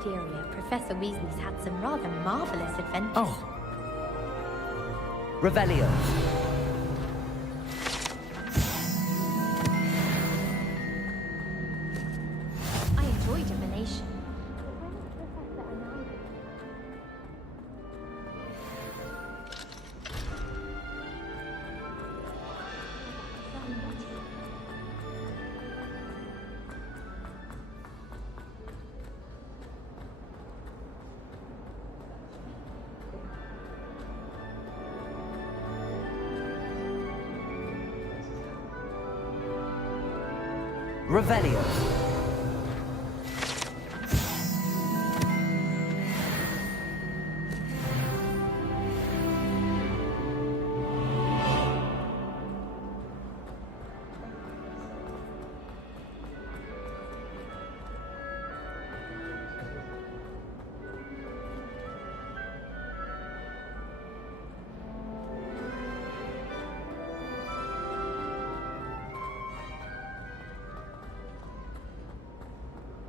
cafeteria, Professor Weasley's had some rather marvelous adventures. Oh. Revelio. I enjoy divination. But when Professor and I... Revelio.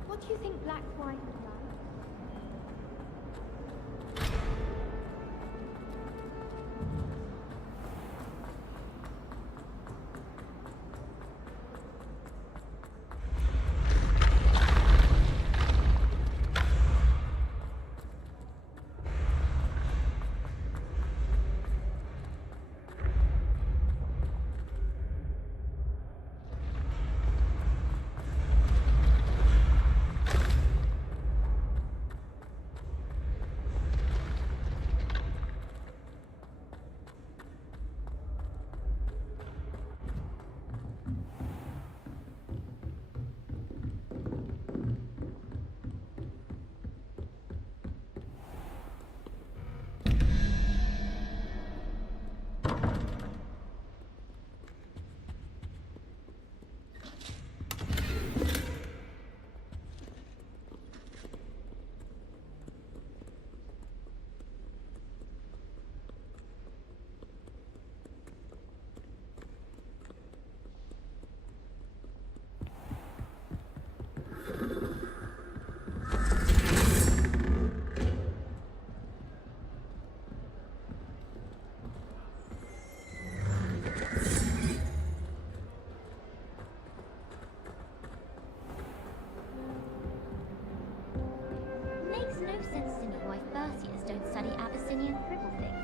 What do you think Black White would like? Makes no sense to me why Firstians don't study Abyssinian cripple things.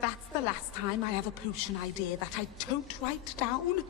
That's the last time I have a potion idea that I don't write down.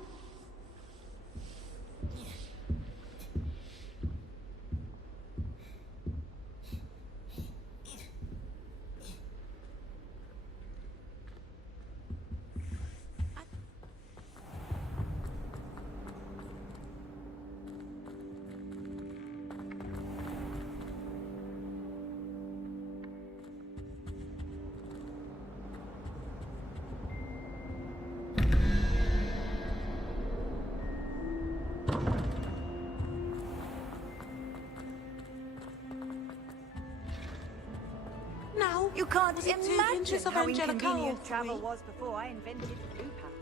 Now, You can't was it 2 imagine inches of how Angelica inconvenient or travel 3? was before I invented blue powder.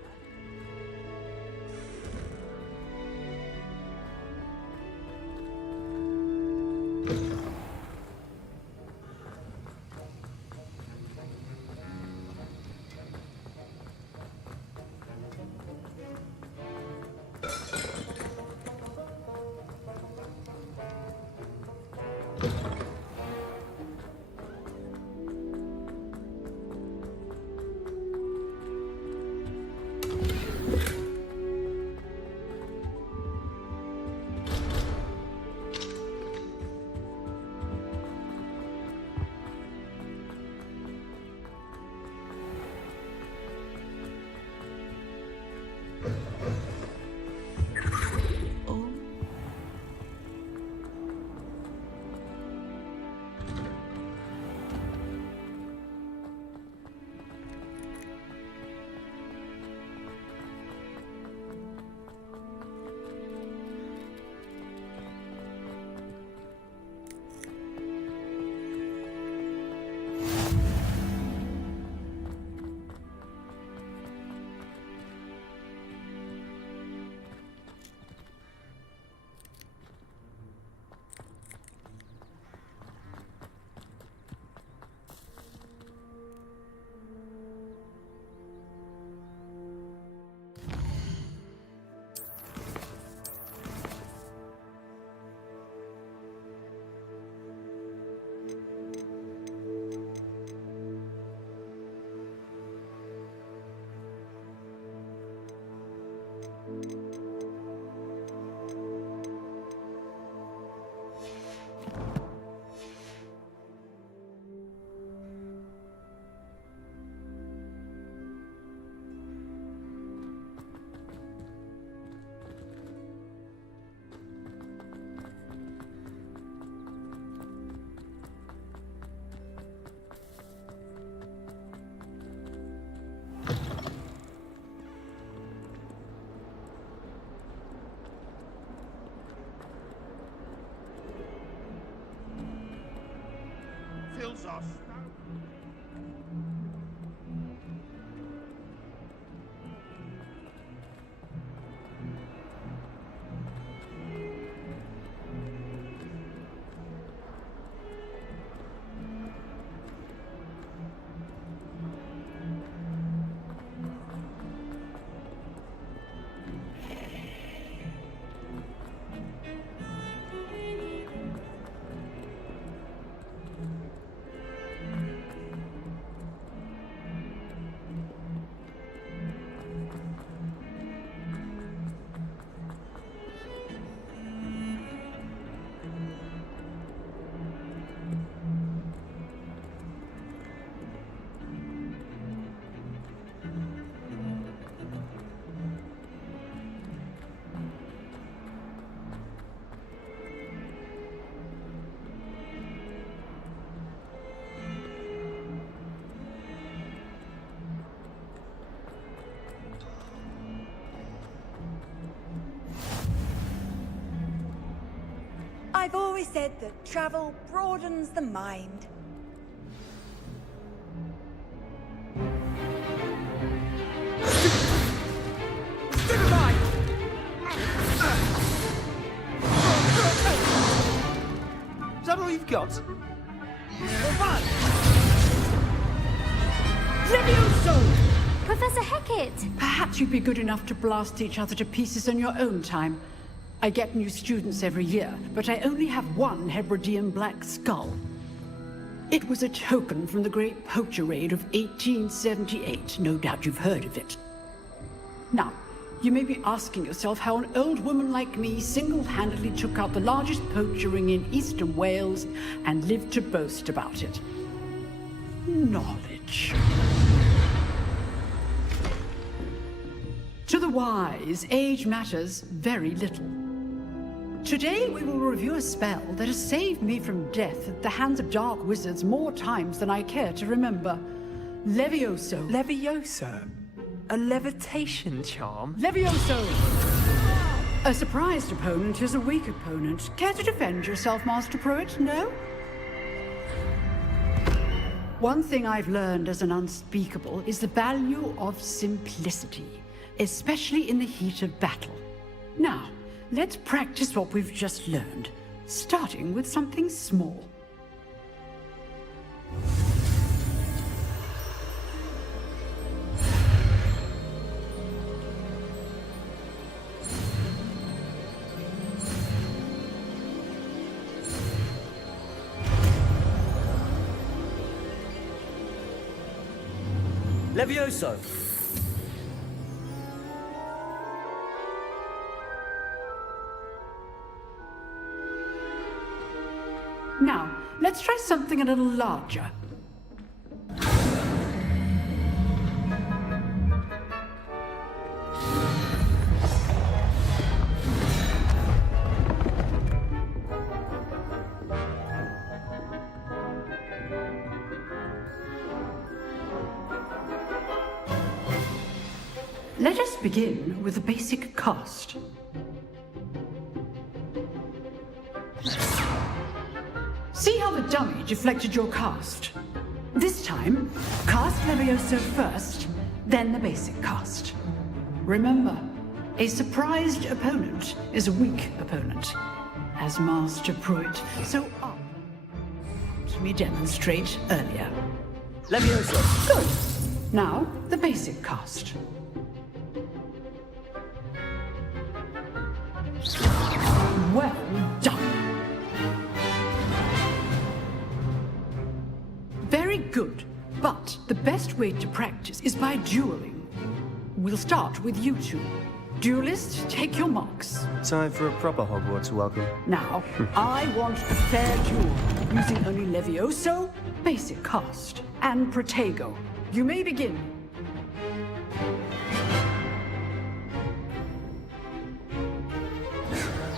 Oh. Fills us. always said that travel broadens the mind. Is that all you've got? Professor Hecat! Perhaps you'd be good enough to blast each other to pieces on your own time. I get new students every year, but I only have one Hebridean black skull. It was a token from the Great Poacher Raid of 1878. No doubt you've heard of it. Now, you may be asking yourself how an old woman like me single-handedly took out the largest poacher ring in eastern Wales and lived to boast about it. Knowledge. To the wise, age matters very little. Today we will review a spell that has saved me from death at the hands of dark wizards more times than I care to remember. Levioso. Levioso? A levitation charm? Levioso! A surprised opponent is a weak opponent. Care to defend yourself, Master Pruitt? No? One thing I've learned as an unspeakable is the value of simplicity, especially in the heat of battle. Now, let's practice what we've just learned, starting with something small. Levioso! Now, let's try something a little larger. Let us begin with the basic cast. See how the dummy deflected your cast? This time, cast Levioso first, then the basic cast. Remember, a surprised opponent is a weak opponent, as Master Pruitt so up to me demonstrate earlier. Levioso! Good. Now, the basic cast. Well done. Very good. But the best way to practice is by dueling. We'll start with you two. Duelists, take your marks. Time for a proper Hogwarts welcome. Now, I want a fair duel, using only Levioso, basic cast, and Protego. You may begin.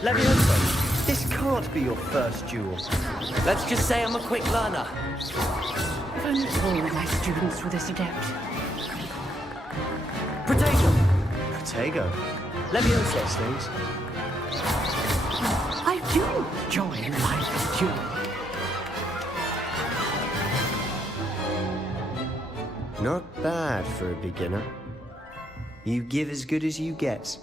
Levioso, this can't be your first duel. Let's just say I'm a quick learner. If only all of my students were this adept. Protego! Protego? Levioso things. I do enjoy my duel. Not bad for a beginner. You give as good as you get.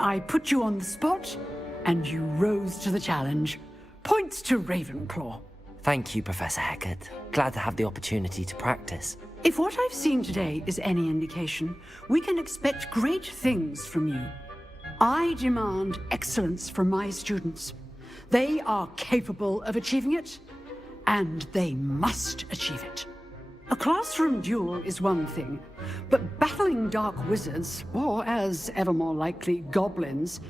I put you on the spot, and you rose to the challenge. Points to Ravenclaw. Thank you, Professor Hecat. Glad to have the opportunity to practice. If what I've seen today is any indication, we can expect great things from you. I demand excellence from my students. They are capable of achieving it, and they must achieve it. A classroom duel is one thing, but battling dark wizards, or as ever more likely, goblins,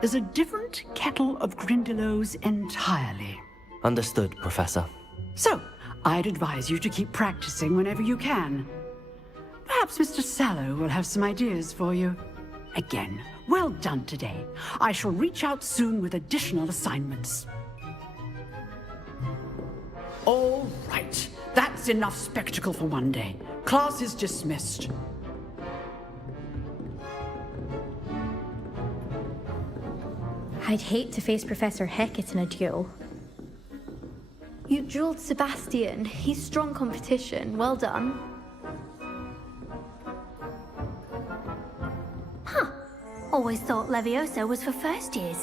is a different kettle of Grindylows entirely. Understood, Professor. So, I'd advise you to keep practicing whenever you can. Perhaps Mr. Sallow will have some ideas for you. Again, well done today. I shall reach out soon with additional assignments. All right. That's enough spectacle for one day. Class is dismissed. I'd hate to face Professor Hecat in a duel. You dueled Sebastian. He's strong competition. Well done. Huh. Always thought Leviosa was for first years.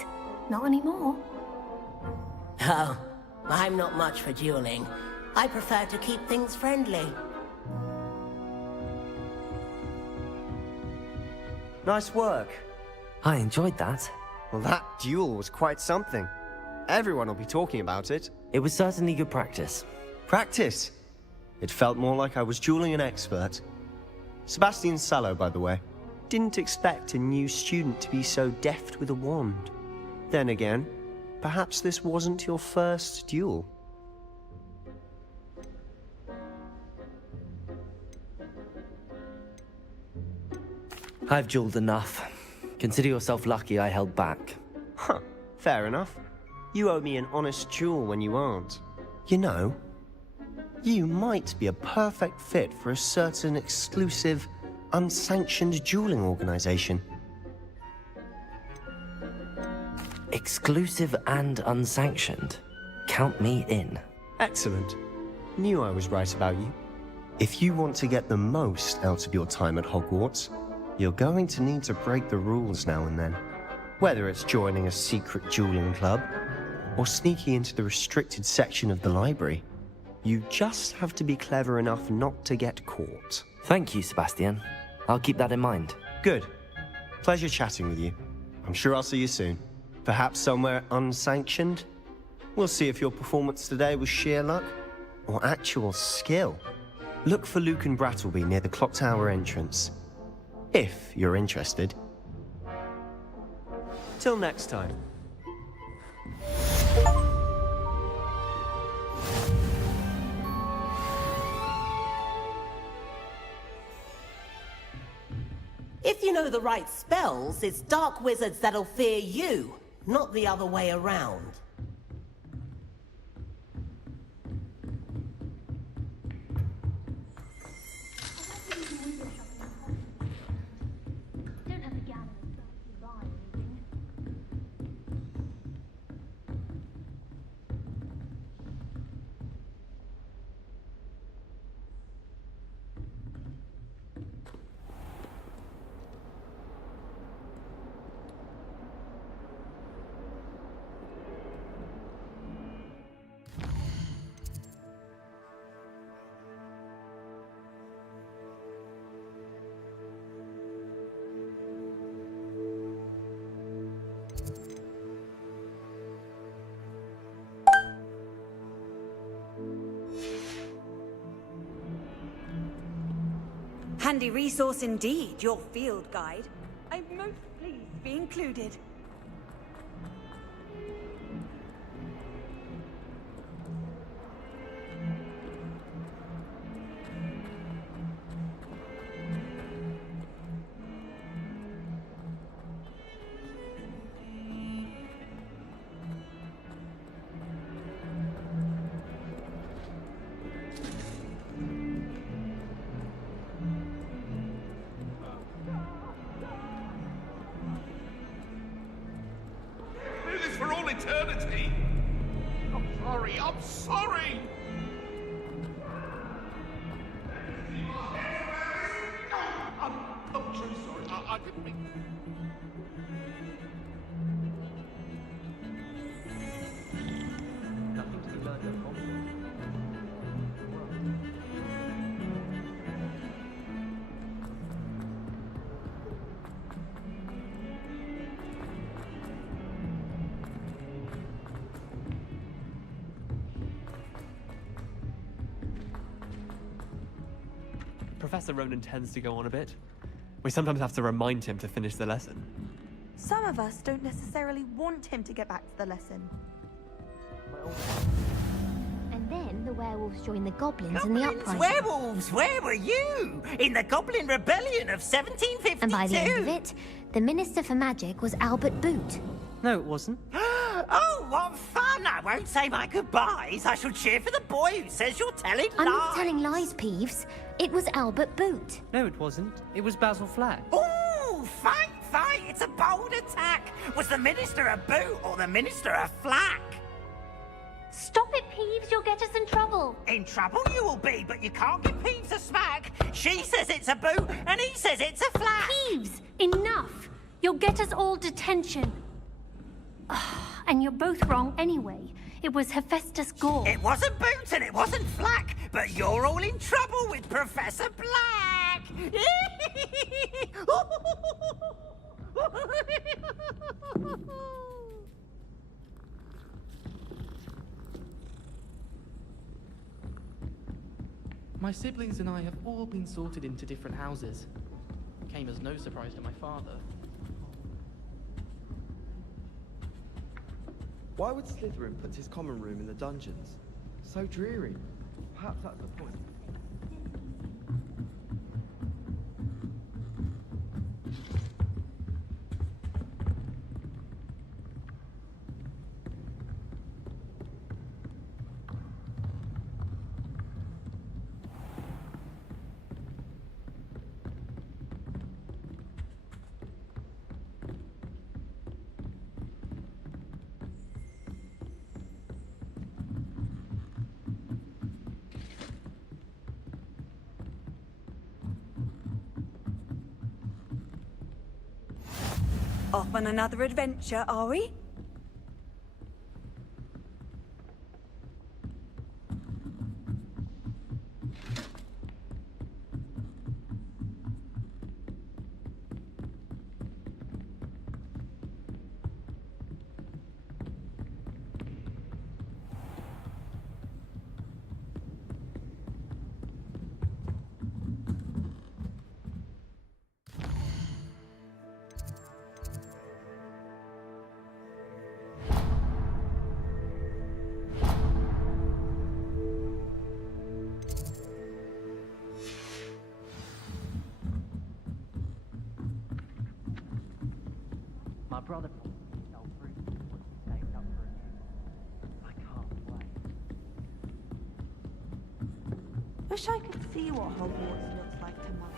Not anymore. Oh, I'm not much for dueling. I prefer to keep things friendly. Nice work. I enjoyed that. Well, that duel was quite something. Everyone will be talking about it. It was certainly good practice. Practice? It felt more like I was dueling an expert. Sebastian Sallow, by the way. Didn't expect a new student to be so deft with a wand. Then again, perhaps this wasn't your first duel. I've dueled enough. Consider yourself lucky I held back. Huh, fair enough. You owe me an honest duel when you aren't. You know, you might be a perfect fit for a certain exclusive, unsanctioned dueling organization. Exclusive and unsanctioned. Count me in. Excellent. Knew I was right about you. If you want to get the most out of your time at Hogwarts, you're going to need to break the rules now and then. Whether it's joining a secret dueling club, or sneaking into the restricted section of the library, you just have to be clever enough not to get caught. Thank you, Sebastian. I'll keep that in mind. Good. Pleasure chatting with you. I'm sure I'll see you soon. Perhaps somewhere unsanctioned? We'll see if your performance today was sheer luck, or actual skill. Look for Luke and Brattleby near the clock tower entrance. If you're interested. Till next time. If you know the right spells, it's dark wizards that'll fear you, not the other way around. Don't have the gallery to buy anything. Handy resource indeed, your field guide. I'm most pleased to be included. Do this for all eternity. I'm sorry. I'm sorry. I'm truly sorry. I didn't mean. Nothing to be learned at home. Professor Ronan tends to go on a bit. We sometimes have to remind him to finish the lesson. Some of us don't necessarily want him to get back to the lesson. And then the werewolves join the goblins in the uprising. Werewolves, where were you? In the Goblin Rebellion of 1752? And by the end of it, the Minister for Magic was Albert Boot. No, it wasn't. Oh, what fun! I won't say my goodbyes. I shall cheer for the boy who says you're telling I'm lies. not telling lies, Peeves. It was Albert Boot. No, it wasn't. It was Basil Flack. Ooh, fight! It's a bold attack. Was the Minister a boot or the Minister a flack? Stop it, Peeves. You'll get us in trouble. In trouble you will be, but you can't give Peeves a smack. She says it's a boot, and he says it's a flack. Peeves, enough. You'll get us all detention. And you're both wrong anyway. It was Hephaestus Gore. It wasn't boot and it wasn't flack, but you're all in trouble with Professor Black. My siblings and I have all been sorted into different houses. Came as no surprise to my father. Why would Slytherin put his common room in the dungeons? So dreary. Perhaps that's the point. Off on another adventure, are we? My brother told Bruce was saved up for a I can't wait. Wish I could see what Hogwarts looks like tomorrow.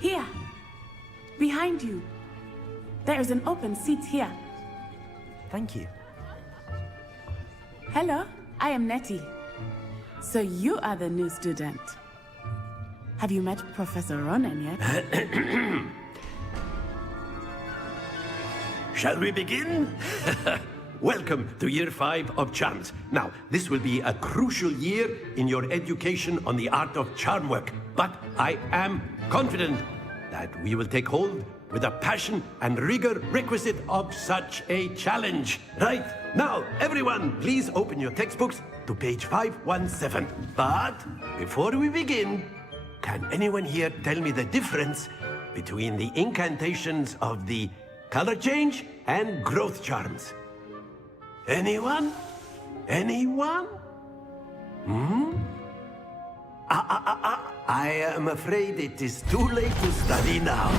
Here, behind you. There is an open seat here. Thank you. Hello, I am Nettie. So you are the new student. Have you met Professor Ronan yet? Shall we begin? Welcome to Year 5 of Charms. Now, this will be a crucial year in your education on the art of charm work, but I am confident that we will take hold with the passion and rigor requisite of such a challenge. Right, now, everyone, please open your textbooks to page 517. But before we begin, can anyone here tell me the difference between the incantations of the color change and growth charms? Anyone? Anyone? I am afraid it is too late to study now.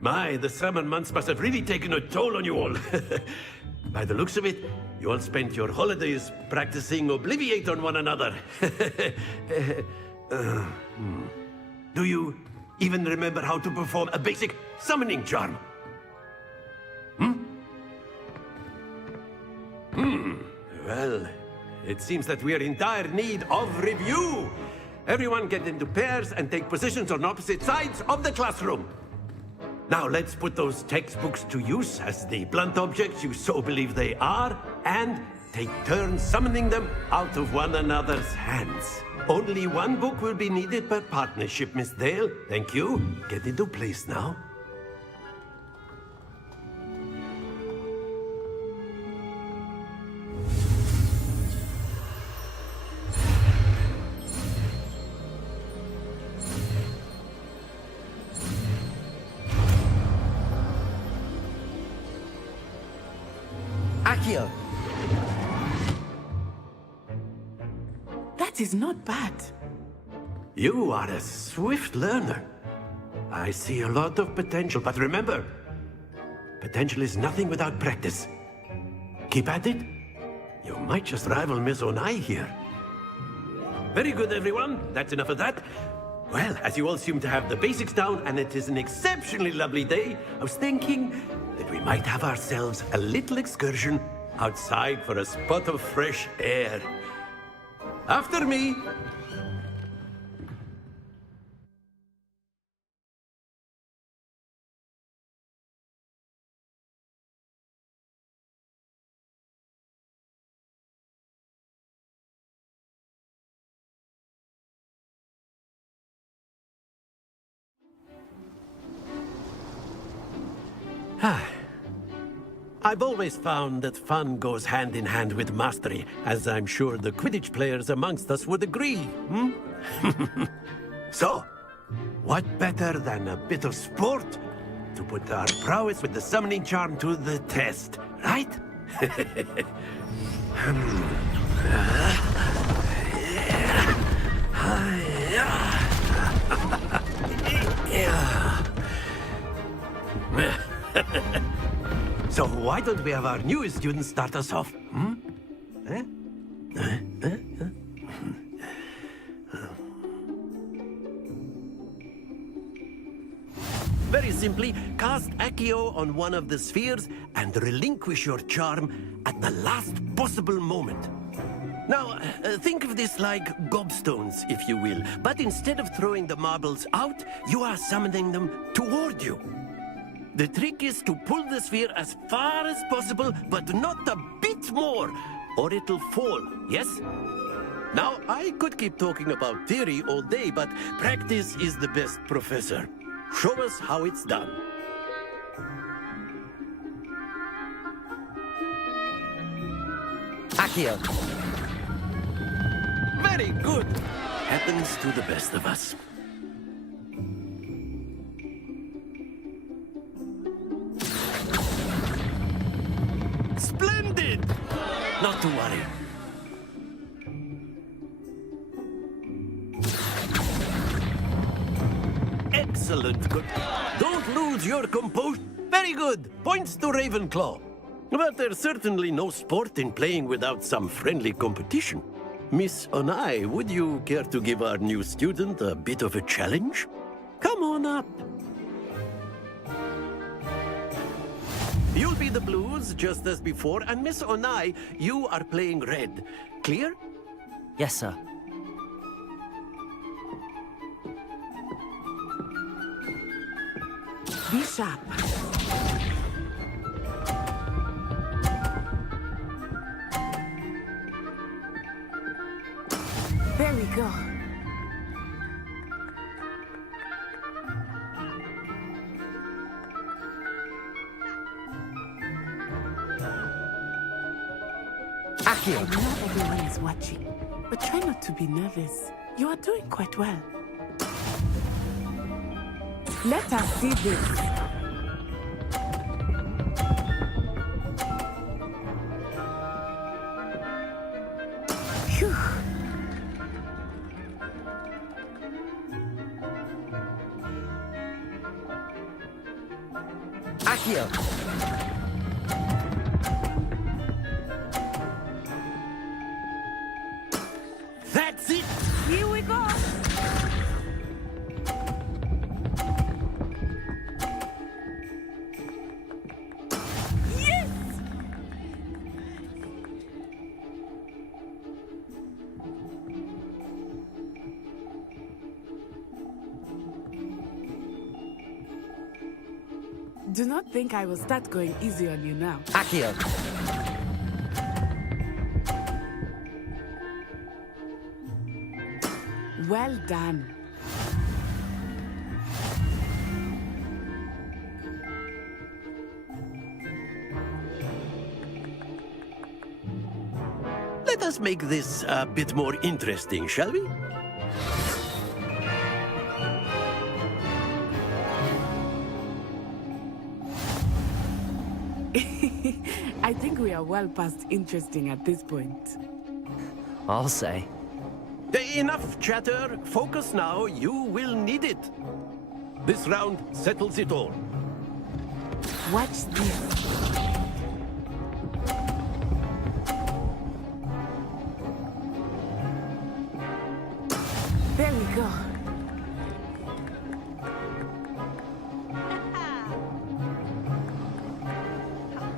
My, the summer months must have really taken a toll on you all. By the looks of it, you all spent your holidays practicing Obliviate on one another. Do you even remember how to perform a basic summoning charm? Well, it seems that we are in dire need of review. Everyone get into pairs and take positions on opposite sides of the classroom. Now let's put those textbooks to use as the blunt objects you so believe they are, and take turns summoning them out of one another's hands. Only one book will be needed per partnership, Miss Dale. Thank you. Get into place now. Accio. That is not bad. You are a swift learner. I see a lot of potential, but remember, potential is nothing without practice. Keep at it, You might just rival Miss Onai here. Very good, everyone. That's enough of that. Well, as you all seem to have the basics down, and it is an exceptionally lovely day, I was thinking that we might have ourselves a little excursion outside for a spot of fresh air. After me. I've always found that fun goes hand in hand with mastery, as I'm sure the Quidditch players amongst us would agree, So, what better than a bit of sport to put our prowess with the summoning charm to the test, right? So why don't we have our newest student start us off? Very simply, cast Accio on one of the spheres and relinquish your charm at the last possible moment. Now, think of this like gobstones, if you will, but instead of throwing the marbles out, you are summoning them toward you. The trick is to pull the sphere as far as possible, but not a bit more, or it'll fall, yes? Now, I could keep talking about theory all day, but practice is the best professor. Show us how it's done. Accio. Very good. Happens to the best of us. Splendid! Not to worry. Excellent. Good. Don't lose your composure. Very good. Points to Ravenclaw. But there's certainly no sport in playing without some friendly competition. Miss Onai, would you care to give our new student a bit of a challenge? Come on up. You'll be the blues, just as before, and Miss Onai, you are playing red. Clear? Yes, sir. Be sharp. There we go. Accio. I know everyone is watching, but try not to be nervous. You are doing quite well. Let us see this. Phew. Accio. That's it! Here we go! Yes! Do not think I will start going easy on you now. Accio. Well done. Let us make this a bit more interesting, shall we? I think we are well past interesting at this point. I'll say. Enough chatter. Focus now. You will need it. This round settles it all. Watch this. go.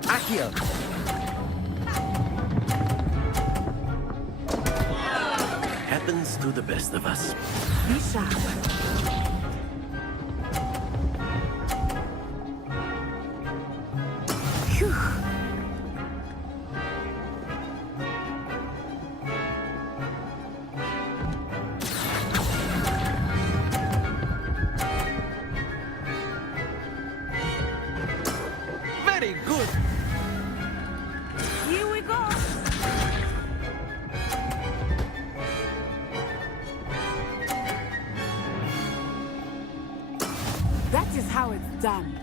Accio! Happens to the best of us. Be sharp. Phew. Very good. Here we go. That is how it's done.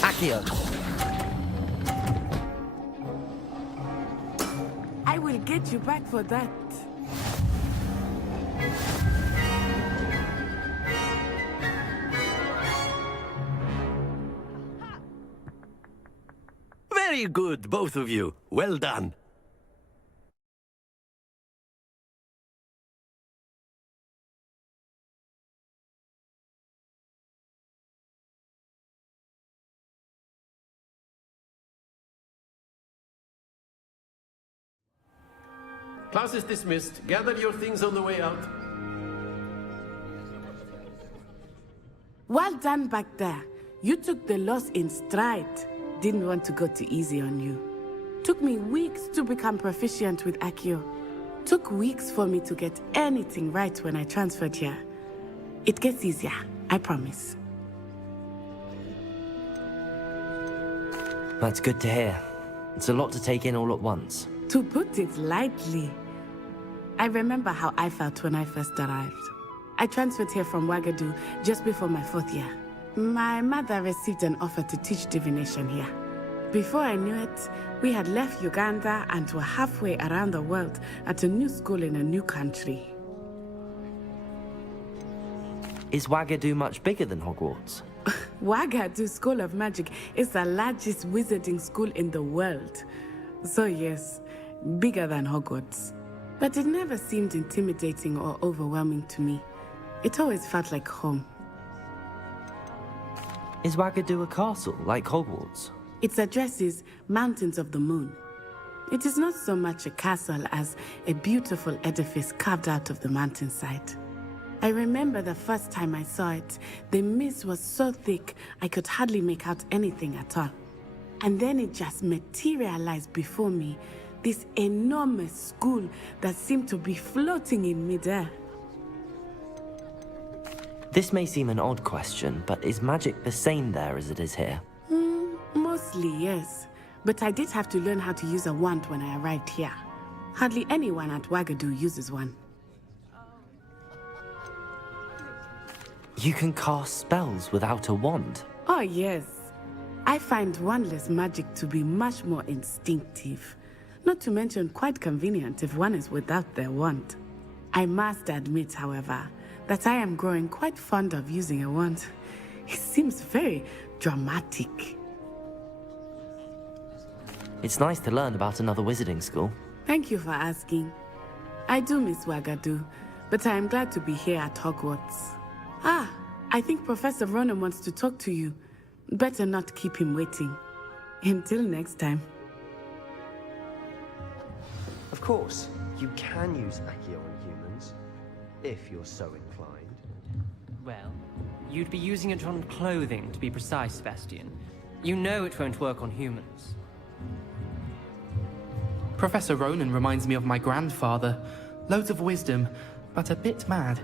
Accio! I will get you back for that. Very good, both of you. Well done. Class is dismissed. Gather your things on the way out. Well done back there. You took the loss in stride. Didn't want to go too easy on you. Took me weeks to become proficient with Accio. Took weeks for me to get anything right when I transferred here. It gets easier, I promise. That's good to hear. It's a lot to take in all at once. To put it lightly, I remember how I felt when I first arrived. I transferred here from Wagadu just before my 4th year. My mother received an offer to teach divination here. Before I knew it, we had left Uganda and were halfway around the world at a new school in a new country. Is Wagadu much bigger than Hogwarts? Wagadu School of Magic is the largest wizarding school in the world. So yes, bigger than Hogwarts. But it never seemed intimidating or overwhelming to me. It always felt like home. Is Wagadu a castle, like Hogwarts? Its address is Mountains of the Moon. It is not so much a castle as a beautiful edifice carved out of the mountainside. I remember the first time I saw it, the mist was so thick I could hardly make out anything at all. And then it just materialized before me, this enormous school that seemed to be floating in midair. This may seem an odd question, but is magic the same there as it is here? Mostly, yes. But I did have to learn how to use a wand when I arrived here. Hardly anyone at Wagadu uses one. You can cast spells without a wand? Oh, yes. I find wandless magic to be much more instinctive. Not to mention quite convenient if one is without their wand. I must admit, however, that I am growing quite fond of using a wand. It seems very dramatic. It's nice to learn about another wizarding school. Thank you for asking. I do miss Wagadu, but I am glad to be here at Hogwarts. Ah, I think Professor Ronan wants to talk to you. Better not keep him waiting. Until next time. Of course, you can use Accio on humans, if you're so inclined. Well, you'd be using it on clothing, to be precise, Sebastian. You know it won't work on humans. Professor Ronan reminds me of my grandfather. Loads of wisdom, but a bit mad.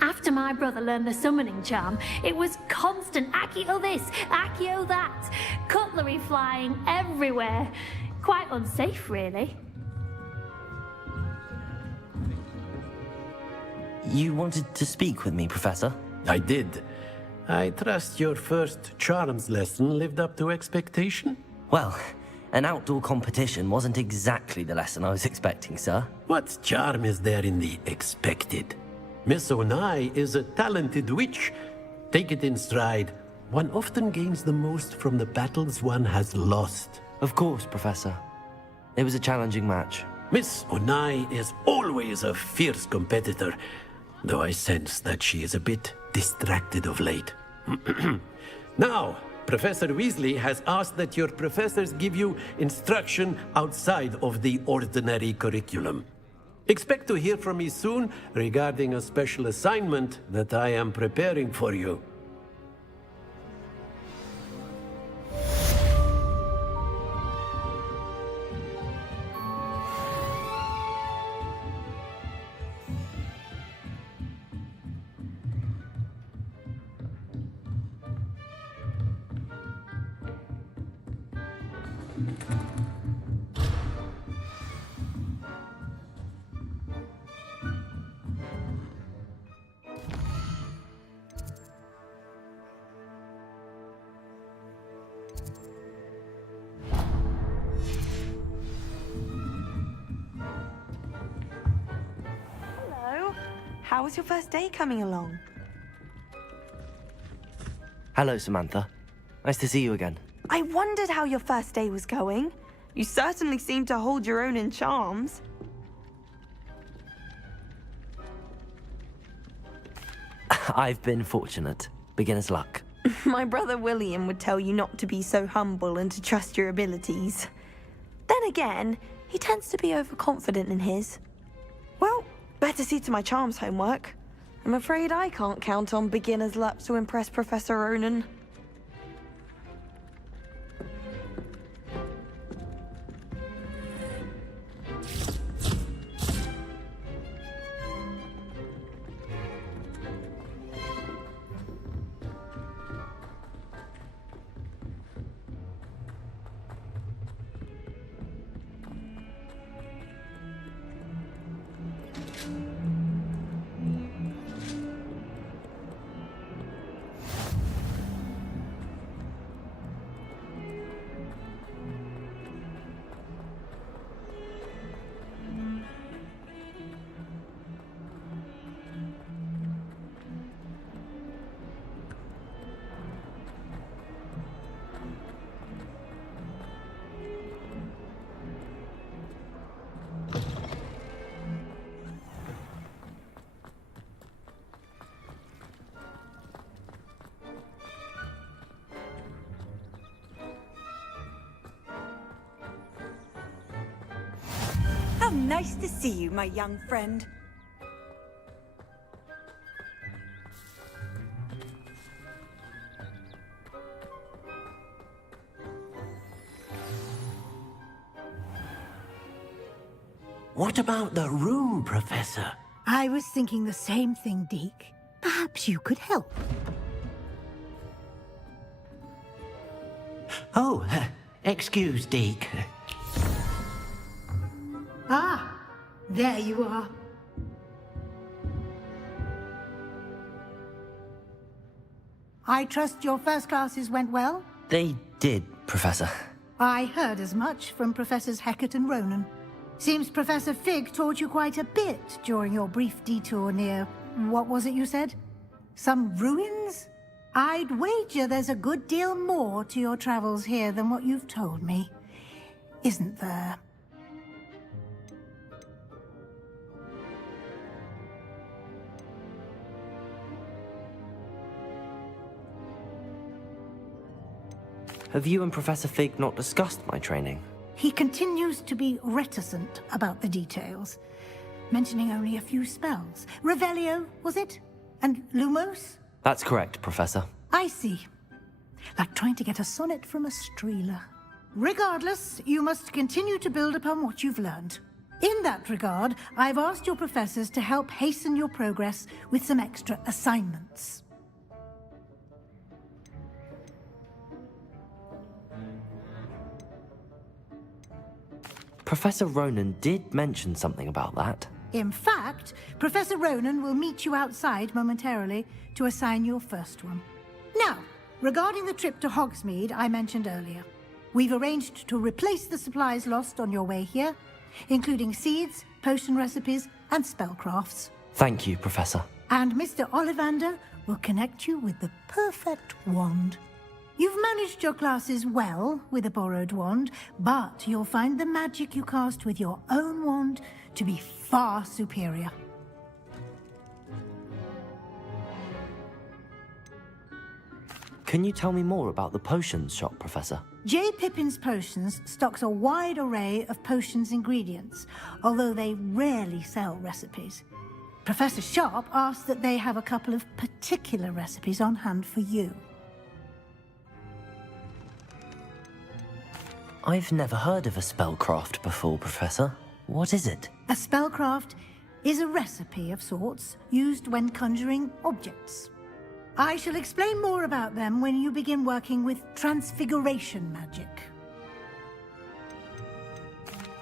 After my brother learned the summoning charm, it was constant Accio this, Accio that. Cutlery flying everywhere. Quite unsafe, really. You wanted to speak with me, Professor? I did. I trust your first charms lesson lived up to expectation? Well, an outdoor competition wasn't exactly the lesson I was expecting, sir. What charm is there in the expected? Miss Onai is a talented witch. Take it in stride. One often gains the most from the battles one has lost. Of course, Professor. It was a challenging match. Miss Onai is always a fierce competitor, though I sense that she is a bit distracted of late. Now, Professor Weasley has asked that your professors give you instruction outside of the ordinary curriculum. Expect to hear from me soon regarding a special assignment that I am preparing for you. Hello. How was your first day coming along? Hello, Samantha. Nice to see you again. I wondered how your first day was going. You certainly seem to hold your own in charms. I've been fortunate. Beginner's luck. My brother William would tell you not to be so humble and to trust your abilities. Then again, he tends to be overconfident in his. Well, better see to my charms homework. I'm afraid I can't count on beginner's luck to impress Professor Ronan. How nice to see you, my young friend. What about the room, Professor? I was thinking the same thing, Deke. Perhaps you could help. Oh, excuse, Deke. Ah, there you are. I trust your first classes went well? They did, Professor. I heard as much from Professors Hecat and Ronan. Seems Professor Fig taught you quite a bit during your brief detour near... what was it you said? Some ruins? I'd wager there's a good deal more to your travels here than what you've told me. Isn't there? Have you and Professor Fig not discussed my training? He continues to be reticent about the details, mentioning only a few spells. Revelio, was it? And Lumos? That's correct, Professor. I see. Like trying to get a sonnet from a streeler. Regardless, you must continue to build upon what you've learned. In that regard, I've asked your professors to help hasten your progress with some extra assignments. Professor Ronan did mention something about that. In fact, Professor Ronan will meet you outside momentarily to assign your first one. Now, regarding the trip to Hogsmeade I mentioned earlier, we've arranged to replace the supplies lost on your way here, including seeds, potion recipes, and spellcrafts. Thank you, Professor. And Mr. Ollivander will connect you with the perfect wand. You've managed your classes well with a borrowed wand, but you'll find the magic you cast with your own wand to be far superior. Can you tell me more about the potions shop, Professor? J. Pippin's Potions stocks a wide array of potions ingredients, although they rarely sell recipes. Professor Sharp asked that they have a couple of particular recipes on hand for you. I've never heard of a spellcraft before, Professor. What is it? A spellcraft is a recipe of sorts used when conjuring objects. I shall explain more about them when you begin working with transfiguration magic.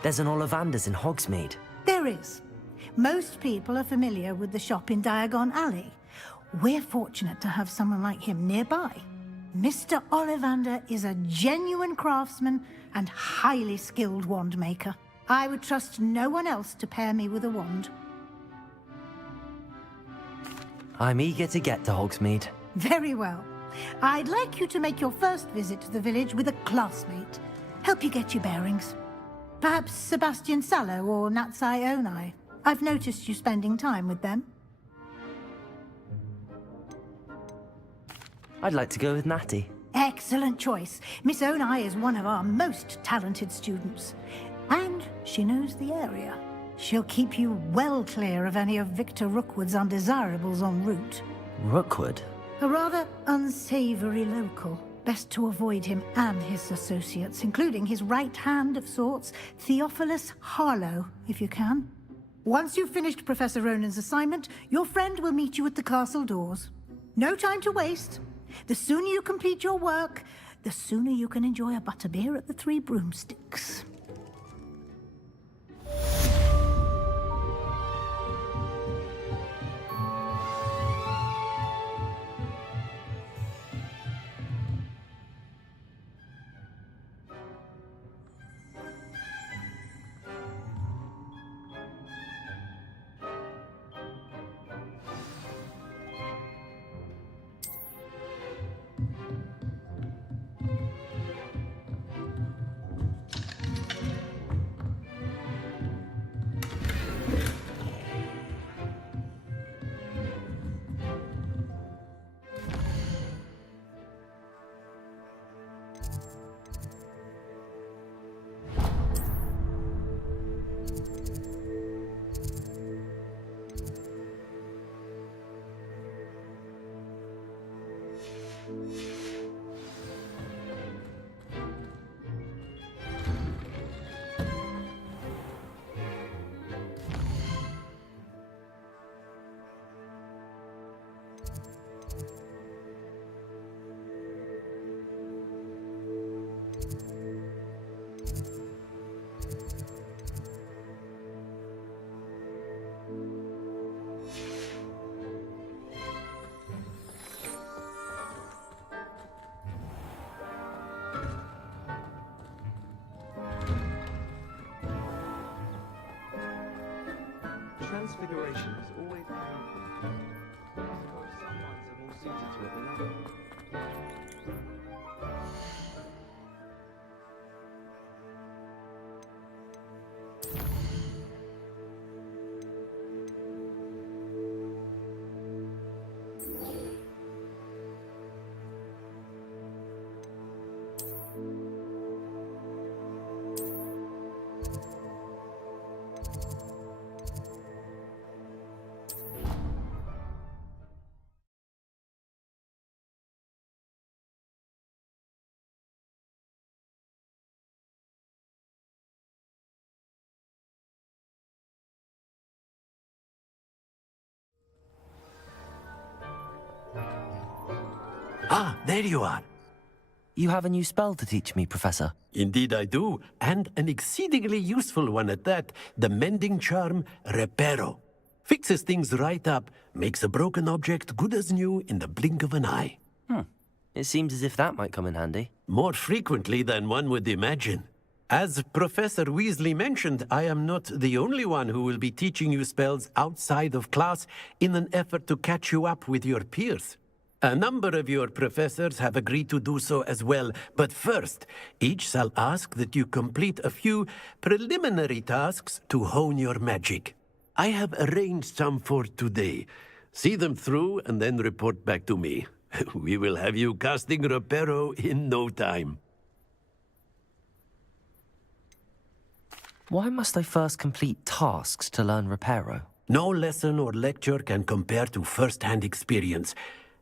There's an Ollivander's in Hogsmeade. There is. Most people are familiar with the shop in Diagon Alley. We're fortunate to have someone like him nearby. Mr. Ollivander is a genuine craftsman and highly skilled wand maker. I would trust no one else to pair me with a wand. I'm eager to get to Hogsmeade. Very well. I'd like you to make your first visit to the village with a classmate. Help you get your bearings. Perhaps Sebastian Sallow or Natsai Onai. I've noticed you spending time with them. I'd like to go with Natty. Excellent choice. Miss Onai is one of our most talented students. And she knows the area. She'll keep you well clear of any of Victor Rookwood's undesirables en route. Rookwood? A rather unsavory local. Best to avoid him and his associates, including his right hand of sorts, Theophilus Harlow, if you can. Once you've finished Professor Ronan's assignment, your friend will meet you at the castle doors. No time to waste. The sooner you complete your work, the sooner you can enjoy a butterbeer at the Three Broomsticks. Transfiguration has always been. I suppose some minds are more suited to it than others. Ah, there you are. You have a new spell to teach me, Professor. Indeed I do, and an exceedingly useful one at that. The mending charm, Reparo. Fixes things right up, makes a broken object good as new in the blink of an eye. It seems as if that might come in handy. More frequently than one would imagine. As Professor Weasley mentioned, I am not the only one who will be teaching you spells outside of class in an effort to catch you up with your peers. A number of your professors have agreed to do so as well, but first, each shall ask that you complete a few preliminary tasks to hone your magic. I have arranged some for today. See them through and then report back to me. We will have you casting Reparo in no time. Why must I first complete tasks to learn Reparo? No lesson or lecture can compare to first-hand experience,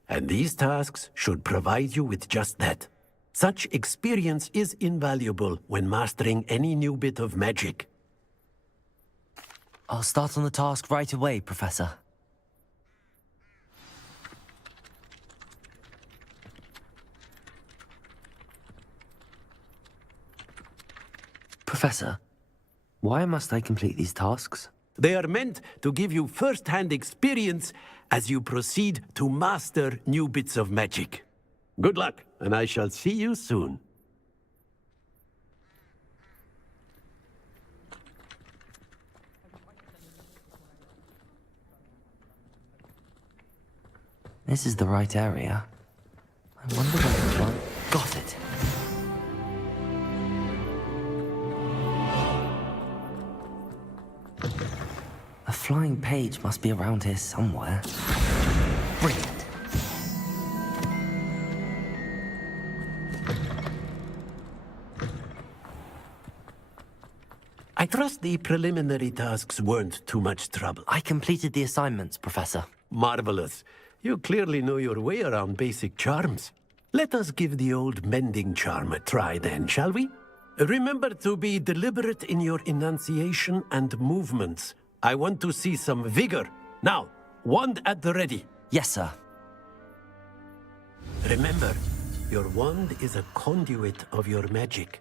and these tasks should provide you with just that. Such experience is invaluable when mastering any new bit of magic. I'll start on the task right away, Professor. Professor, why must I complete these tasks? They are meant to give you first-hand experience as you proceed to master new bits of magic. Good luck, and I shall see you soon. This is the right area. I wonder where the plant... Got it! A flying page must be around here somewhere. Brilliant! I trust the preliminary tasks weren't too much trouble. I completed the assignments, Professor. Marvelous. You clearly know your way around basic charms. Let us give the old mending charm a try then, shall we? Remember to be deliberate in your enunciation and movements. I want to see some vigor. Now, wand at the ready. Yes, sir. Remember, your wand is a conduit of your magic.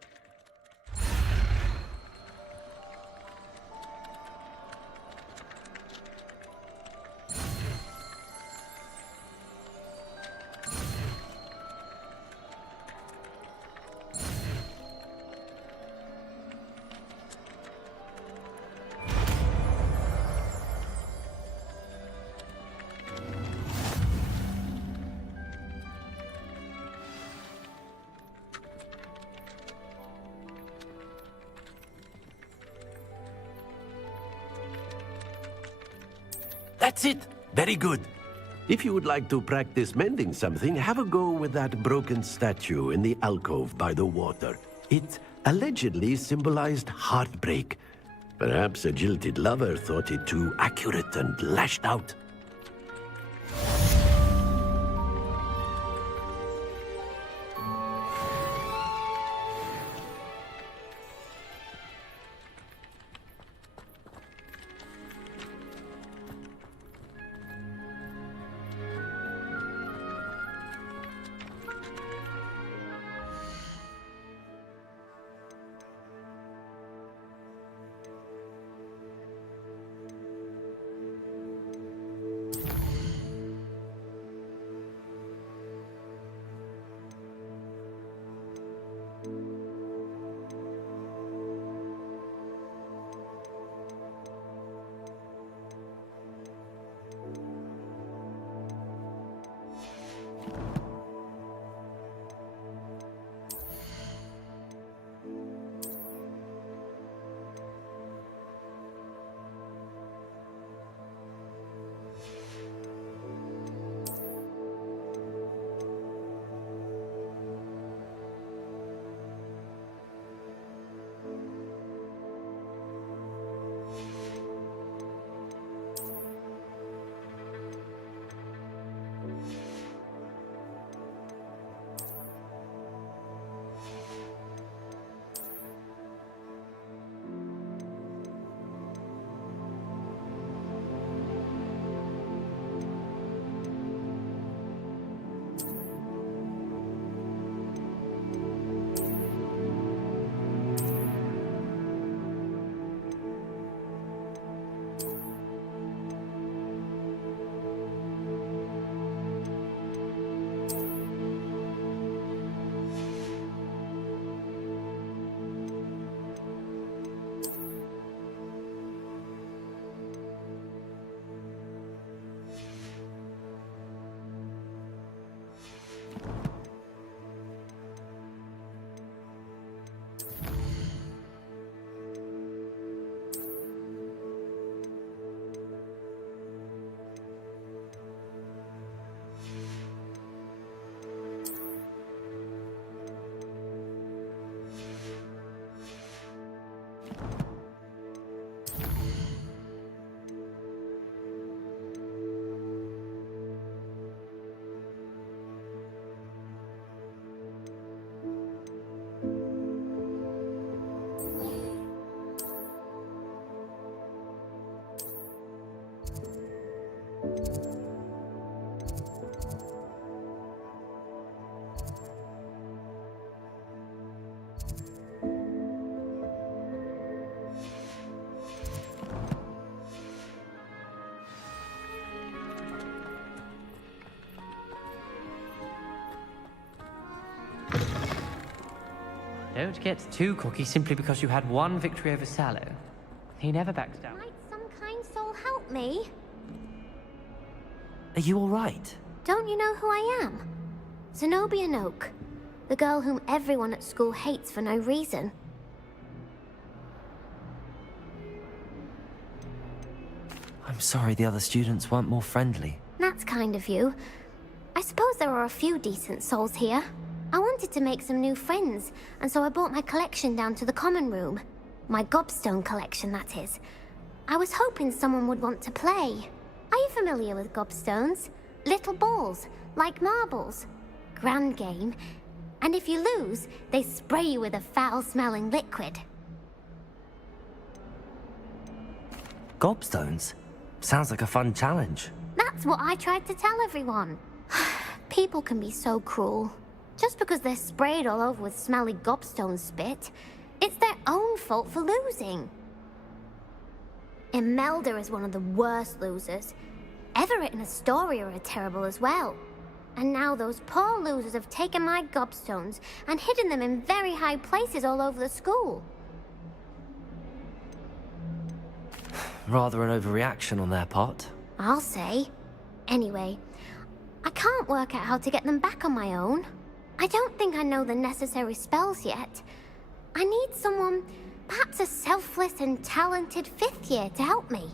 That's it! Very good. If you would like to practice mending something, have a go with that broken statue in the alcove by the water. It allegedly symbolized heartbreak. Perhaps a jilted lover thought it too accurate and lashed out. Don't get too cocky simply because you had one victory over Sallow. He never backs down. Might some kind soul help me? Are you alright? Don't you know who I am? Zenobia Noak, the girl whom everyone at school hates for no reason. I'm sorry the other students weren't more friendly. That's kind of you. I suppose there are a few decent souls here. I wanted to make some new friends, and so I brought my collection down to the common room. My gobstone collection, that is. I was hoping someone would want to play. Are you familiar with gobstones? Little balls, like marbles. Grand game. And if you lose, they spray you with a foul-smelling liquid. Gobstones? Sounds like a fun challenge. That's what I tried to tell everyone. People can be so cruel. Just because they're sprayed all over with smelly gobstone spit, it's their own fault for losing. Imelda is one of the worst losers. Everett and Astoria are terrible as well. And now those poor losers have taken my gobstones and hidden them in very high places all over the school. Rather an overreaction on their part. I'll say. Anyway, I can't work out how to get them back on my own. I don't think I know the necessary spells yet. I need someone, perhaps a selfless and talented 5th year to help me.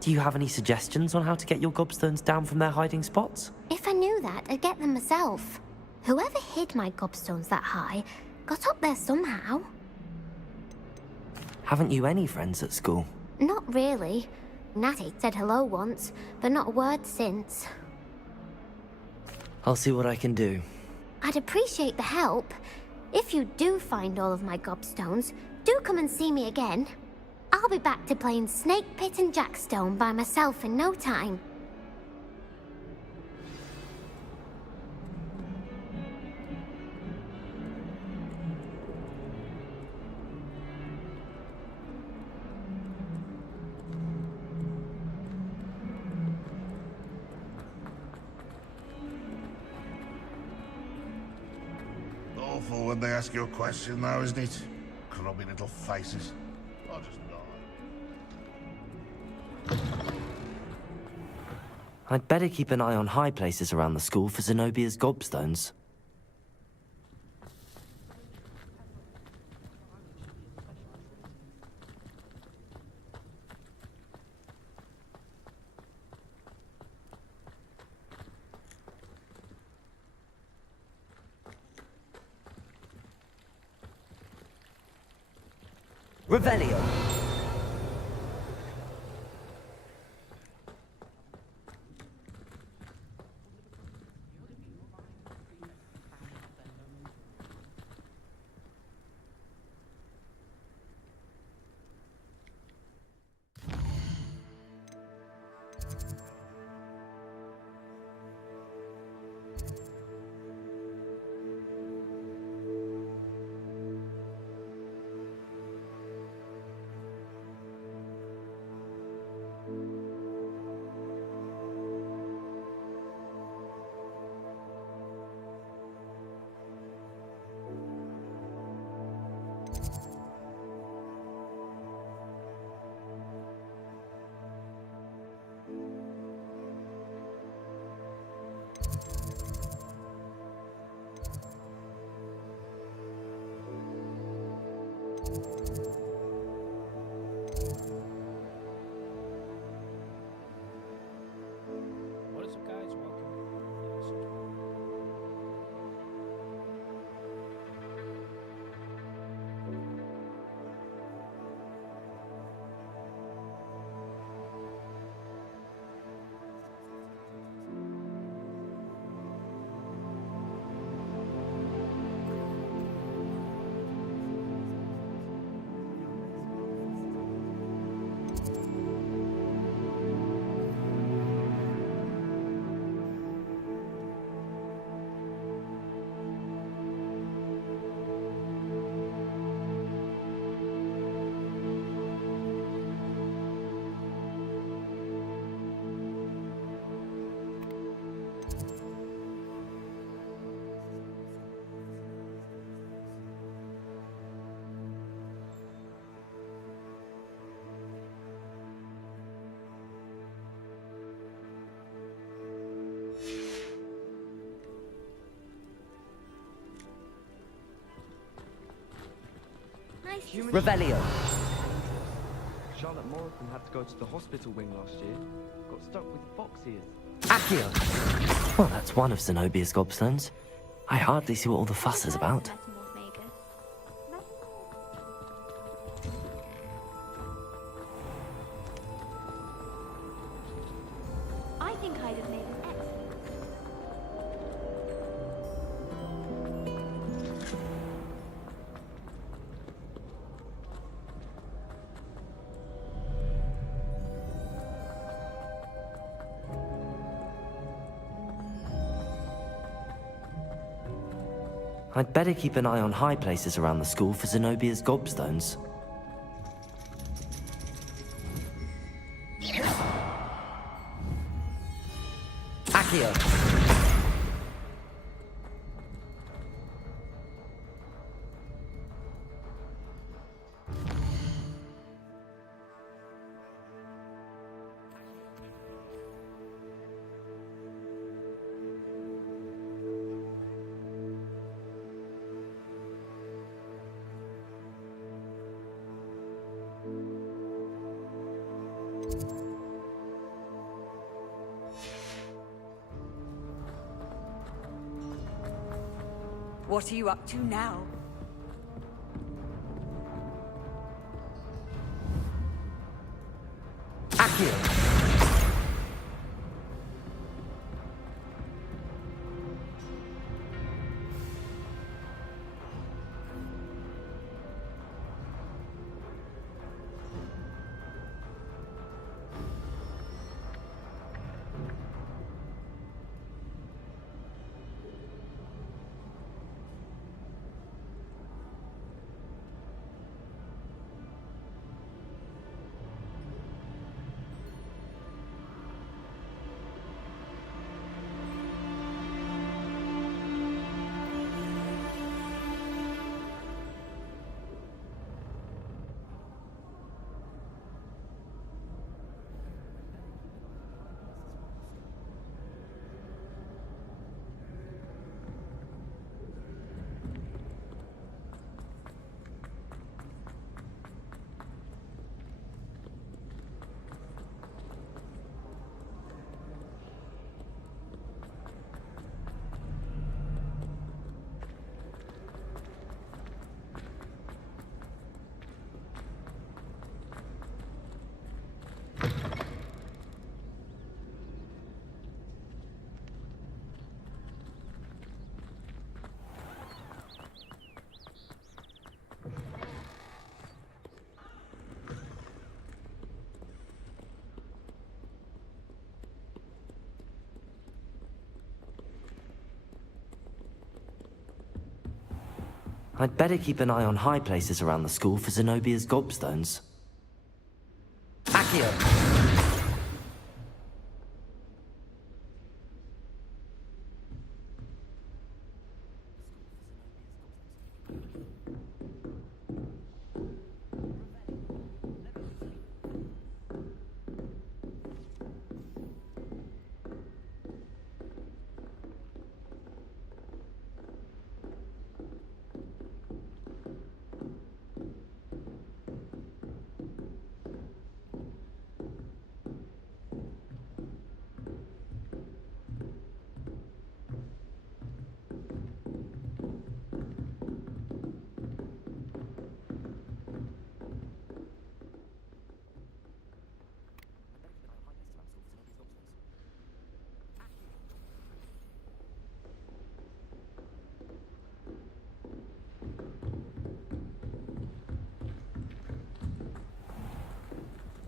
Do you have any suggestions on how to get your gobstones down from their hiding spots? If I knew that, I'd get them myself. Whoever hid my gobstones that high got up there somehow. Haven't you any friends at school? Not really. Natty said hello once, but not a word since. I'll see what I can do. I'd appreciate the help. If you do find all of my gobstones, do come and see me again. I'll be back to playing Snake Pit and Jackstone by myself in no time. Awful when they ask you a question now, isn't it? Grubby little faces. I'll just die. I'd better keep an eye on high places around the school for Zenobia's gobstones. Revelio. nice to Revelio. Charlotte Morrison had to go to the hospital wing last year. Got stuck with fox ears. Accio. Well, that's one of Zenobia's gobstones. I hardly see what all the fuss is about. I think I'd have made an excellent. I'd better keep an eye on high places around the school for Zenobia's gobstones. Accio. What are you up to now? Accio. I'd better keep an eye on high places around the school for Zenobia's gobstones. Accio!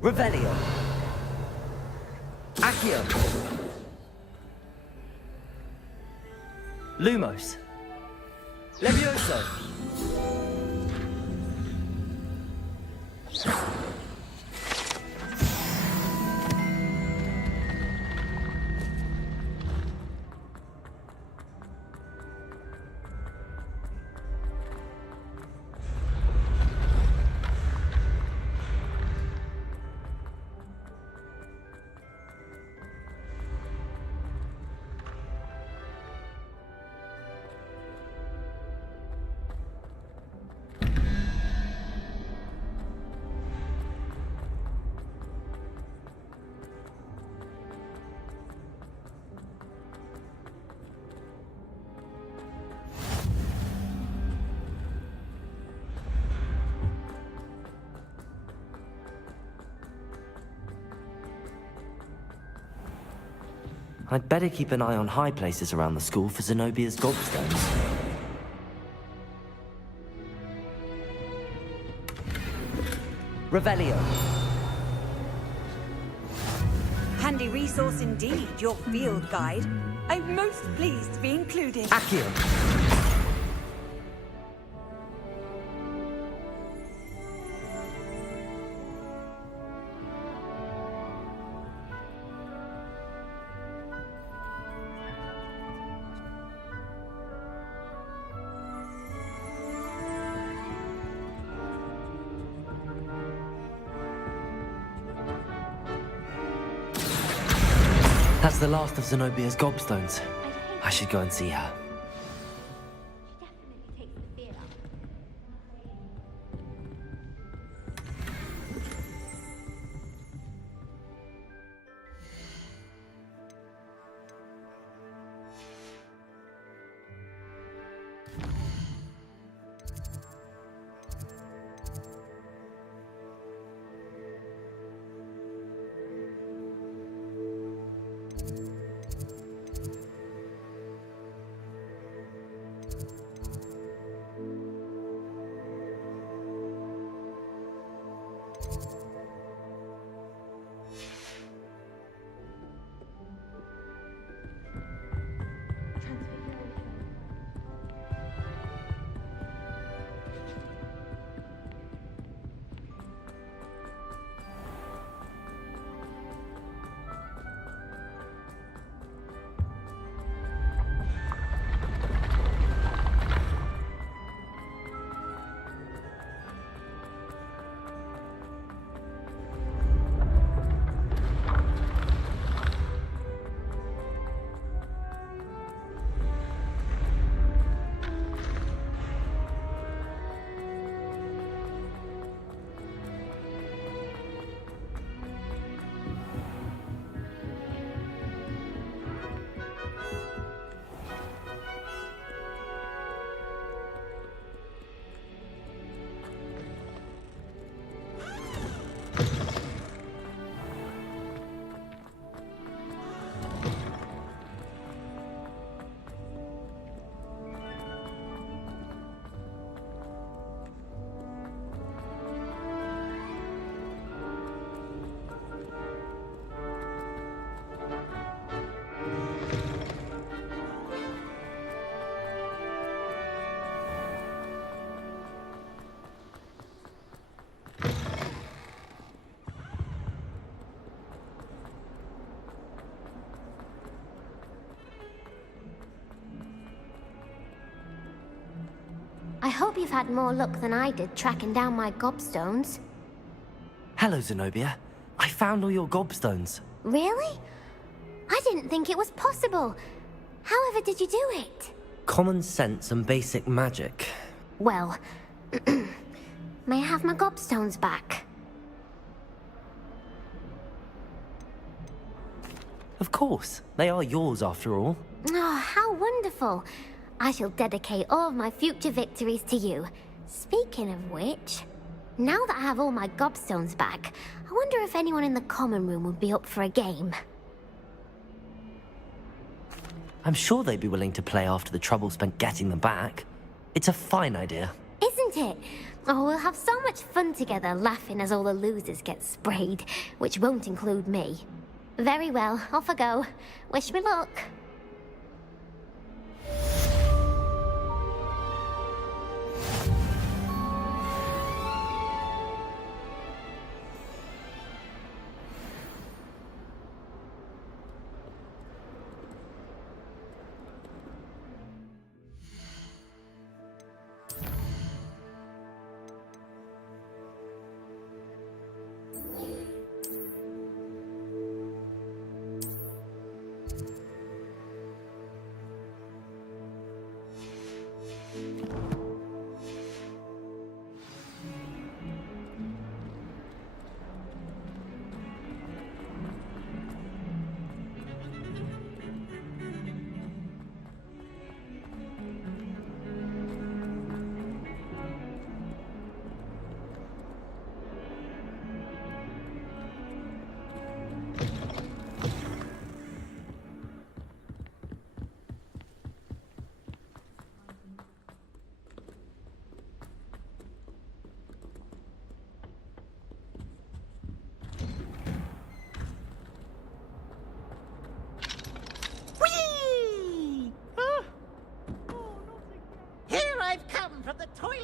Revelio. Accio. Lumos. Levioso. I'd better keep an eye on high places around the school for Zenobia's gobstones. Revelio. Handy resource indeed, your field guide. I'm most pleased to be included. Accio. That's the last of Zenobia's gobstones. I should go and see her. I hope you've had more luck than I did tracking down my gobstones. Hello, Zenobia. I found all your gobstones. Really? I didn't think it was possible. However did you do it? Common sense and basic magic. Well, may I have my gobstones back? Of course. They are yours after all. Oh, how wonderful. I shall dedicate all of my future victories to you. Speaking of which, now that I have all my gobstones back, I wonder if anyone in the common room would be up for a game. I'm sure they'd be willing to play after the trouble spent getting them back. It's a fine idea. Isn't it? Oh, we'll have so much fun together laughing as all the losers get sprayed, which won't include me. Very well, off I go. Wish me luck.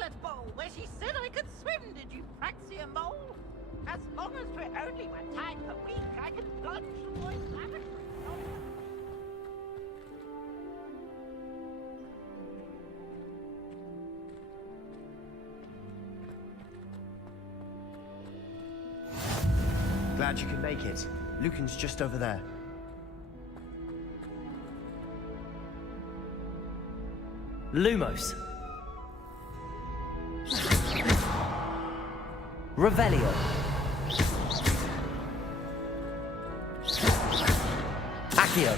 toilet bowl where she said I could swim, did you Praxia mole? As long as we're only 1 time per week, I can plunge the boys' lavatory. Glad you could make it. Lucan's just over there. Lumos. Revelio. Accio.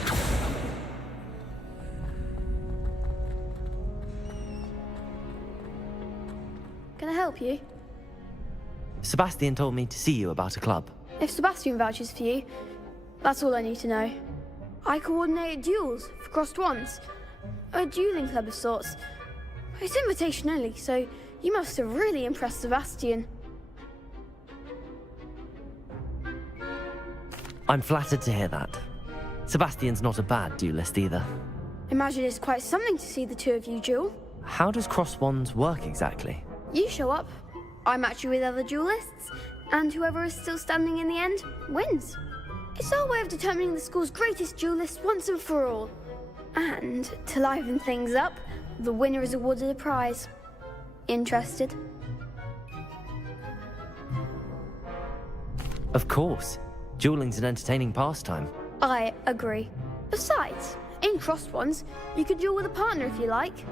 Can I help you? Sebastian told me to see you about a club. If Sebastian vouches for you, that's all I need to know. I coordinate duels for crossed wands. A dueling club of sorts. It's invitation only, so you must have really impressed Sebastian. I'm flattered to hear that. Sebastian's not a bad duelist either. Imagine it's quite something to see the two of you duel. How does cross wands work exactly? You show up, I match you with other duelists, and whoever is still standing in the end wins. It's our way of determining the school's greatest duelist once and for all. And to liven things up, the winner is awarded a prize. Interested? Of course. Dueling's an entertaining pastime. I agree. Besides, in crossed ones, you could duel with a partner if you like.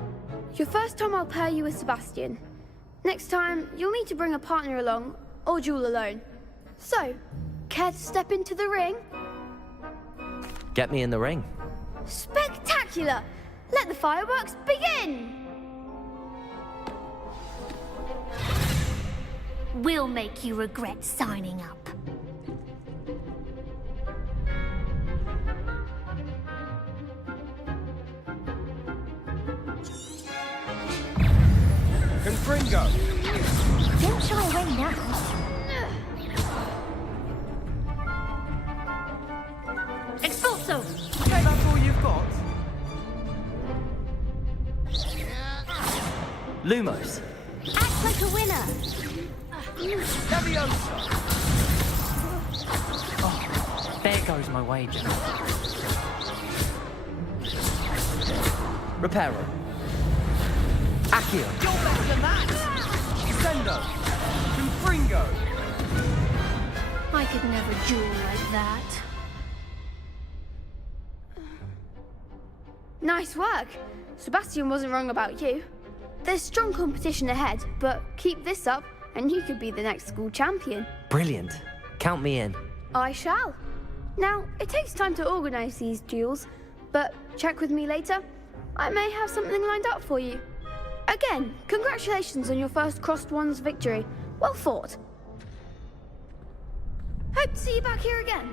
Your first time I'll pair you with Sebastian. Next time, you'll need to bring a partner along, or duel alone. So, care to step into the ring? Get me in the ring. Spectacular! Let the fireworks begin! We'll make you regret signing up. Confringo! Don't shy away now. Expulso! Okay, that's all you've got? Lumos. Act like a winner. Leviosa! Oh, there goes my wager. Reparo. Accio. You're better than that! Sendo! Confringo! I could never duel like that. Nice work! Sebastian wasn't wrong about you. There's strong competition ahead, but keep this up and you could be the next school champion. Brilliant. Count me in. I shall. Now, it takes time to organise these duels, but check with me later. I may have something lined up for you. Again, congratulations on your first crossed wands victory. Well fought. Hope to see you back here again.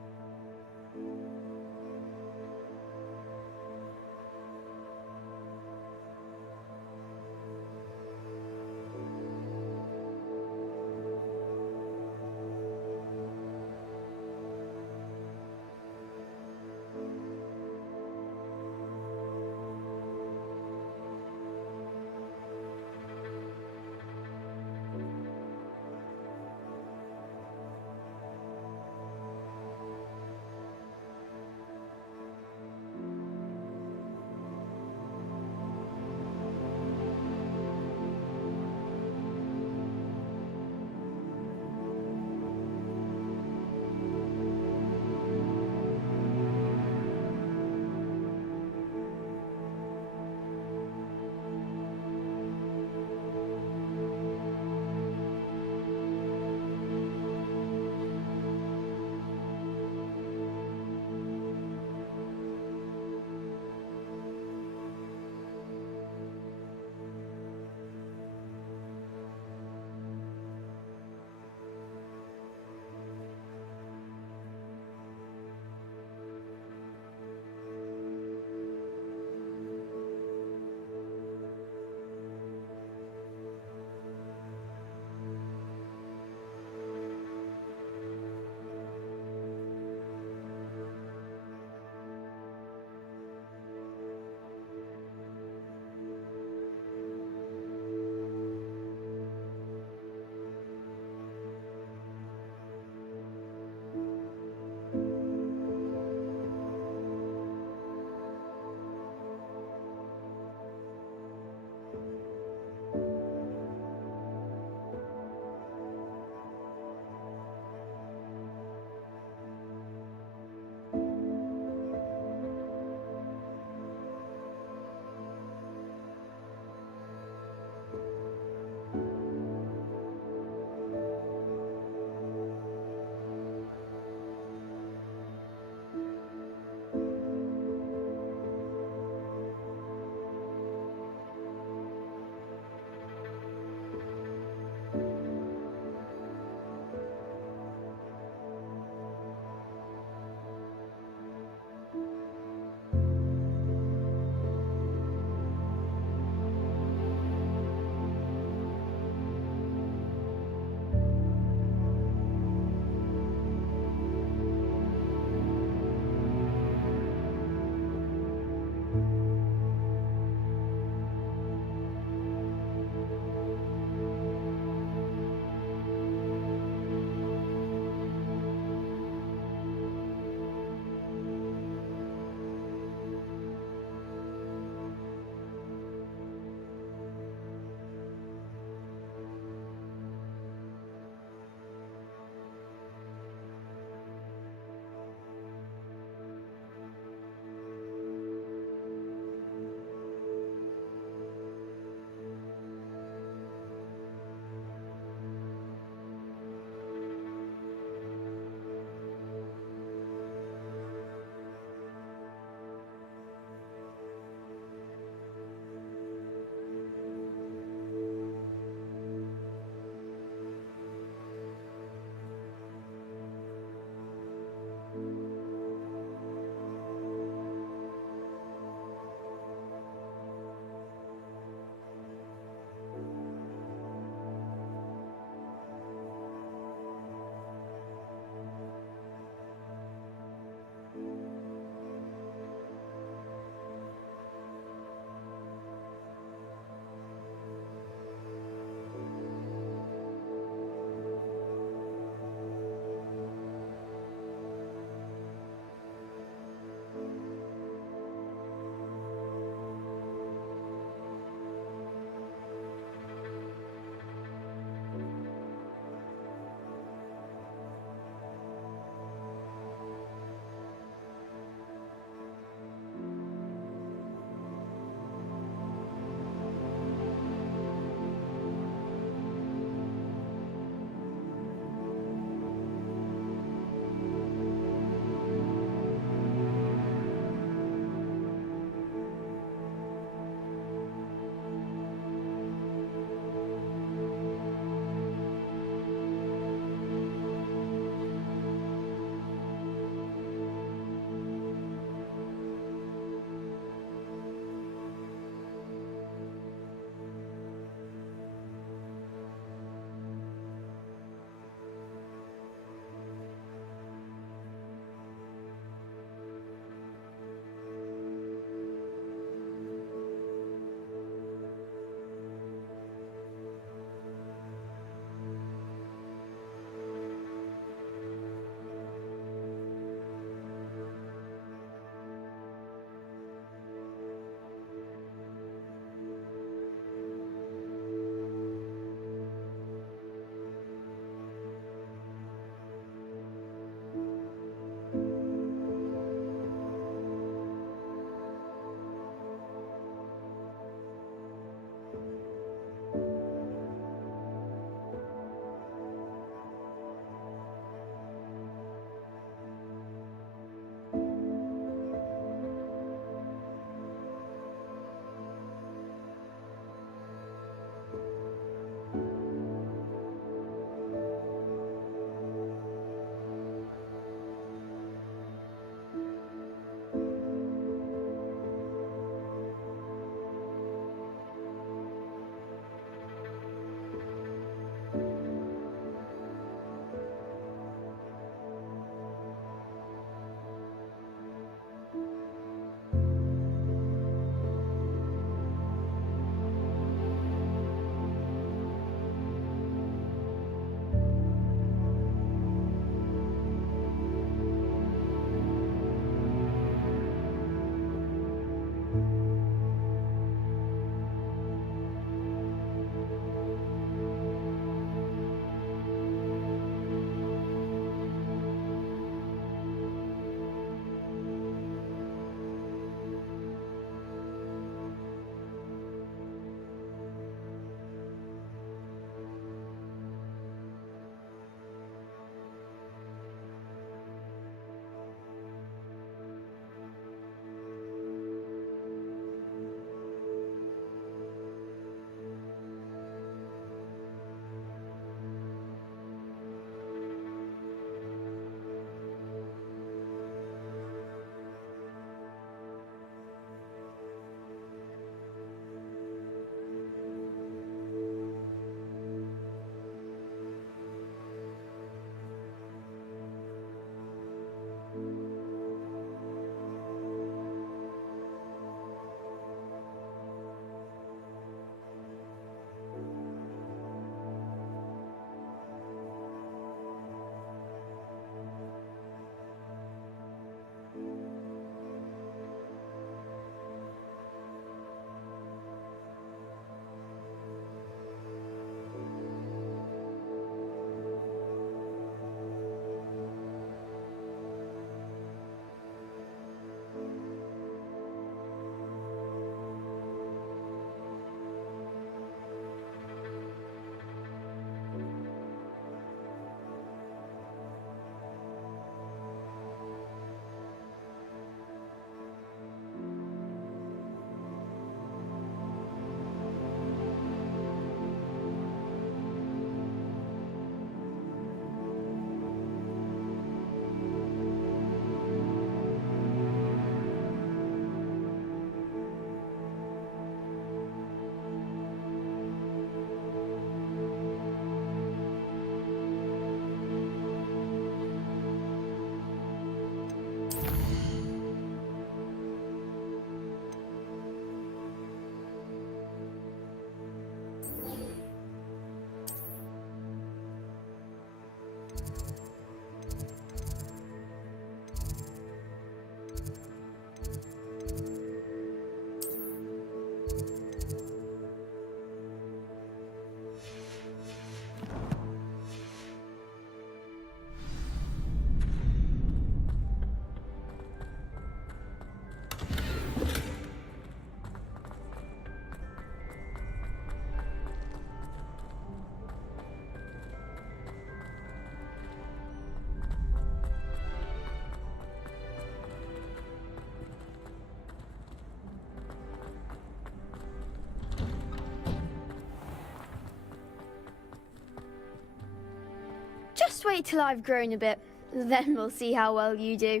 Just wait till I've grown a bit. Then we'll see how well you do.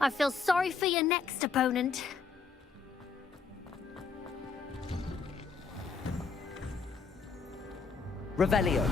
I feel sorry for your next opponent. Revelio.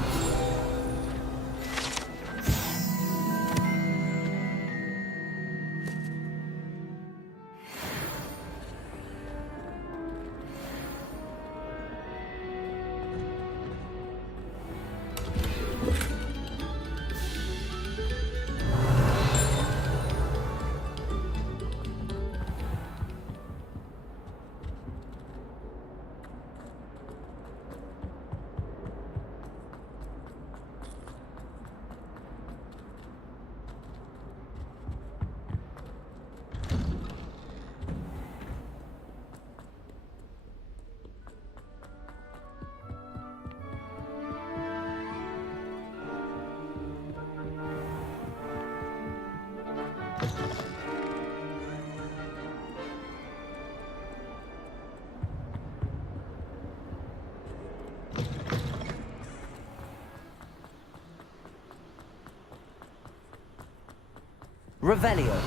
Revelio.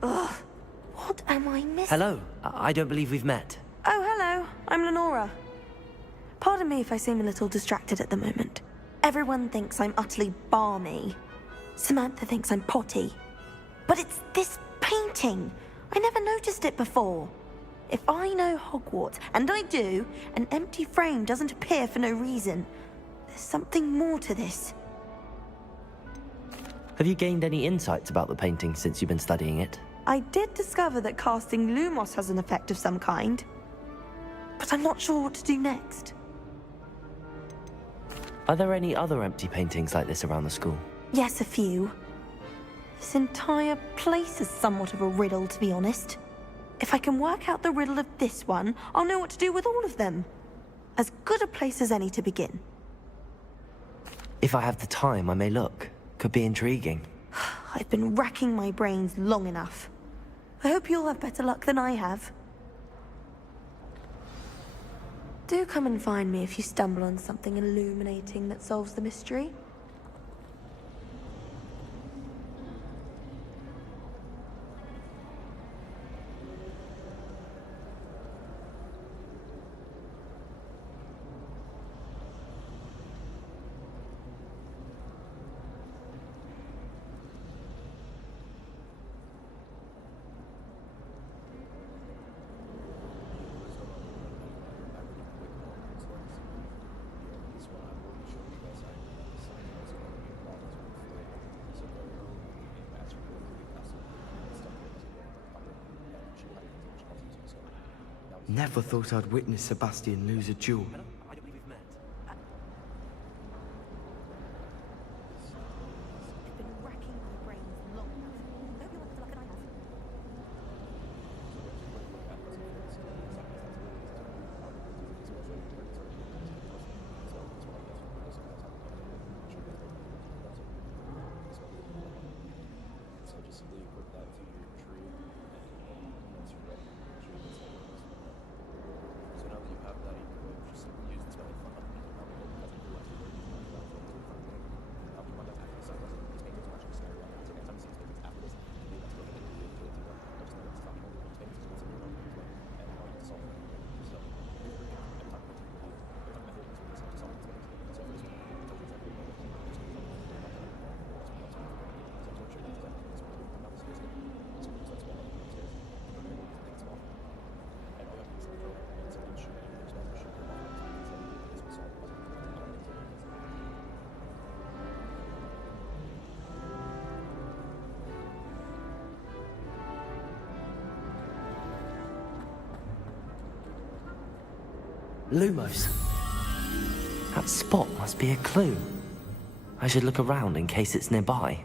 Ugh, what am I missing? Hello. I don't believe we've met. Oh, hello. I'm Lenora. Pardon me if I seem a little distracted at the moment. Everyone thinks I'm utterly balmy. Samantha thinks I'm potty. But it's this painting. I never noticed it before. If I know Hogwarts, and I do, an empty frame doesn't appear for no reason. There's something more to this. Have you gained any insights about the painting since you've been studying it? I did discover that casting Lumos has an effect of some kind. But I'm not sure what to do next. Are there any other empty paintings like this around the school? Yes, a few. This entire place is somewhat of a riddle, to be honest. If I can work out the riddle of this one, I'll know what to do with all of them. As good a place as any to begin. If I have the time, I may look. Could be intriguing. I've been racking my brains long enough. I hope you'll have better luck than I have. Do come and find me if you stumble on something illuminating that solves the mystery. Never thought I'd witness Sebastian lose a duel. Lumos. That spot must be a clue. I should look around in case it's nearby.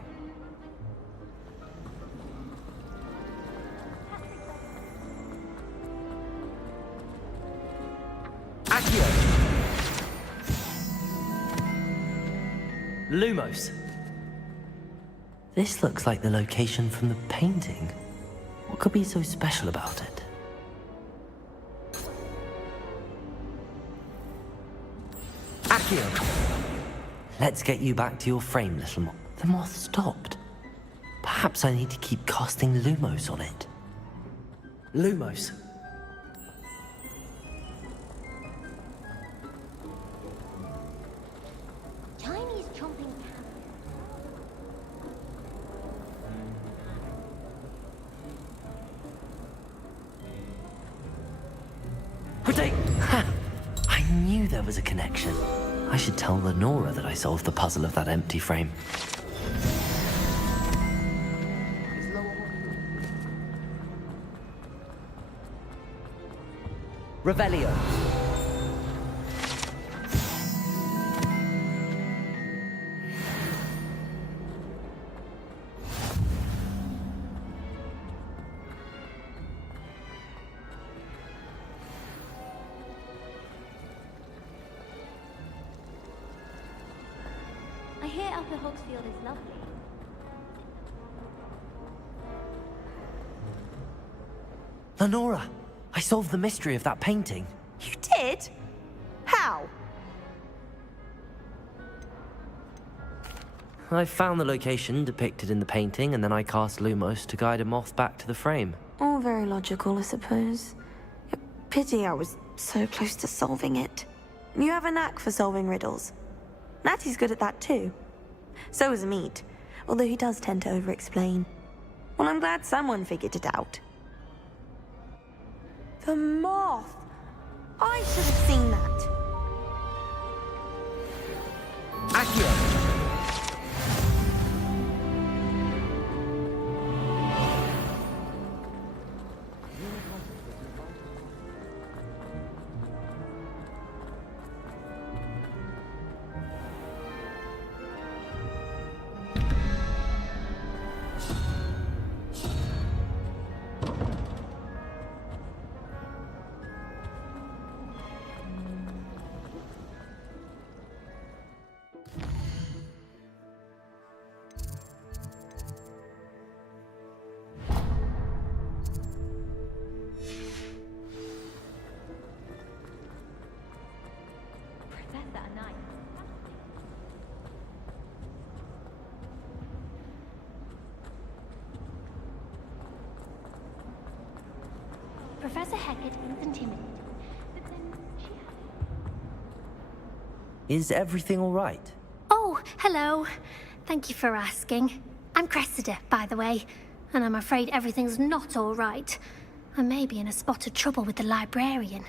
Accio! Lumos. This looks like the location from the painting. What could be so special about it? Accio! Let's get you back to your frame, little moth. The moth stopped. Perhaps I need to keep casting Lumos on it. Lumos. Chinese chomping Ha! I knew there was a connection. I should tell Lenora that I solved the puzzle of that empty frame. Revelio. I hear Upper Hogsfield is lovely. Lenora, I solved the mystery of that painting. You did? How? I found the location depicted in the painting, and then I cast Lumos to guide a moth back to the frame. All very logical, I suppose. Pity I was so close to solving it. You have a knack for solving riddles. Natty's good at that too. So is Meat, although he does tend to over-explain. Well, I'm glad someone figured it out. The moth! I should have seen that. Accio! Professor Hecat isn't intimidated, but then she Is everything all right? Oh, hello. Thank you for asking. I'm Cressida, by the way, and I'm afraid everything's not all right. I may be in a spot of trouble with the librarian.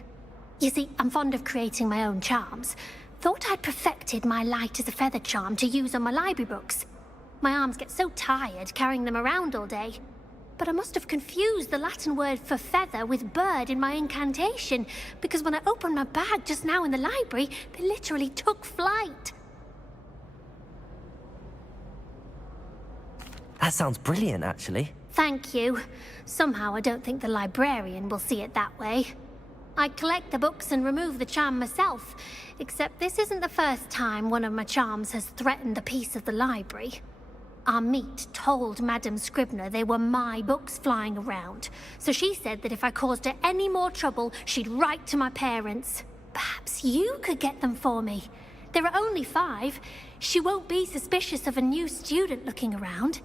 You see, I'm fond of creating my own charms. Thought I'd perfected my light as a feather charm to use on my library books. My arms get so tired carrying them around all day. But I must have confused the Latin word for feather with bird in my incantation, because when I opened my bag just now in the library, they literally took flight. That sounds brilliant, actually. Thank you. Somehow I don't think the librarian will see it that way. I collect the books and remove the charm myself, except this isn't the first time one of my charms has threatened the peace of the library. Our meat told Madame Scribner they were my books flying around, so she said that if I caused her any more trouble, she'd write to my parents. Perhaps you could get them for me. There are only 5. She won't be suspicious of a new student looking around.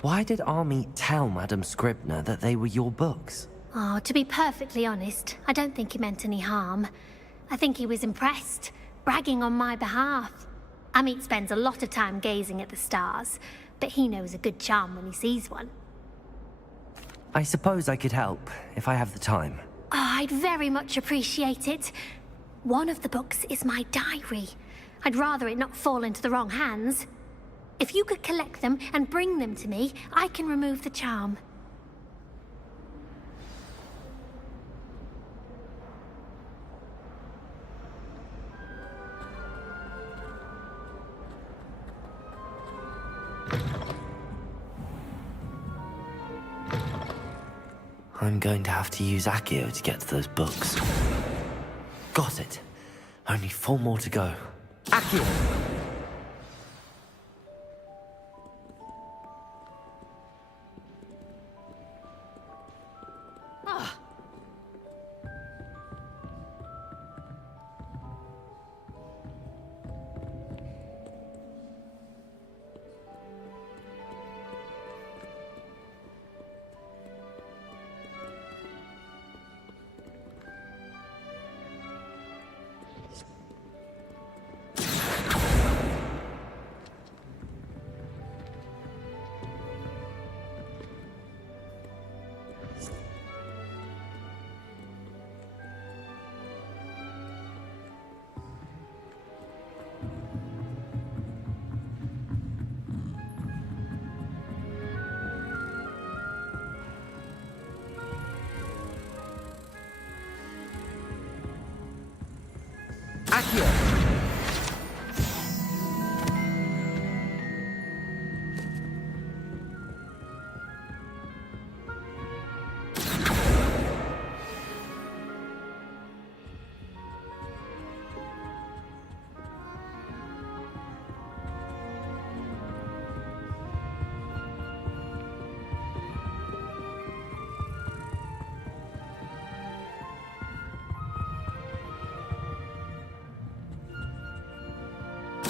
Why did our meat tell Madame Scribner that they were your books? Oh, to be perfectly honest, I don't think he meant any harm. I think he was impressed, bragging on my behalf. Amit spends a lot of time gazing at the stars, but he knows a good charm when he sees one. I suppose I could help, if I have the time. Oh, I'd very much appreciate it. One of the books is my diary. I'd rather it not fall into the wrong hands. If you could collect them and bring them to me, I can remove the charm. I'm going to have to use Accio to get to those books. Got it. Only 4 more to go. Accio! Accio!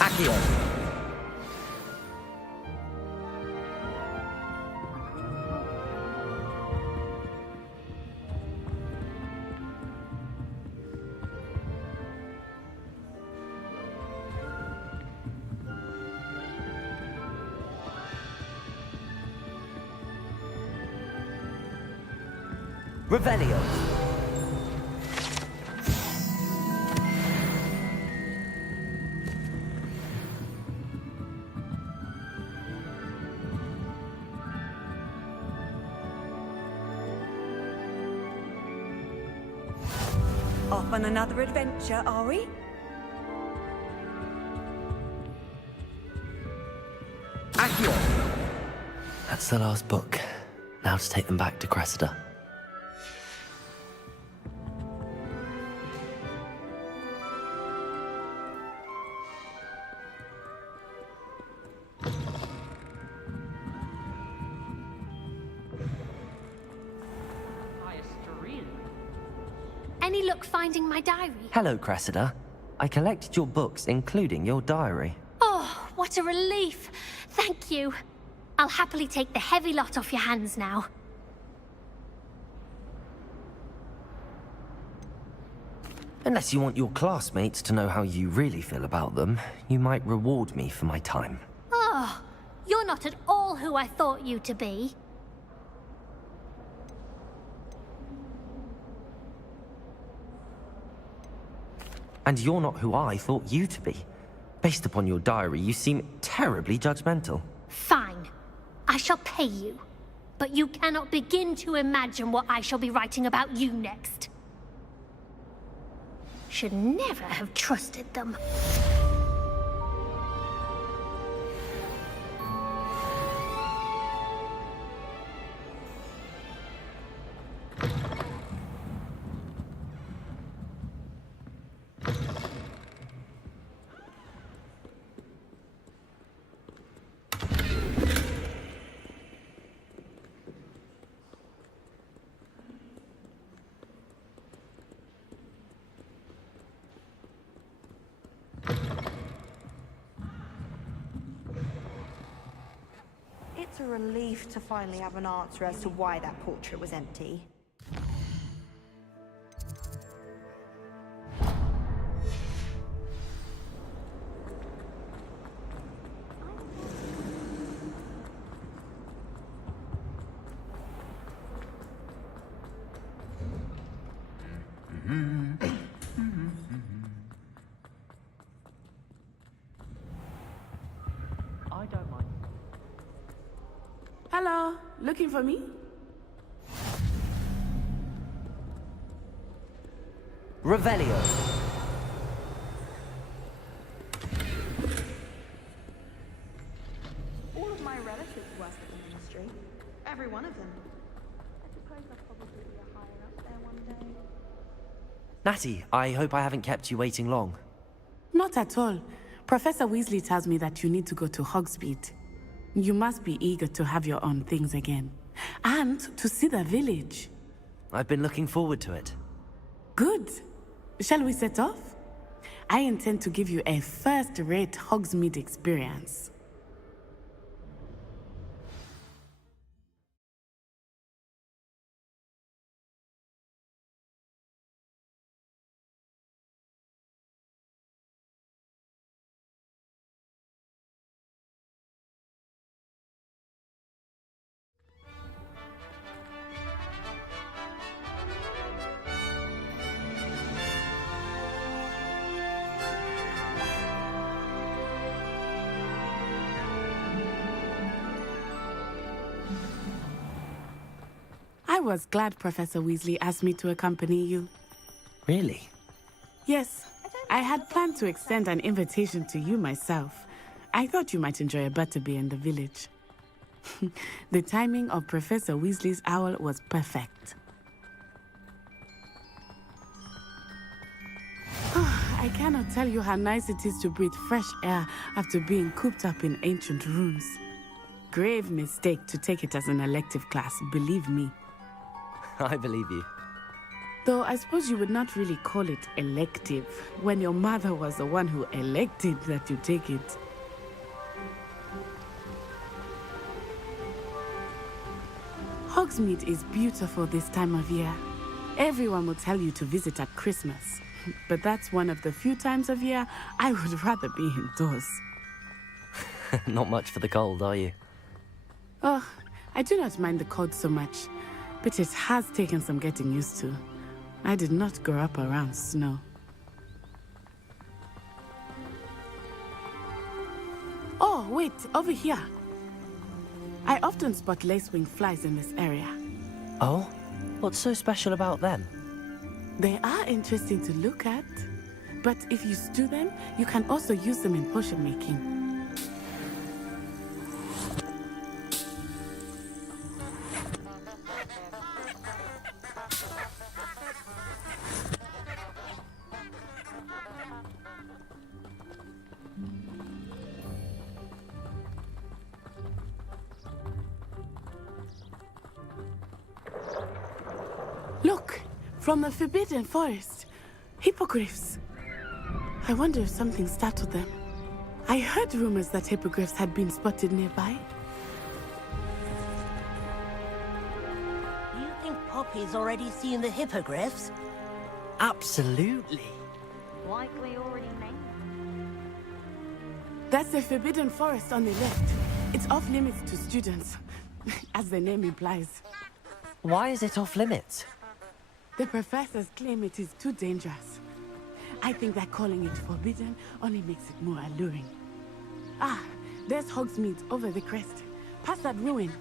Accio! Revelio! Off on another adventure, are we? Accio! That's the last book. Now to take them back to Cressida. Any luck finding my diary? Hello, Cressida. I collected your books, including your diary. Oh, what a relief. Thank you. I'll happily take the heavy lot off your hands now. Unless you want your classmates to know how you really feel about them, you might reward me for my time. Oh, you're not at all who I thought you to be. And you're not who I thought you to be. Based upon your diary, you seem terribly judgmental. Fine. I shall pay you. But you cannot begin to imagine what I shall be writing about you next. Should never have trusted them. It's a relief to finally have an answer as to why that portrait was empty. I don't mind. Hello, looking for me? Revelio. All of my relatives work at the ministry. Every one of them. Natty, I hope I haven't kept you waiting long. Not at all. Professor Weasley tells me that you need to go to Hogsmeade. You must be eager to have your own things again. And to see the village. I've been looking forward to it. Good. Shall we set off? I intend to give you a first-rate Hogsmeade experience. I was glad Professor Weasley asked me to accompany you. Really? Yes, I had planned to extend an invitation to you myself. I thought you might enjoy a butterbeer in the village. The timing of Professor Weasley's owl was perfect. I cannot tell you how nice it is to breathe fresh air after being cooped up in ancient rooms. Grave mistake to take it as an elective class, believe me. I believe you. Though I suppose you would not really call it elective when your mother was the one who elected that you take it. Hogsmeade is beautiful this time of year. Everyone will tell you to visit at Christmas. But that's one of the few times of year I would rather be indoors. Not much for the cold, are you? Oh, I do not mind the cold so much, but it has taken some getting used to. I did not grow up around snow. Oh, wait, over here. I often spot lacewing flies in this area. Oh? What's so special about them? They are interesting to look at, but if you stew them, you can also use them in potion making. Look! From the Forbidden Forest. Hippogriffs. I wonder if something startled them. I heard rumors that hippogriffs had been spotted nearby. You think Poppy's already seen the hippogriffs? Absolutely. Likely already named. That's the Forbidden Forest on the left. It's off limits to students, as the name implies. Why is it off limits? The professors claim it is too dangerous. I think that calling it forbidden only makes it more alluring. Ah, there's Hogsmeade over the crest. Past that ruin.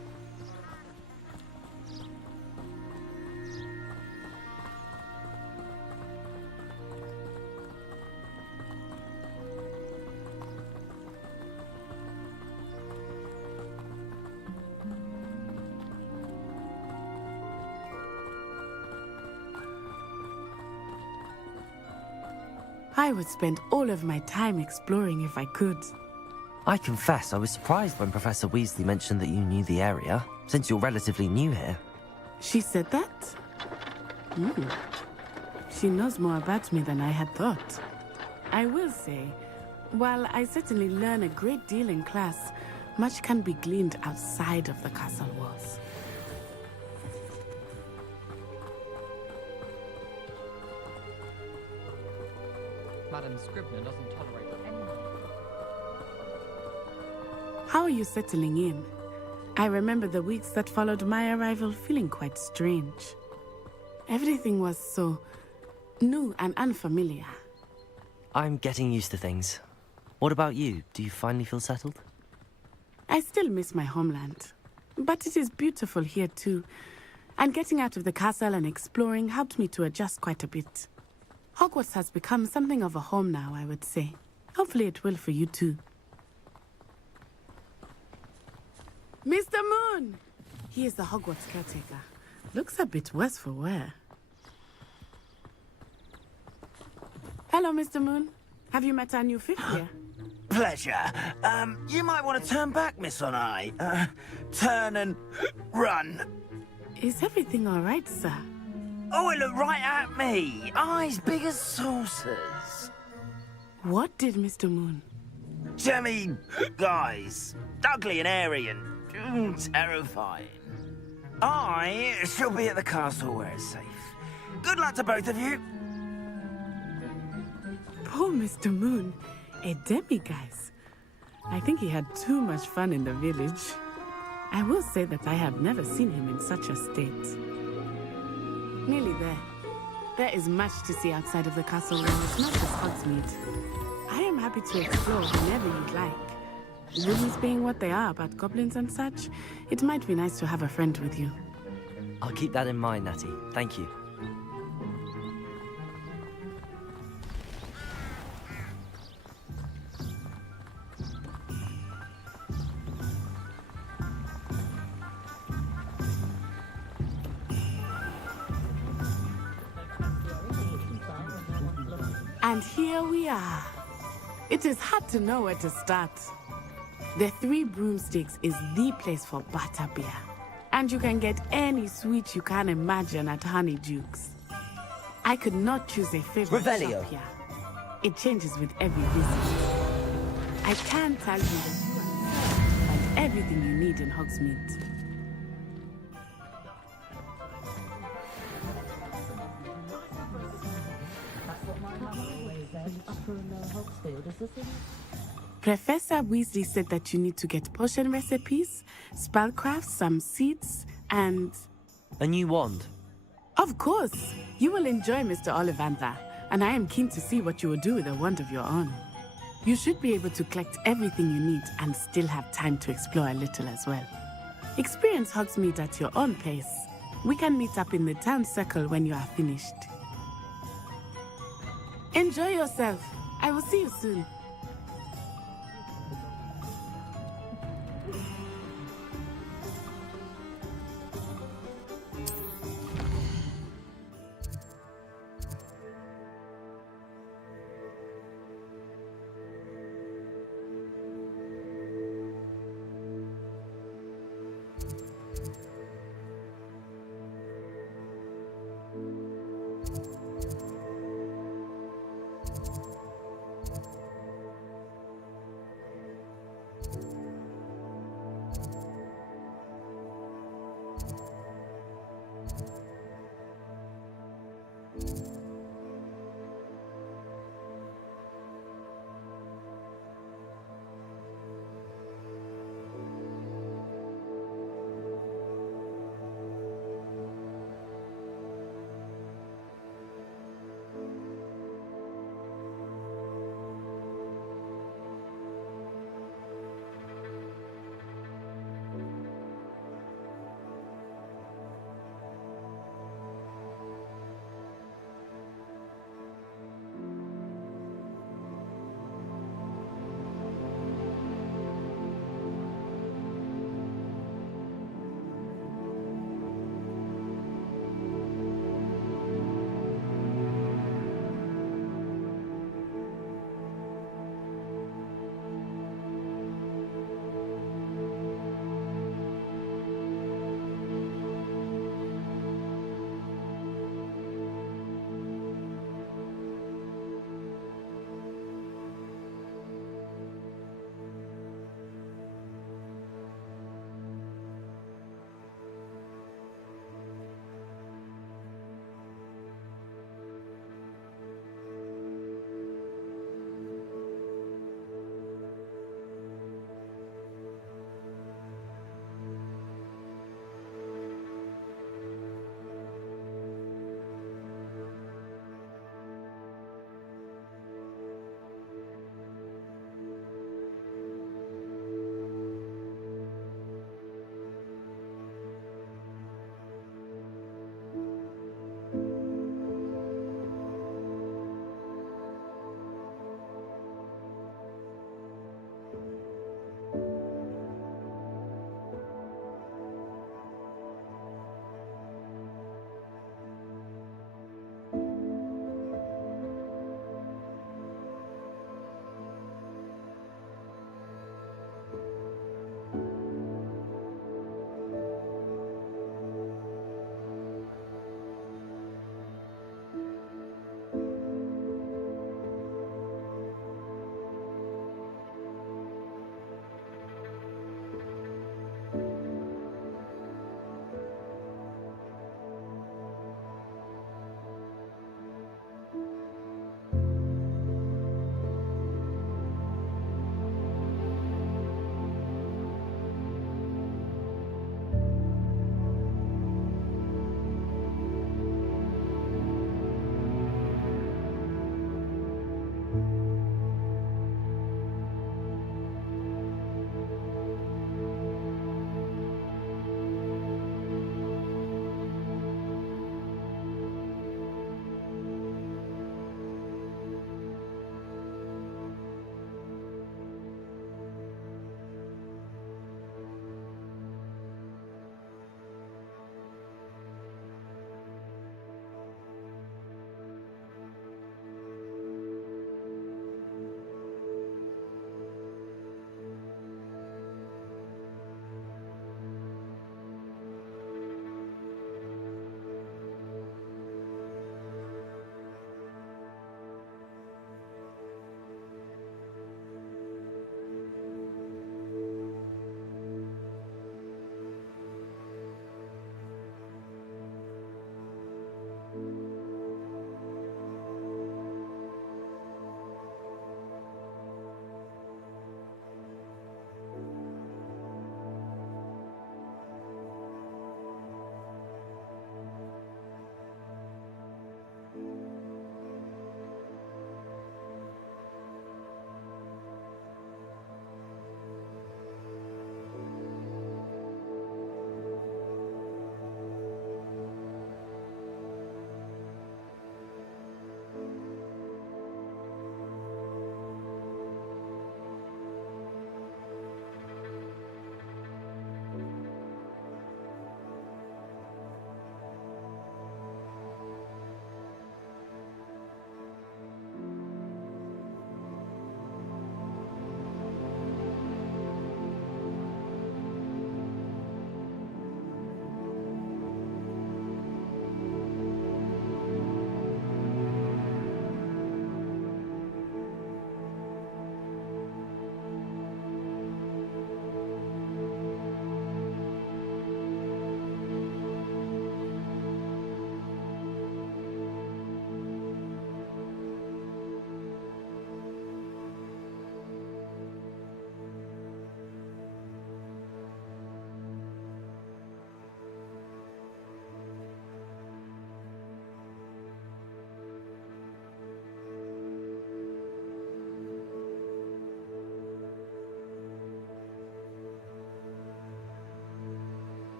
I would spend all of my time exploring if I could. I confess I was surprised when Professor Weasley mentioned that you knew the area, since you're relatively new here. She said that? She knows more about me than I had thought. I will say, while I certainly learn a great deal in class, much can be gleaned outside of the castle walls. Madam Scribner doesn't tolerate anyone. How are you settling in? I remember the weeks that followed my arrival feeling quite strange. Everything was so new and unfamiliar. I'm getting used to things. What about you? Do you finally feel settled? I still miss my homeland, but it is beautiful here too. And getting out of the castle and exploring helped me to adjust quite a bit. Hogwarts has become something of a home now, I would say. Hopefully it will for you too. Mr. Moon! He is the Hogwarts caretaker. Looks a bit worse for wear. Hello, Mr. Moon. Have you met our new fifth year? Pleasure. You might want to turn back, Miss Onai. Turn and run. Is everything all right, sir? Oh, it looked right at me. Eyes big as saucers. What did Mr. Moon? Jemmy, guys. Ugly and airy and terrifying. I shall be at the castle where it's safe. Good luck to both of you. Poor Mr. Moon. A demiguise. I think he had too much fun in the village. I will say that I have never seen him in such a state. Nearly there. There is much to see outside of the castle walls, not just Hogsmeade. I am happy to explore whenever you'd like. Rumors being what they are about goblins and such, it might be nice to have a friend with you. I'll keep that in mind, Natty. Thank you. And here we are. It is hard to know where to start. The Three Broomsticks is the place for butterbeer. And you can get any sweet you can imagine at Honeydukes. I could not choose a favorite shop here. It changes with every visit. I can tell you that you find everything you need in Hogsmeade. Professor Weasley said that you need to get potion recipes, spellcraft, some seeds, and... A new wand? Of course! You will enjoy Mr. Ollivander, and I am keen to see what you will do with a wand of your own. You should be able to collect everything you need and still have time to explore a little as well. Experience Hogsmeade at your own pace. We can meet up in the town circle when you are finished. Enjoy yourself. I will see you soon.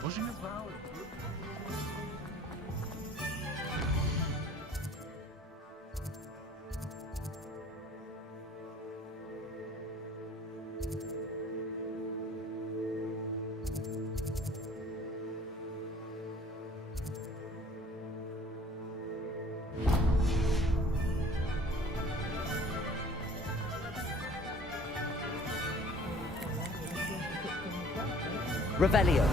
Pushing about. Revelio.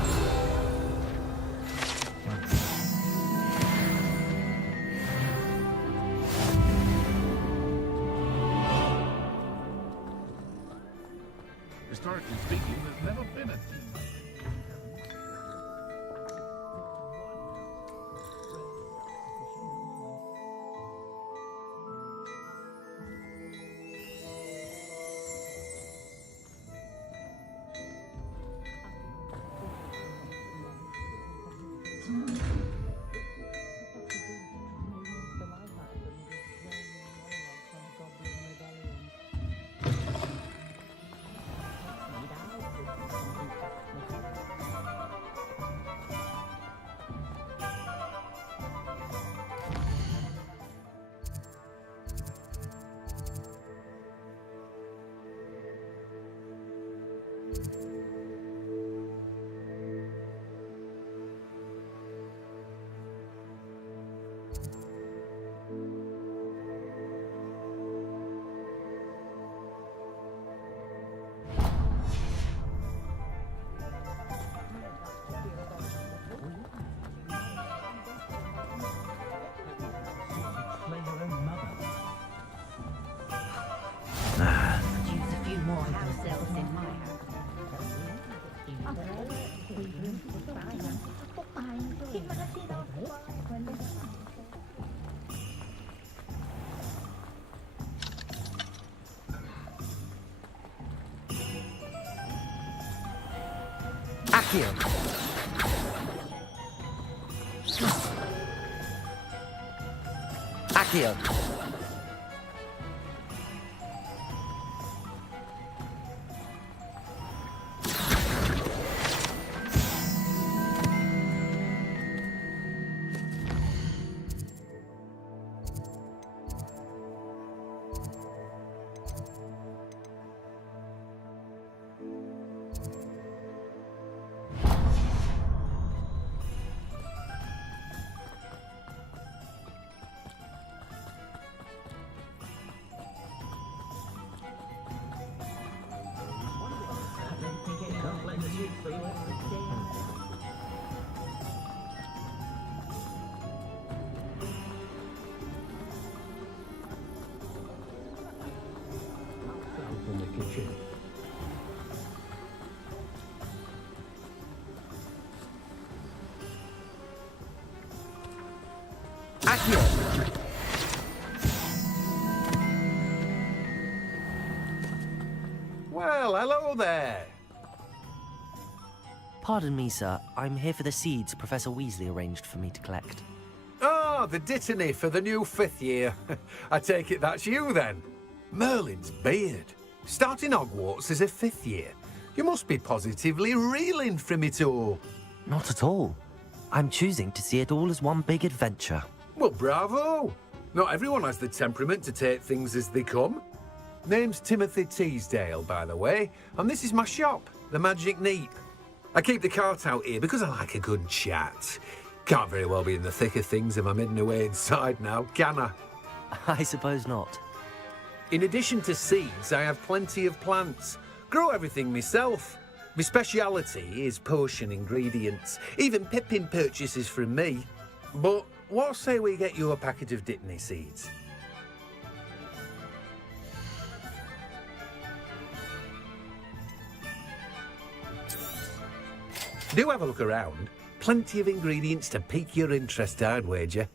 Historically speaking, there's never been a team. Use a few more house elves in my Accio. Accio. In the kitchen. Accio. Well, hello there. Pardon me, sir. I'm here for the seeds Professor Weasley arranged for me to collect. Ah, the dittany for the new 5th year. I take it that's you then. Merlin's beard. Starting Hogwarts as a 5th year. You must be positively reeling from it all. Not at all. I'm choosing to see it all as one big adventure. Well, bravo. Not everyone has the temperament to take things as they come. Name's Timothy Teasdale, by the way, and this is my shop, the Magic Neep. I keep the cart out here because I like a good chat. Can't very well be in the thick of things if I'm hidden away inside now, can I? I suppose not. In addition to seeds, I have plenty of plants. Grow everything myself. My speciality is potion ingredients. Even Pippin purchases from me. But what say we get you a packet of Dittany seeds? Do have a look around. Plenty of ingredients to pique your interest, I'd wager.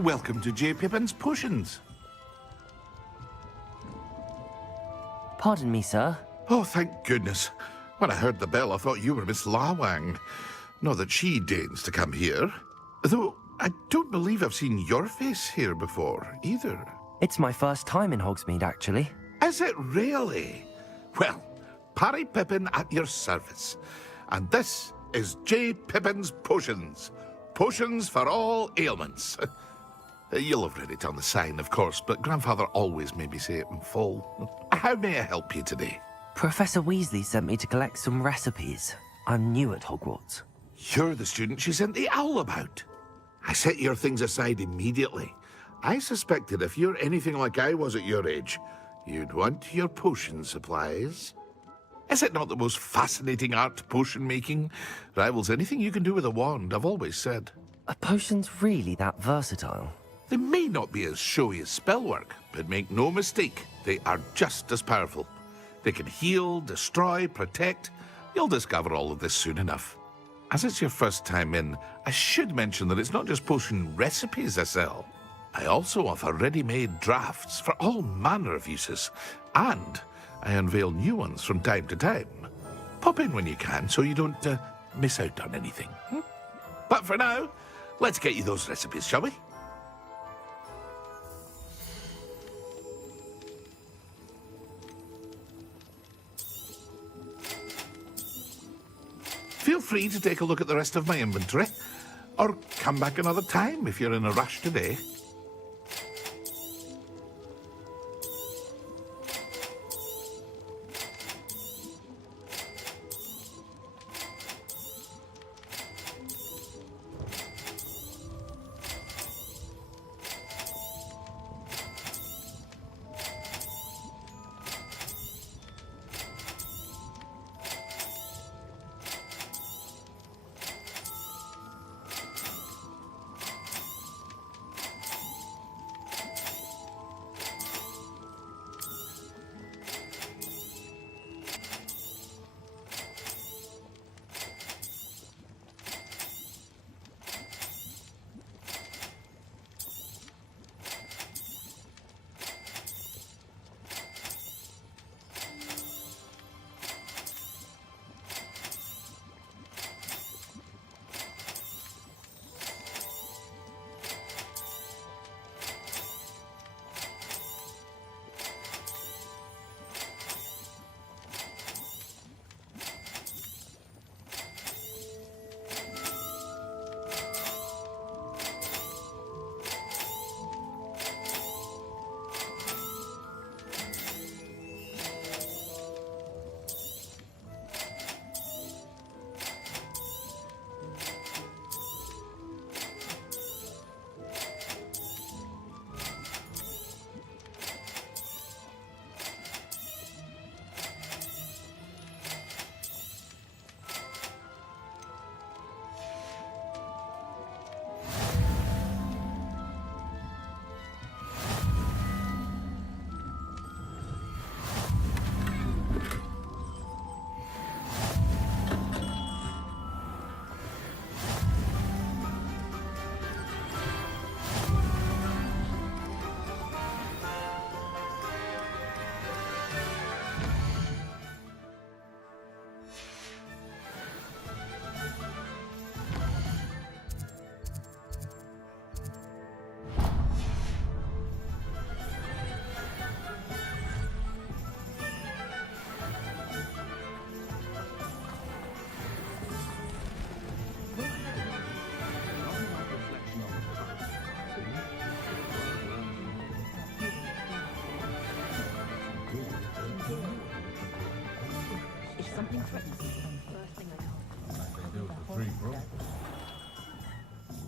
welcome to J. Pippin's Potions. Pardon me, sir. Oh, thank goodness. When I heard the bell, I thought you were Miss Lawang. Not that she deigns to come here. Though I don't believe I've seen your face here before, either. It's my first time in Hogsmeade, actually. Is it really? Well, Parry Pippin at your service. And this is J. Pippin's Potions. Potions for all ailments. You'll have read it on the sign, of course, but Grandfather always made me say it in full. How may I help you today? Professor Weasley sent me to collect some recipes. I'm new at Hogwarts. You're the student she sent the owl about. I set your things aside immediately. I suspected if you're anything like I was at your age, you'd want your potion supplies. Is it not the most fascinating art, potion making? Rivals anything you can do with a wand, I've always said. Are potions really that versatile? They may not be as showy as spellwork, but make no mistake, they are just as powerful. They can heal, destroy, protect. You'll discover all of this soon enough. As it's your first time in, I should mention that it's not just potion recipes I sell. I also offer ready-made drafts for all manner of uses, and I unveil new ones from time to time. Pop in when you can so you don't miss out on anything. But for now, let's get you those recipes, shall we? Feel free to take a look at the rest of my inventory, or come back another time if you're in a rush today.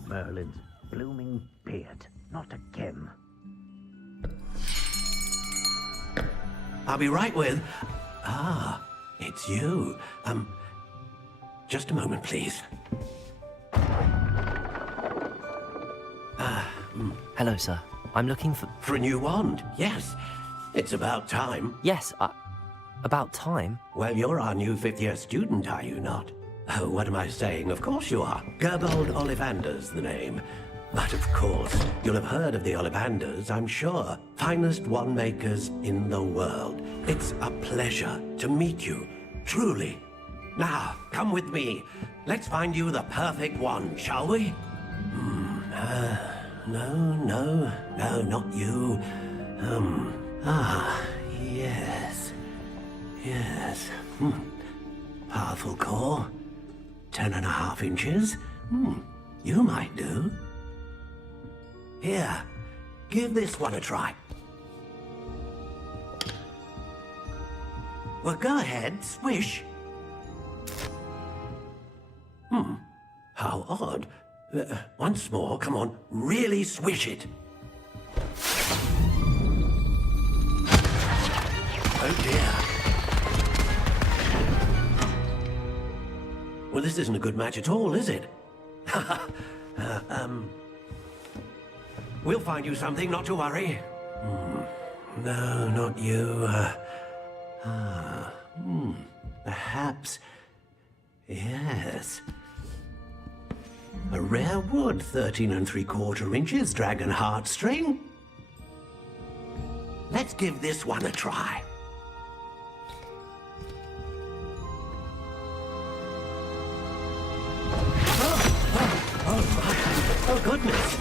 Merlin's blooming beard. Not again. I'll be right with... Ah, it's you. Just a moment, please. Hello, sir. I'm looking for... For a new wand, yes. It's about time. Yes, about time? Well, you're our new fifth-year student, are you not? Oh, what am I saying? Of course you are. Gerbold Ollivander's the name. But of course, you'll have heard of the Ollivanders, I'm sure. Finest wand makers in the world. It's a pleasure to meet you, truly. Now, come with me. Let's find you the perfect wand, shall we? No, not you. Yes. Powerful core. 10.5 inches. You might do. Here, give this one a try. Well, go ahead, swish. How odd. Once more, come on, really swish it. Oh dear. Well, this isn't a good match at all, is it? We'll find you something, not to worry. No, not you. Perhaps. Yes. A rare wood, 13 3/4 inches, dragon heartstring. Let's give this one a try. Oh, goodness.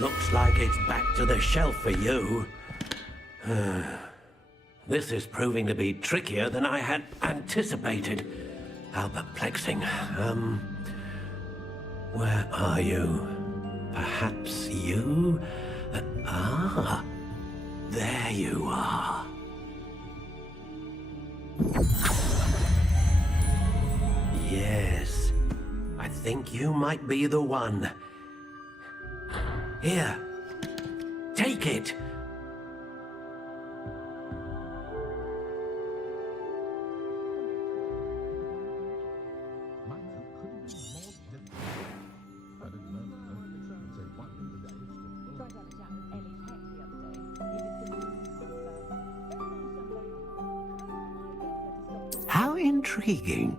Looks like it's back to the shelf for you. This is proving to be trickier than I had anticipated. How perplexing. Where are you? Perhaps you? There you are. Yes, I think you might be the one. Here, take it. How intriguing.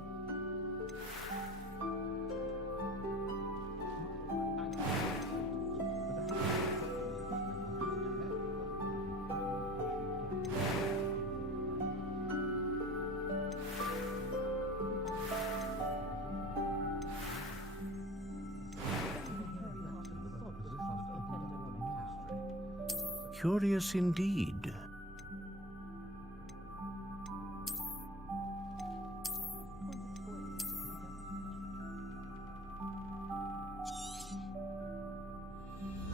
Curious indeed.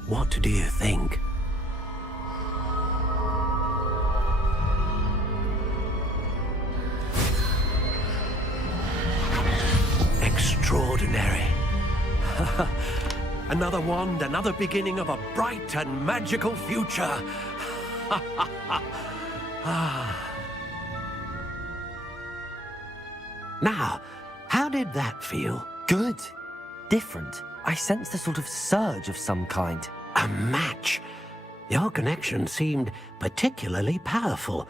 What do you think? Extraordinary. Another wand, another beginning of a bright and magical future. Now, how did that feel? Good. Different. I sensed a sort of surge of some kind. A match. Your connection seemed particularly powerful.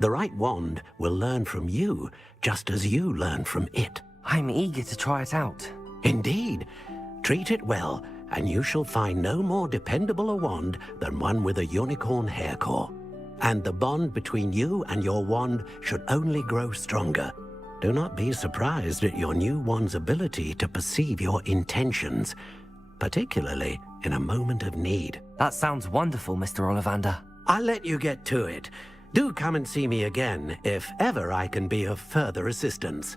The right wand will learn from you, just as you learn from it. I'm eager to try it out. Indeed. Treat it well, and you shall find no more dependable a wand than one with a unicorn hair core. And the bond between you and your wand should only grow stronger. Do not be surprised at your new wand's ability to perceive your intentions, particularly in a moment of need. That sounds wonderful, Mr. Ollivander. I'll let you get to it. Do come and see me again if ever I can be of further assistance.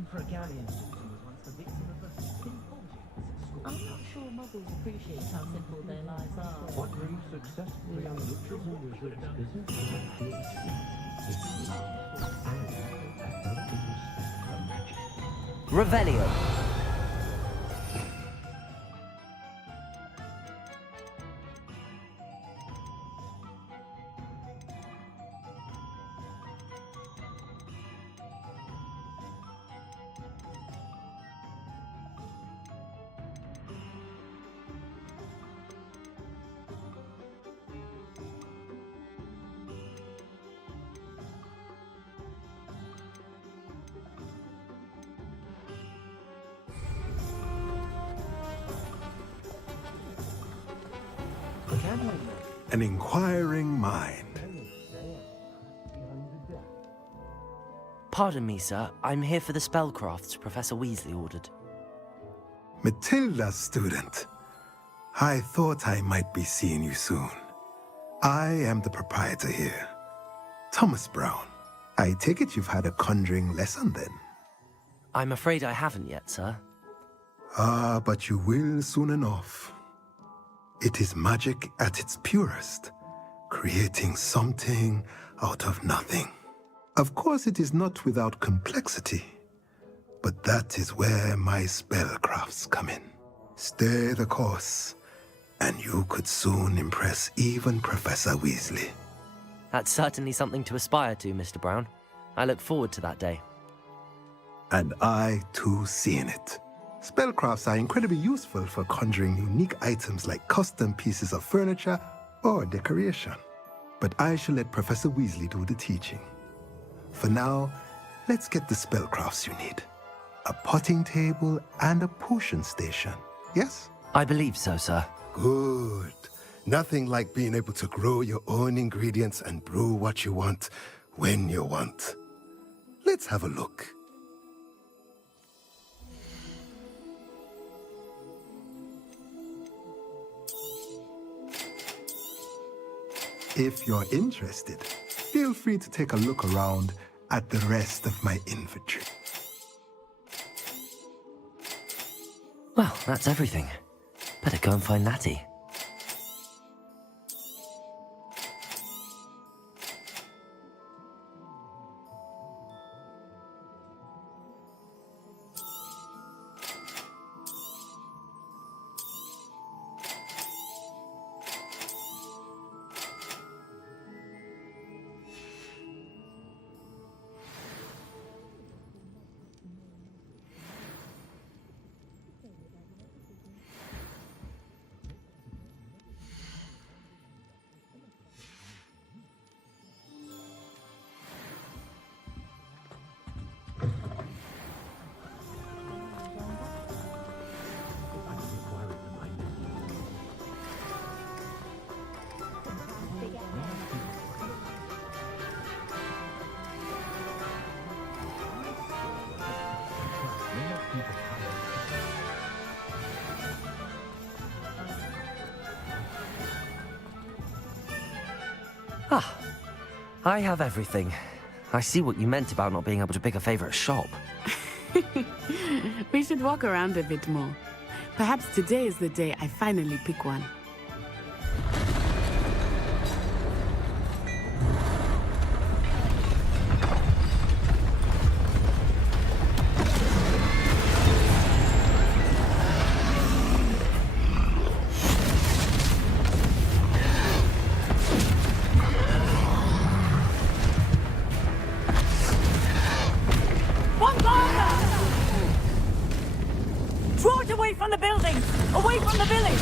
Emperor Gallian was once the victim of a simple school. I'm not sure muggles appreciate how simple their lives are. What brings successfully unreachable wizards Revelio. An inquiring mind. Pardon me, sir. I'm here for the spellcrafts Professor Weasley ordered. Matilda, student. I thought I might be seeing you soon. I am the proprietor here, Thomas Brown. I take it you've had a conjuring lesson then? I'm afraid I haven't yet, sir. Ah, but you will soon enough. It is magic at its purest, creating something out of nothing. Of course, it is not without complexity, but that is where my spellcrafts come in. Stay the course, and you could soon impress even Professor Weasley. That's certainly something to aspire to, Mr. Brown. I look forward to that day. And I, too, seeing it. Spellcrafts are incredibly useful for conjuring unique items like custom pieces of furniture or decoration. But I shall let Professor Weasley do the teaching. For now, let's get the spellcrafts you need. A potting table and a potion station, yes? I believe so, sir. Good. Nothing like being able to grow your own ingredients and brew what you want when you want. Let's have a look. If you're interested, feel free to take a look around at the rest of my inventory. Well, that's everything. Better go and find Natty. Ah, I have everything. I see what you meant about not being able to pick a favorite shop. We should walk around a bit more. Perhaps today is the day I finally pick one. Draw it away from the buildings! Away from the village!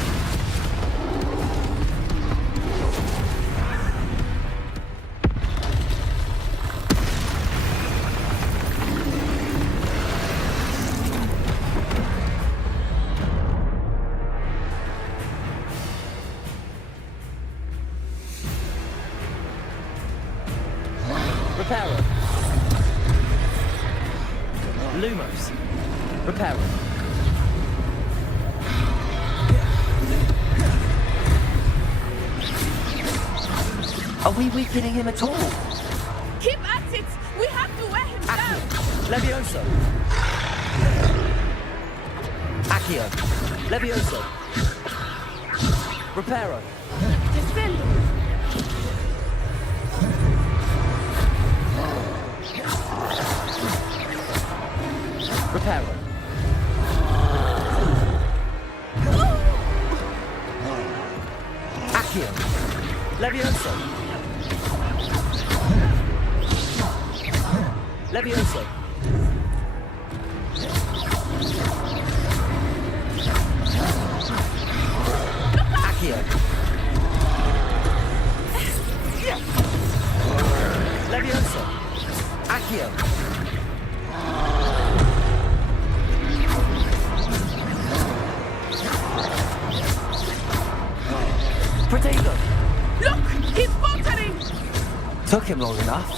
Reparo. Lumos. Reparo. Are we weakening him at all? Keep at it! We have to wear him down! Levioso! Accio. Levioso. Reparo. Descendo. Reparo. Accio. Levioso. Levioso. Accio. Levioso. Accio. Protego. Look! He's faltering! Took him long enough.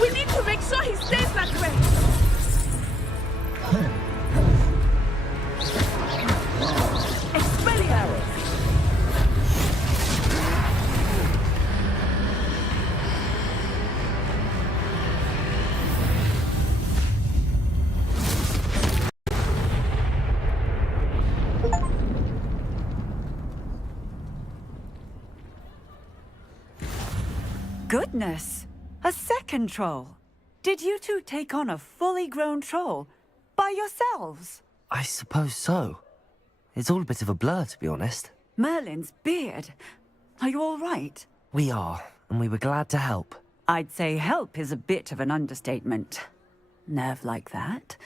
We need to make sure he stays that way! Expelliarmus! Goodness! A second troll! Did you two take on a fully grown troll? By yourselves? I suppose so. It's all a bit of a blur, to be honest. Merlin's beard. Are you all right? We are, and we were glad to help. I'd say help is a bit of an understatement. Nerve like that.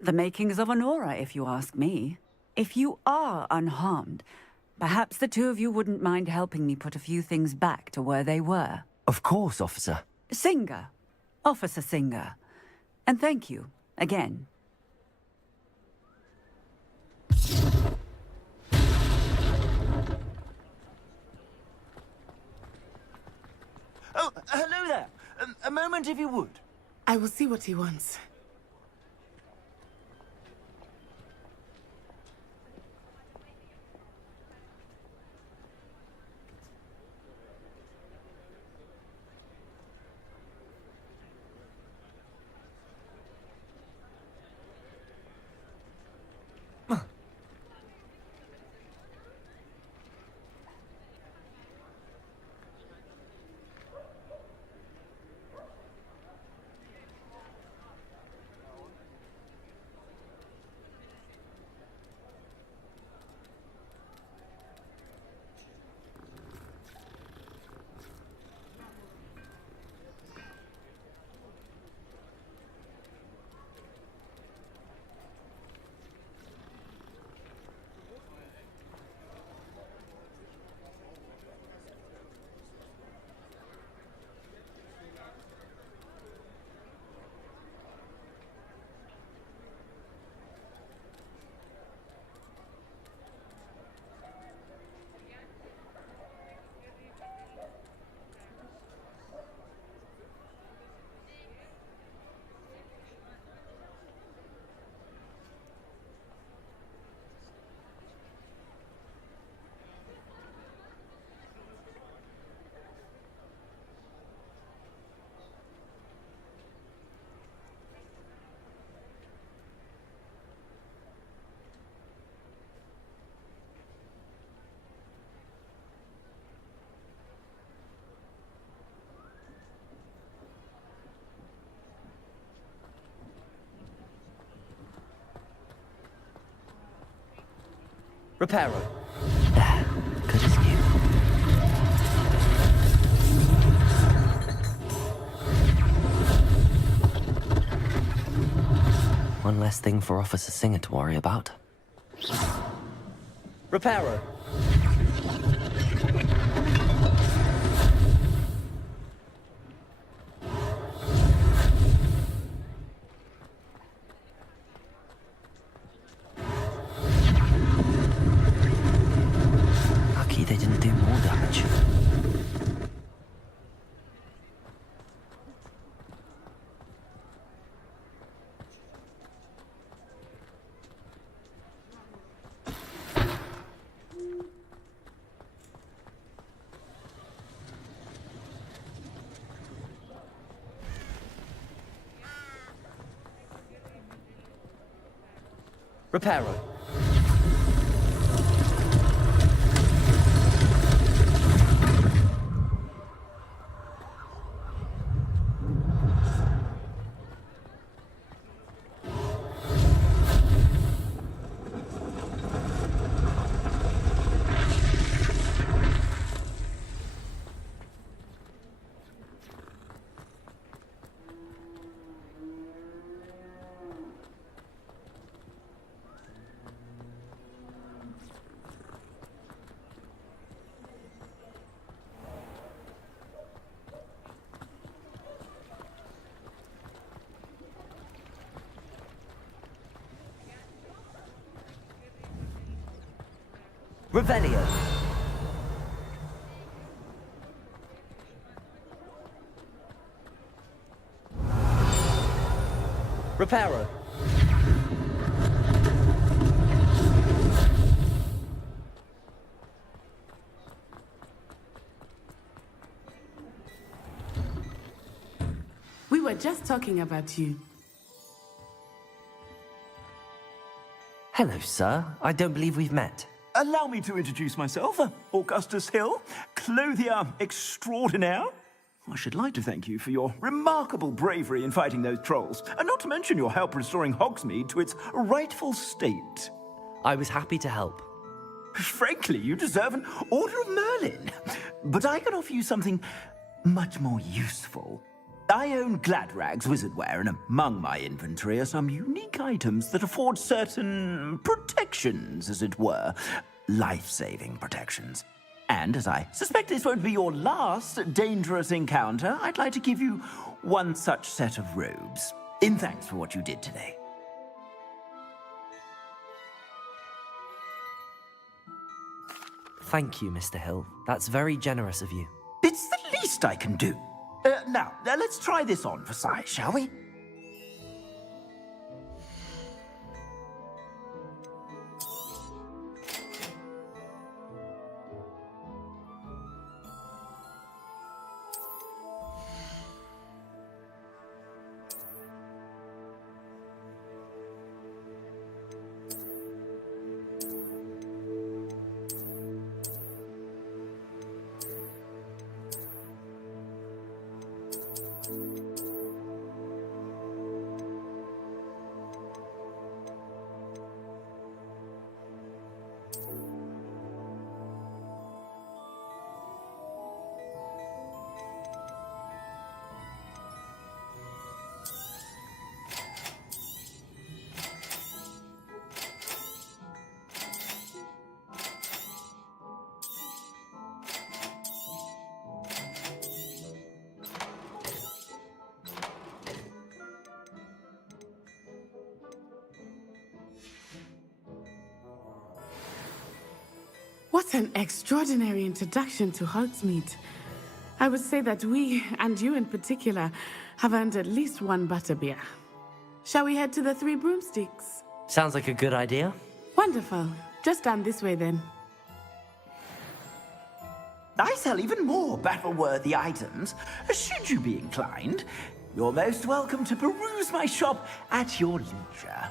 The makings of an aura, if you ask me. If you are unharmed, perhaps the two of you wouldn't mind helping me put a few things back to where they were. Of course, officer. Singer. Officer Singer. And thank you, again. Oh, hello there. A moment if you would. I will see what he wants. Reparo. There. Good as new. One less thing for Officer Singer to worry about. Reparo. Lucky they didn't do more damage. Reparo. Revelio. Reparo. We were just talking about you. Hello, sir. I don't believe we've met. Allow me to introduce myself, Augustus Hill, clothier extraordinaire. I should like to thank you for your remarkable bravery in fighting those trolls, and not to mention your help restoring Hogsmeade to its rightful state. I was happy to help. Frankly, you deserve an Order of Merlin. But I can offer you something much more useful. I own Gladrag's wizardware, and among my inventory are some unique items that afford certain protections, as it were. Life-saving protections. And as I suspect this won't be your last dangerous encounter, I'd like to give you one such set of robes, in thanks for what you did today. Thank you, Mr. Hill. That's very generous of you. It's the least I can do. Now, let's try this on for size, shall we? What an extraordinary introduction to Hogsmeade. I would say that we, and you in particular, have earned at least one butterbeer. Shall we head to the Three Broomsticks? Sounds like a good idea. Wonderful. Just down this way then. I sell even more battle-worthy items. Should you be inclined, you're most welcome to peruse my shop at your leisure.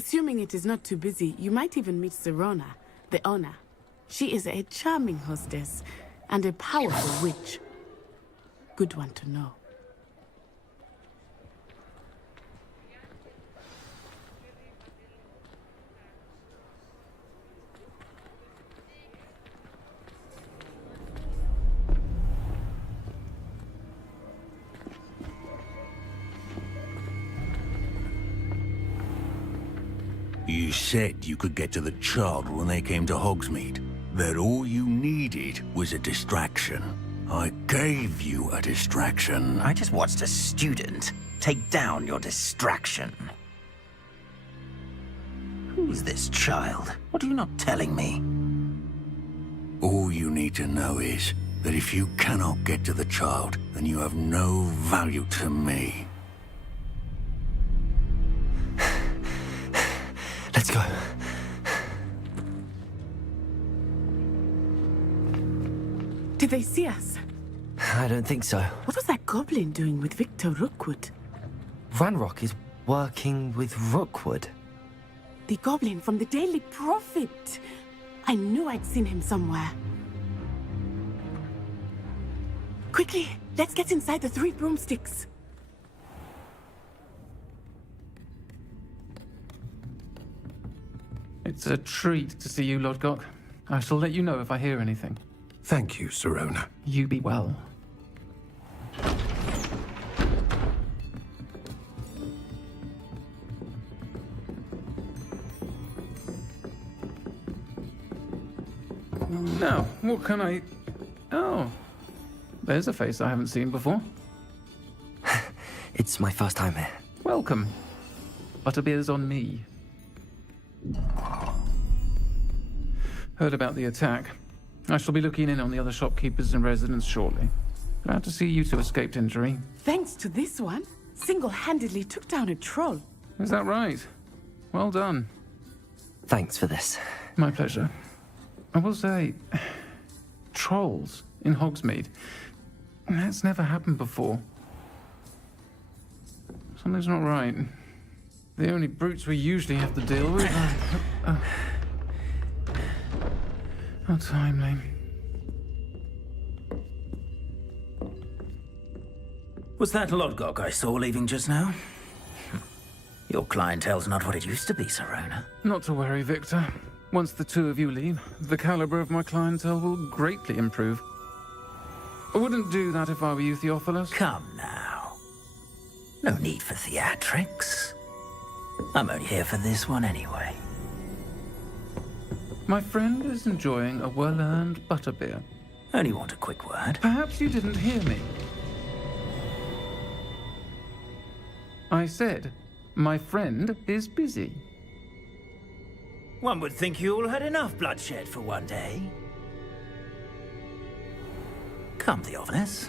Assuming it is not too busy, you might even meet Serona, the owner. She is a charming hostess and a powerful witch. Good one to know. You said you could get to the child when they came to Hogsmeade. That all you needed was a distraction. I gave you a distraction. I just watched a student take down your distraction. Who's this child? What are you not telling me? All you need to know is that if you cannot get to the child, then you have no value to me. Let's go. Did they see us? I don't think so. What was that goblin doing with Victor Rookwood? Ranrock is working with Rookwood. The goblin from the Daily Prophet. I knew I'd seen him somewhere. Quickly, let's get inside the 3 broomsticks. It's a treat to see you, Lodgok. I shall let you know if I hear anything. Thank you, Serona. You be well. Now, what can I... Oh, there's a face I haven't seen before. It's my first time here. Welcome. Butterbeer's on me. Heard about the attack. I shall be looking in on the other shopkeepers and residents shortly. Glad to see you two escaped injury. Thanks to this one, single-handedly took down a troll. Is that right? Well done. Thanks for this. My pleasure. I will say, trolls in Hogsmeade. That's never happened before. Something's not right. The only brutes we usually have to deal with are... How timely. Was that Lodgok I saw leaving just now? Your clientele's not what it used to be, Serona. Not to worry, Victor. Once the 2 of you leave, the caliber of my clientele will greatly improve. I wouldn't do that if I were you, Theophilus. Come now. No need for theatrics. I'm only here for this one anyway. My friend is enjoying a well-earned butterbeer. Only want a quick word. Perhaps you didn't hear me. I said, my friend is busy. One would think you all had enough bloodshed for one day. Come, Theophilus.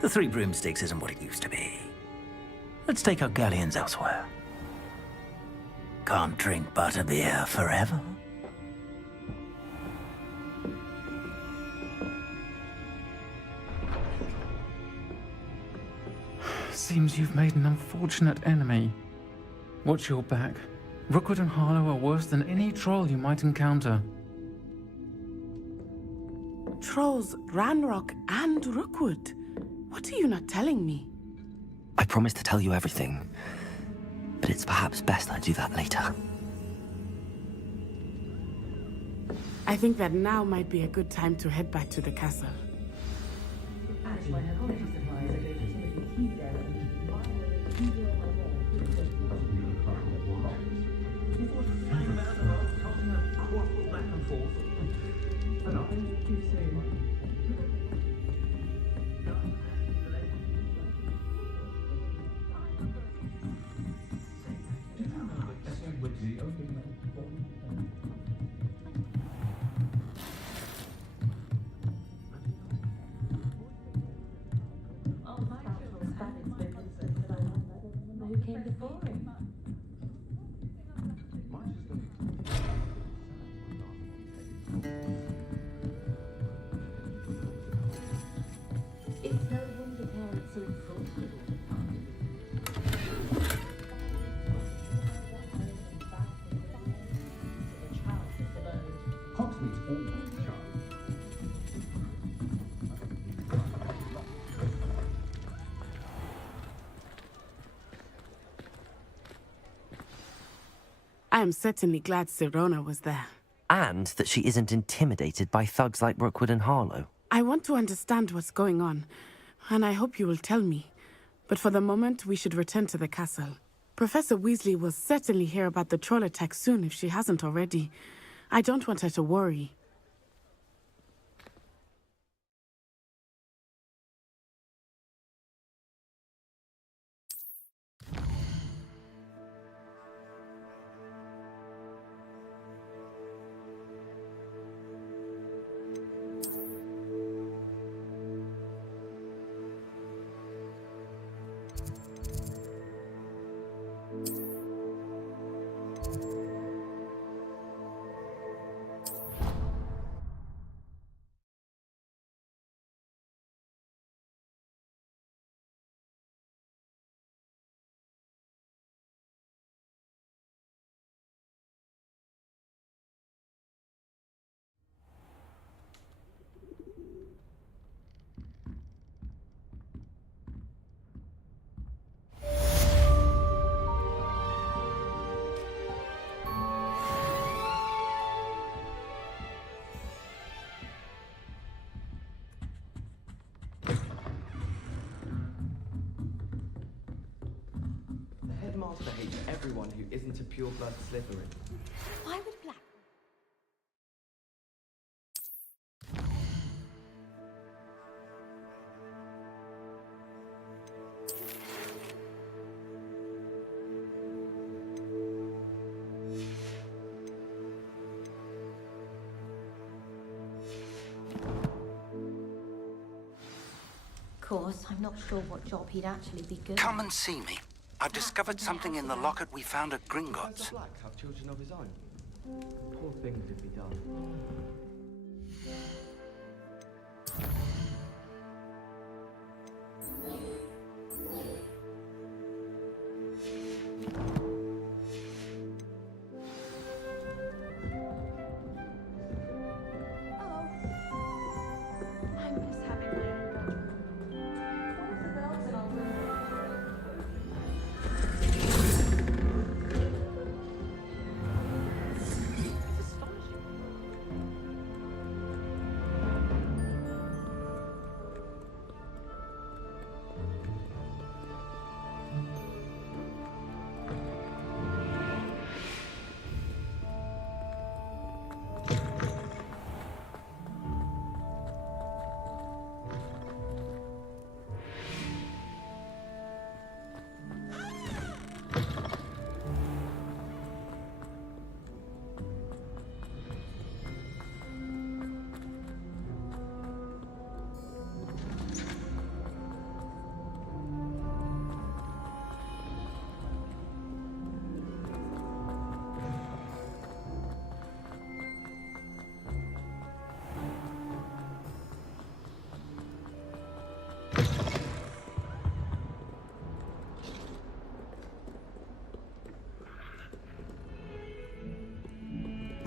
The 3 broomsticks isn't what it used to be. Let's take our galleons elsewhere. Can't drink butterbeer forever. Seems you've made an unfortunate enemy. Watch your back. Rookwood and Harlow are worse than any troll you might encounter. Trolls, Ranrock, and Rookwood. What are you not telling me? I promise to tell you everything, but it's perhaps best I do that later. I think that now might be a good time to head back to the castle. I am certainly glad Sirona was there. And that she isn't intimidated by thugs like Rookwood and Harlow. I want to understand what's going on, and I hope you will tell me. But for the moment, we should return to the castle. Professor Weasley will certainly hear about the troll attack soon if she hasn't already. I don't want her to worry. The headmaster hates everyone who isn't a pure-blood Slytherin. Why would Black... Of course, I'm not sure what job he'd actually be good Come at. and see me. I've discovered something in the locket we found at Gringotts. Professor Black have children of his own. Poor things if he does.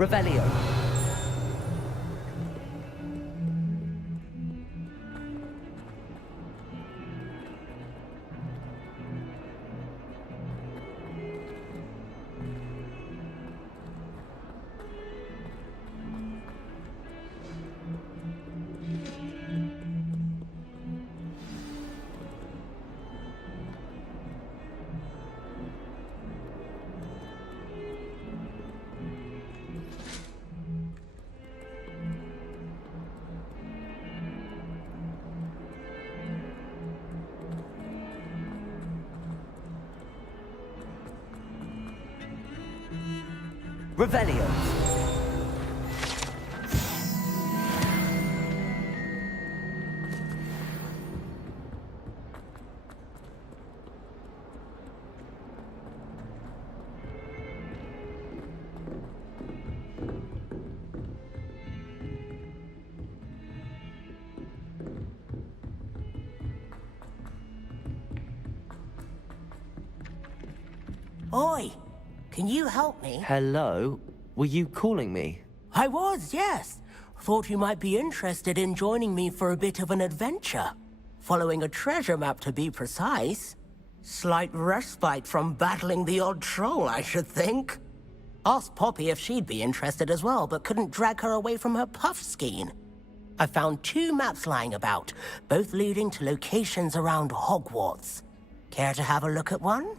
Revelio. Revelio. Oi! Can you help me? Hello? Were you calling me? I was, yes. Thought you might be interested in joining me for a bit of an adventure. Following a treasure map, to be precise. Slight respite from battling the odd troll, I should think. Asked Poppy if she'd be interested as well, but couldn't drag her away from her puff skein. I found 2 maps lying about, both leading to locations around Hogwarts. Care to have a look at one?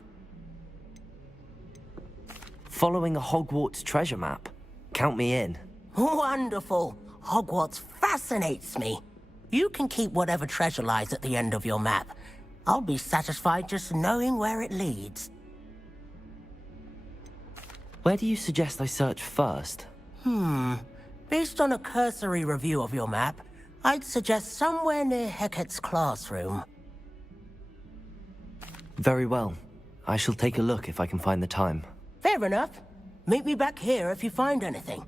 Following a Hogwarts treasure map. Count me in. Wonderful. Hogwarts fascinates me. You can keep whatever treasure lies at the end of your map. I'll be satisfied just knowing where it leads. Where do you suggest I search first? Based on a cursory review of your map, I'd suggest somewhere near Hecat's classroom. Very well. I shall take a look if I can find the time. Fair enough. Meet me back here if you find anything.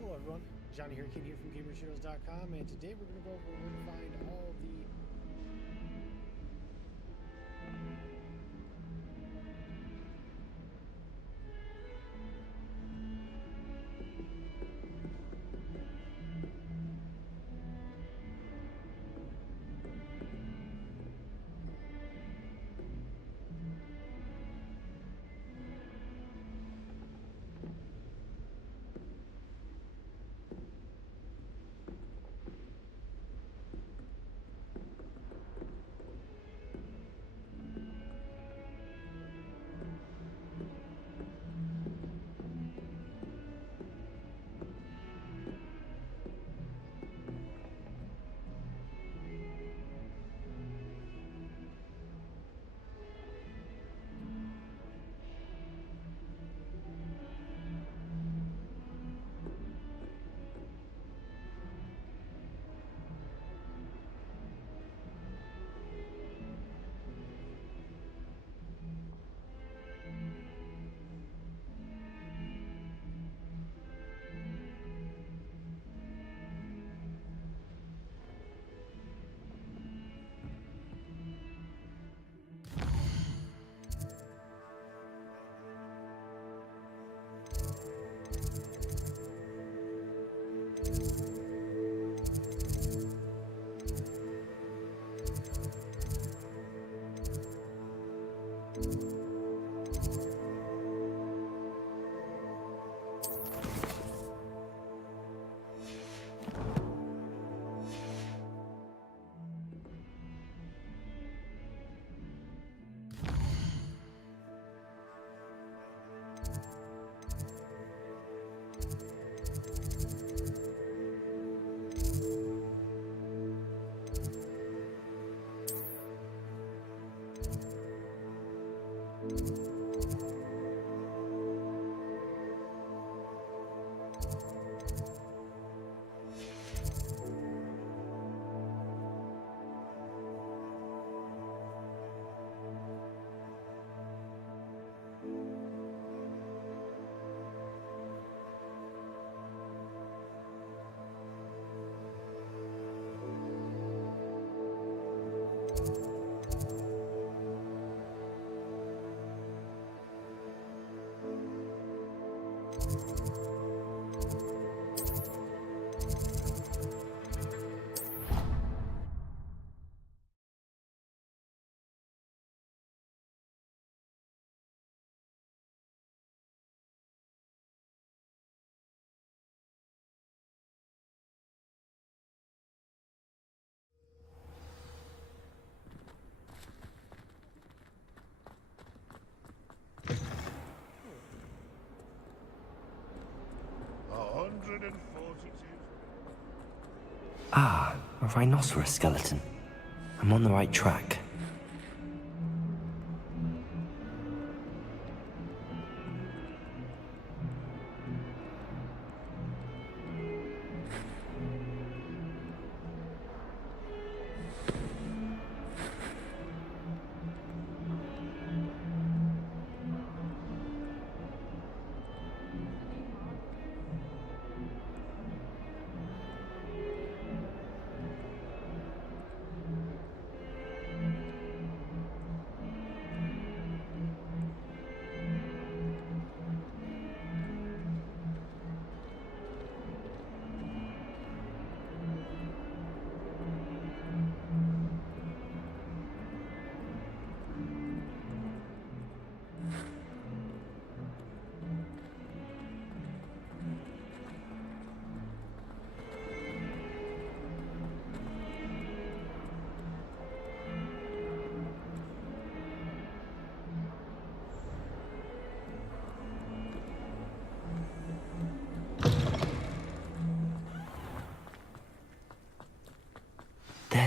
Hello everyone, Johnny Hurricane here from GamerSheroes.com, and today we're going to go over where to find all the Ah, a rhinoceros skeleton. I'm on the right track.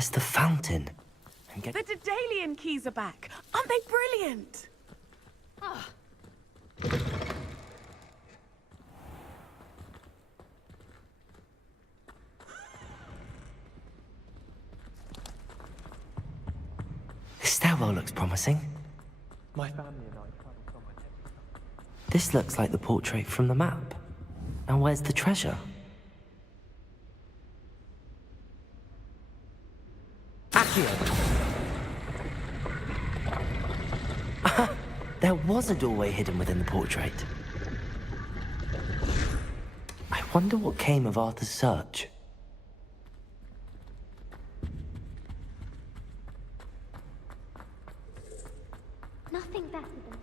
There's the fountain. The Daedalian keys are back. Aren't they brilliant? The stairwell looks promising. My family and I traveled somewhere. This looks like the portrait from the map. Now where's the treasure? Accio! There was a doorway hidden within the portrait. I wonder what came of Arthur's search. Nothing better than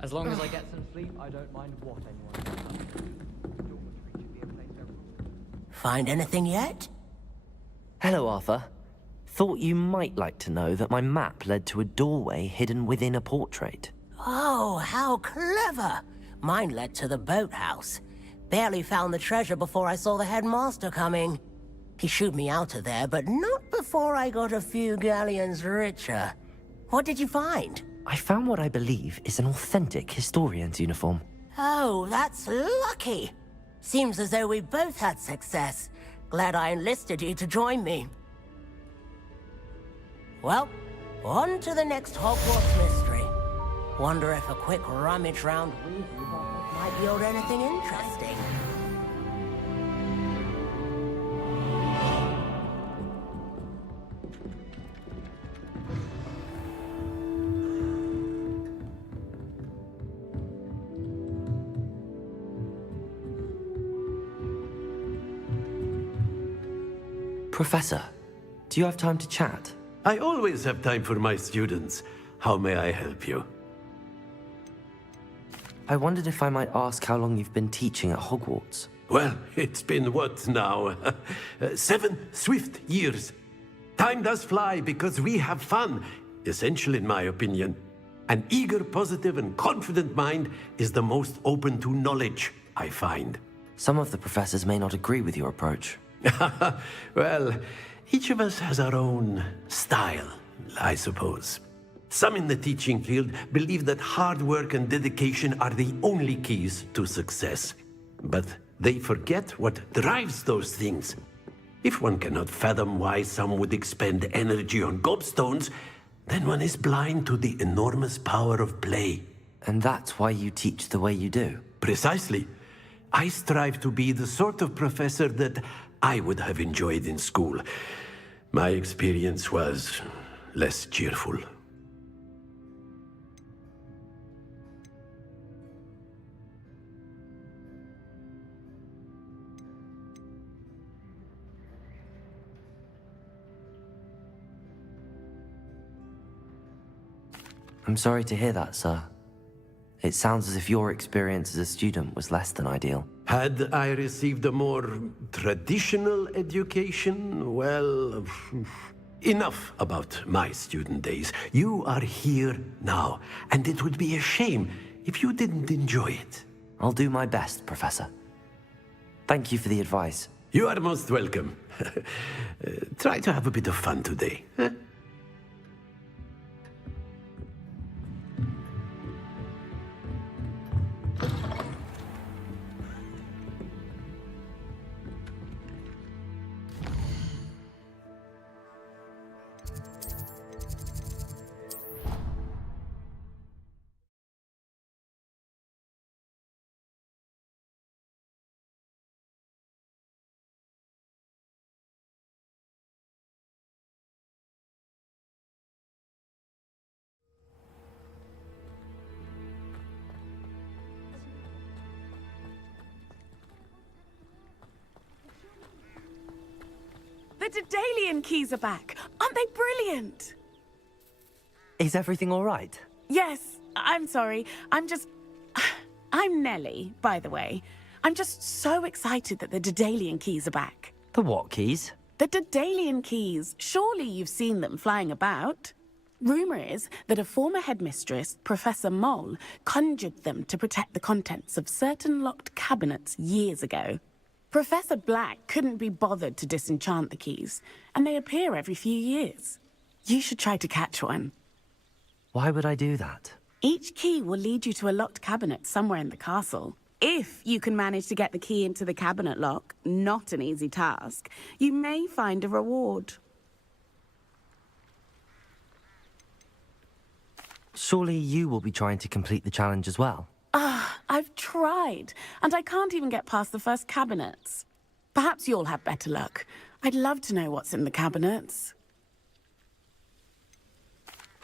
As long as I get some sleep, I don't mind what anyone does. Find anything yet? Hello, Arthur. Thought you might like to know that my map led to a doorway hidden within a portrait. Oh, how clever! Mine led to the boathouse. Barely found the treasure before I saw the headmaster coming. He shooed me out of there, but not before I got a few galleons richer. What did you find? I found what I believe is an authentic historian's uniform. Oh, that's lucky. Seems as though we both had success. Glad I enlisted you to join me. Well, on to the next Hogwarts mystery. Wonder if a quick rummage round Weasley's office might yield anything interesting. Professor, do you have time to chat? I always have time for my students. How may I help you? I wondered if I might ask how long you've been teaching at Hogwarts. Well, it's been what now? 7 swift years. Time does fly because we have fun, essential in my opinion. An eager, positive, and confident mind is the most open to knowledge, I find. Some of the professors may not agree with your approach. Well, each of us has our own style, I suppose. Some in the teaching field believe that hard work and dedication are the only keys to success. But they forget what drives those things. If one cannot fathom why some would expend energy on gobstones, then one is blind to the enormous power of play. And that's why you teach the way you do? Precisely. I strive to be the sort of professor that I would have enjoyed in school. My experience was less cheerful. I'm sorry to hear that, sir. It sounds as if your experience as a student was less than ideal. Had I received a more traditional education, well, enough about my student days. You are here now, and it would be a shame if you didn't enjoy it. I'll do my best, Professor. Thank you for the advice. You are most welcome. Try to have a bit of fun today. Huh? The Daedalian keys are back! Aren't they brilliant? Is everything all right? Yes, I'm sorry. I'm Nellie, by the way. I'm just so excited that the Daedalian keys are back. The what keys? The Daedalian keys. Surely you've seen them flying about. Rumour is that a former headmistress, Professor Mole, conjured them to protect the contents of certain locked cabinets years ago. Professor Black couldn't be bothered to disenchant the keys, and they appear every few years. You should try to catch one. Why would I do that? Each key will lead you to a locked cabinet somewhere in the castle. If you can manage to get the key into the cabinet lock, not an easy task, you may find a reward. Surely you will be trying to complete the challenge as well. I've tried, and I can't even get past the first cabinets. Perhaps you'll have better luck. I'd love to know what's in the cabinets.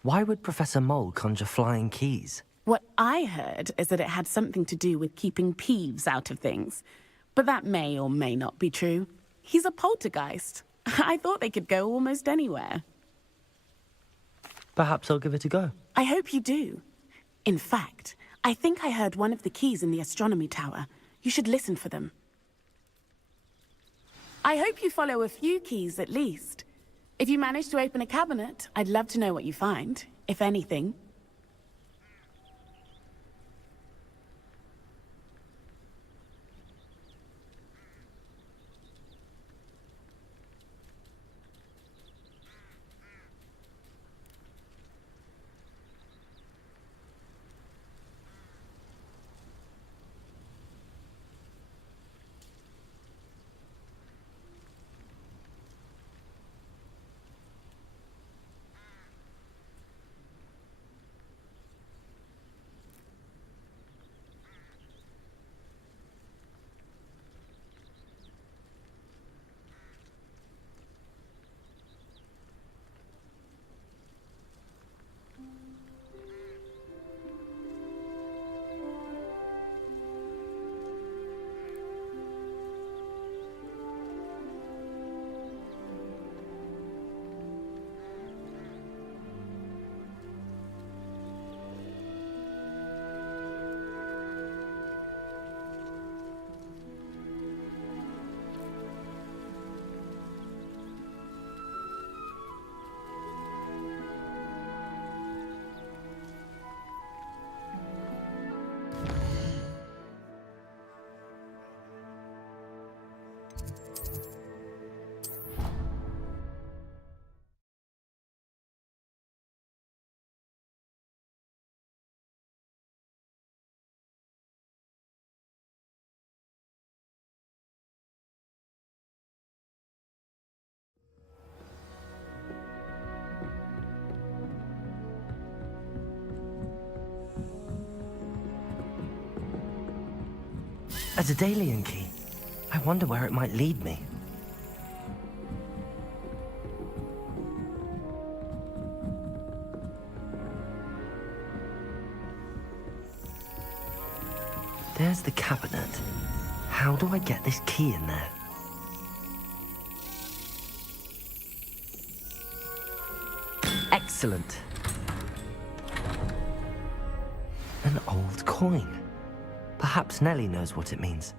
Why would Professor Mole conjure flying keys? What I heard is that it had something to do with keeping Peeves out of things. But that may or may not be true. He's a poltergeist. I thought they could go almost anywhere. Perhaps I'll give it a go. I hope you do. In fact, I think I heard one of the keys in the astronomy tower. You should listen for them. I hope you follow a few keys at least. If you manage to open a cabinet, I'd love to know what you find, if anything. A Daedalian key. I wonder where it might lead me. There's the cabinet. How do I get this key in there? Excellent. An old coin. Perhaps Nellie knows what it means.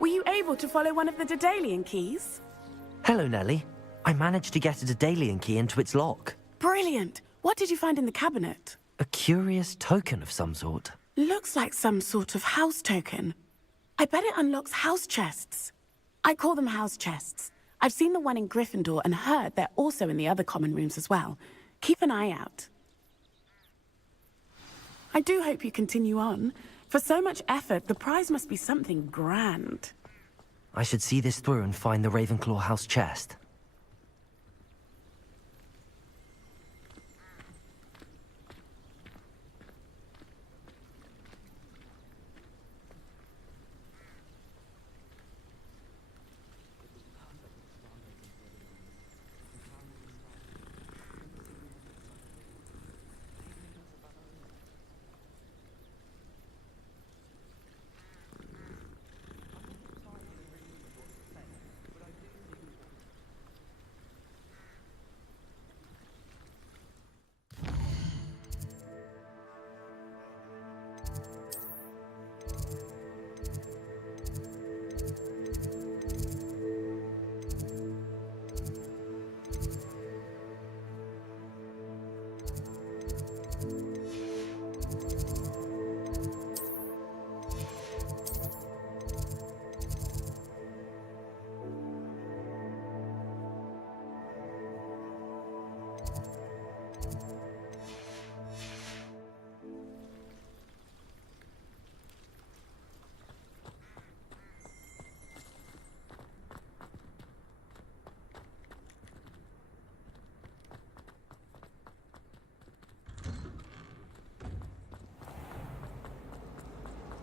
Were you able to follow one of the Daedalian keys? Hello, Nellie. I managed to get a Daedalian key into its lock. Brilliant! What did you find in the cabinet? A curious token of some sort. Looks like some sort of house token. I bet it unlocks house chests. I call them house chests. I've seen the one in Gryffindor and heard they're also in the other common rooms as well. Keep an eye out. I do hope you continue on. For so much effort, the prize must be something grand. I should see this through and find the Ravenclaw house chest.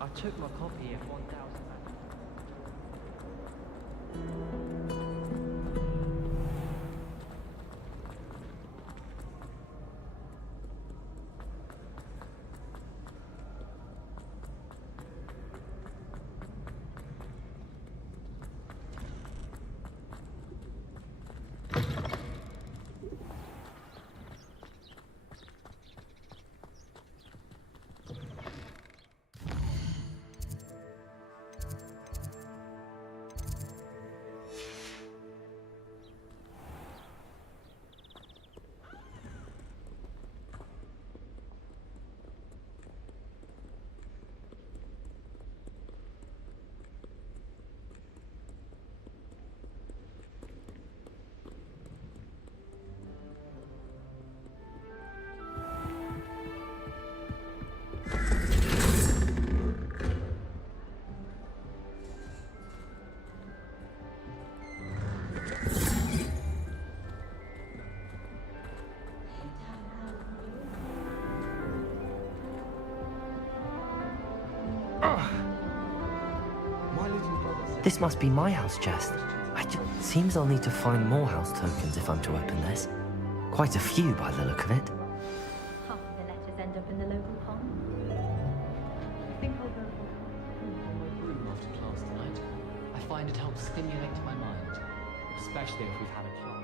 I took my copy of 1000. This must be my house chest. Seems I'll need to find more house tokens if I'm to open this. Quite a few by the look of it. Half of the letters end up in the local pond. I think I'll go for my room after class tonight. I find it helps stimulate my mind, especially if we've had a class.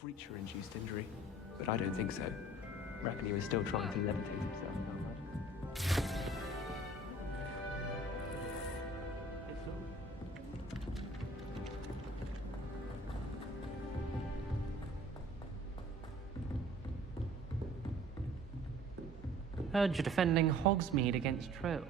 Creature-induced injury, but I don't think so. Reckon he was still trying to levitate himself. Heard you're defending Hogsmeade against trolls.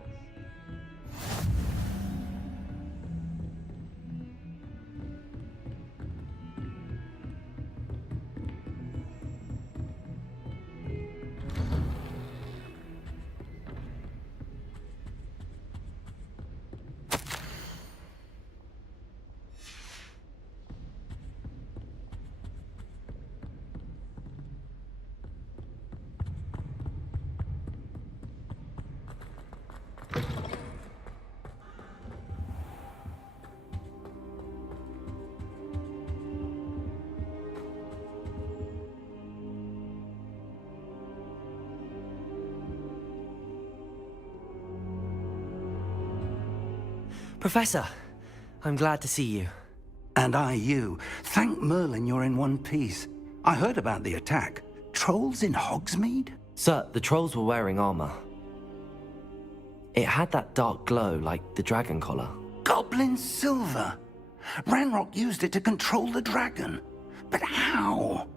Professor, I'm glad to see you. And I you. Thank Merlin you're in one piece. I heard about the attack. Trolls in Hogsmeade? Sir, the trolls were wearing armor. It had that dark glow like the dragon collar. Goblin silver. Ranrock used it to control the dragon. But how?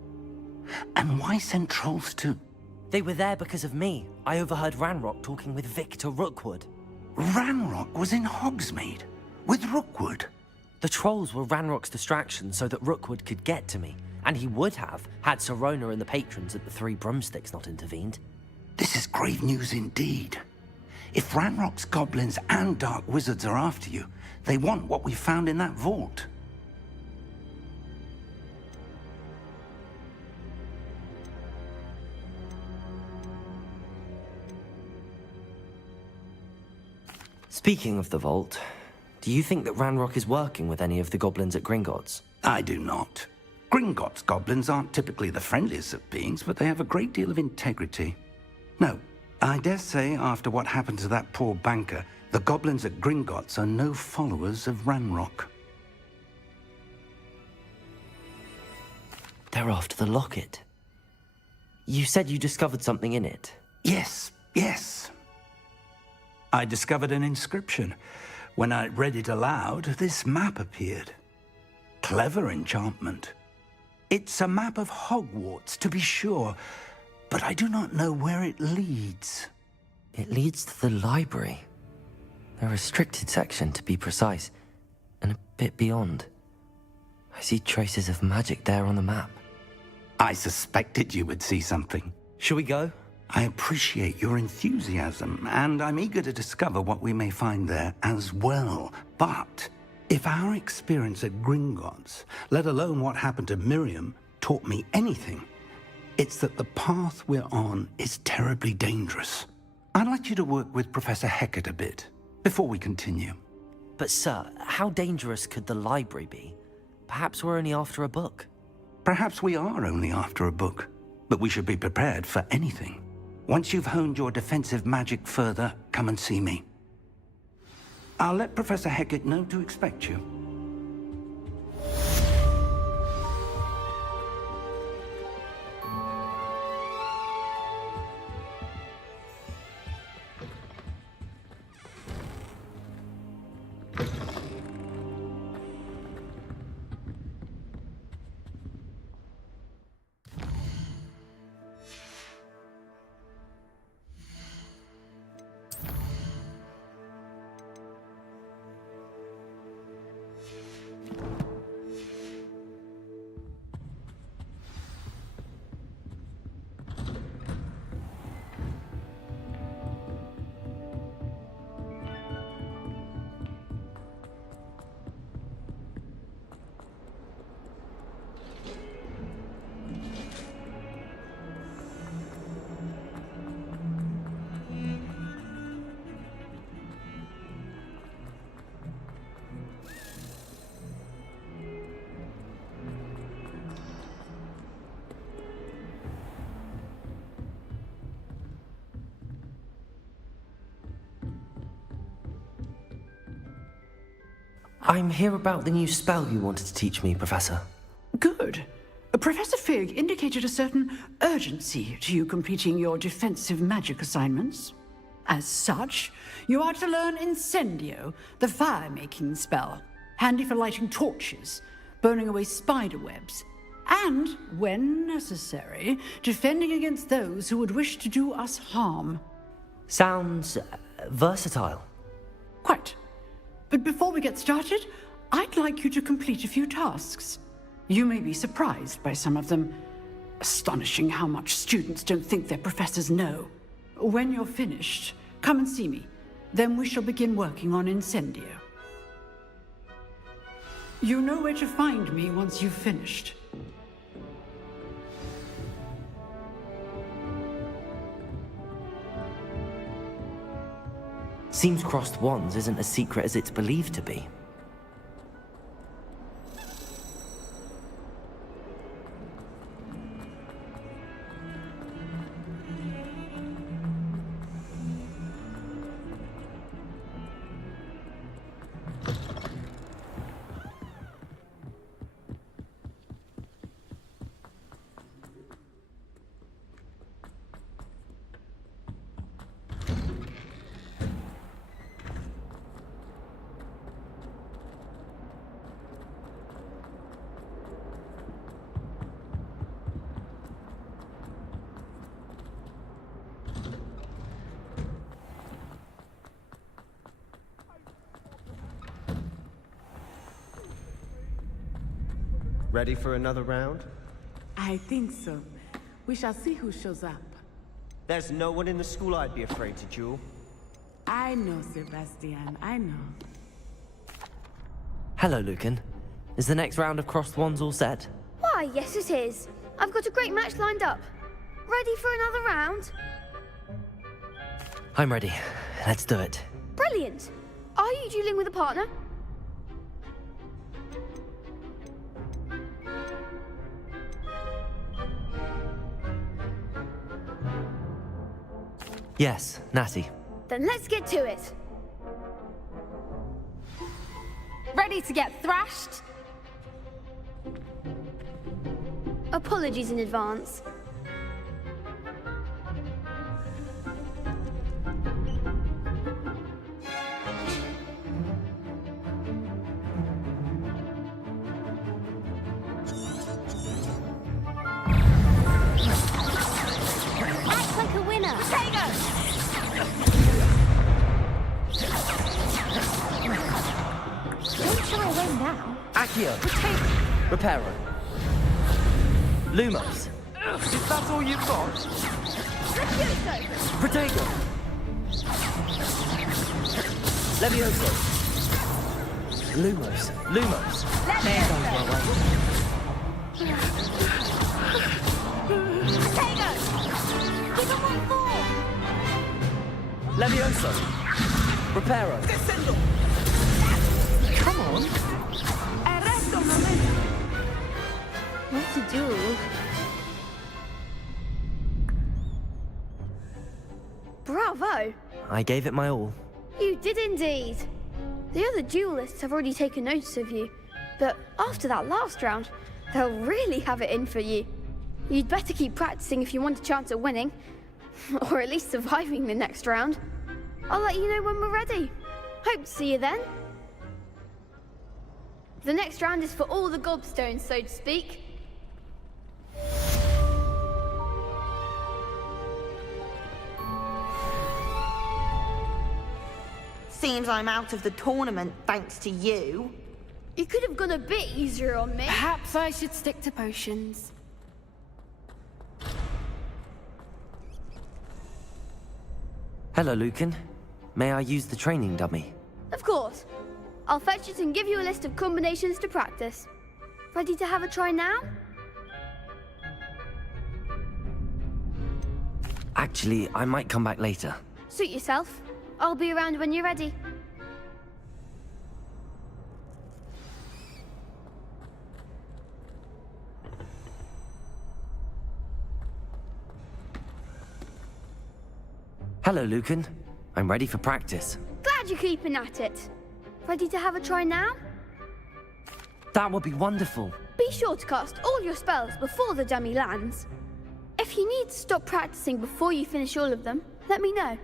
And why send trolls to... They were there because of me. I overheard Ranrock talking with Victor Rookwood. Ranrock was in Hogsmeade? With Rookwood? The trolls were Ranrock's distraction so that Rookwood could get to me. And he would have, had Sirona and the patrons at the Three Broomsticks not intervened. This is grave news indeed. If Ranrock's goblins and dark wizards are after you, they want what we found in that vault. Speaking of the vault, do you think that Ranrock is working with any of the goblins at Gringotts? I do not. Gringotts goblins aren't typically the friendliest of beings, but they have a great deal of integrity. No, I dare say after what happened to that poor banker, the goblins at Gringotts are no followers of Ranrock. They're after the locket. You said you discovered something in it. Yes. I discovered an inscription. When I read it aloud, this map appeared. Clever enchantment. It's a map of Hogwarts, to be sure, but I do not know where it leads. It leads to the library. A restricted section, to be precise, and a bit beyond. I see traces of magic there on the map. I suspected you would see something. Shall we go? I appreciate your enthusiasm, and I'm eager to discover what we may find there as well. But if our experience at Gringotts, let alone what happened to Miriam, taught me anything, it's that the path we're on is terribly dangerous. I'd like you to work with Professor Hecat a bit before we continue. But sir, how dangerous could the library be? Perhaps we're only after a book. Perhaps we are only after a book, but we should be prepared for anything. Once you've honed your defensive magic further, come and see me. I'll let Professor Hecat know to expect you. I'm here about the new spell you wanted to teach me, Professor. Good. Professor Fig indicated a certain urgency to you completing your defensive magic assignments. As such, you are to learn Incendio, the fire-making spell, handy for lighting torches, burning away spider webs, and, when necessary, defending against those who would wish to do us harm. Sounds versatile. Quite. But before we get started, I'd like you to complete a few tasks. You may be surprised by some of them. Astonishing how much students don't think their professors know. When you're finished, come and see me. Then we shall begin working on Incendio. You know where to find me once you've finished. Seems crossed wands isn't as secret as it's believed to be. Ready for another round? I think so. We shall see who shows up. There's no one in the school I'd be afraid to duel. I know, Sebastian, I know. Hello, Lucan. Is the next round of Crossed Wands all set? Why, yes it is. I've got a great match lined up. Ready for another round? I'm ready. Let's do it. Brilliant. Are you dueling with a partner? Yes, Natty. Then let's get to it. Ready to get thrashed? Apologies in advance. Act like a winner. Don't shy away now. Accio. Reparo. Lumos. Is that all you've got? Protego. Levioso. Lumos. Lumos. Levioso. Reparo. Come on. What to do? Bravo! I gave it my all. You did indeed. The other duelists have already taken notice of you, but after that last round, they'll really have it in for you. You'd better keep practicing if you want a chance at winning, or at least surviving the next round. I'll let you know when we're ready. Hope to see you then. The next round is for all the gobstones, so to speak. Seems I'm out of the tournament thanks to you. You could have gone a bit easier on me. Perhaps I should stick to potions. Hello, Lucan. May I use the training dummy? Of course. I'll fetch it and give you a list of combinations to practice. Ready to have a try now? Actually, I might come back later. Suit yourself. I'll be around when you're ready. Hello, Lucan. I'm ready for practice. Glad you're keeping at it. Ready to have a try now? That would be wonderful. Be sure to cast all your spells before the dummy lands. If you need to stop practicing before you finish all of them, let me know.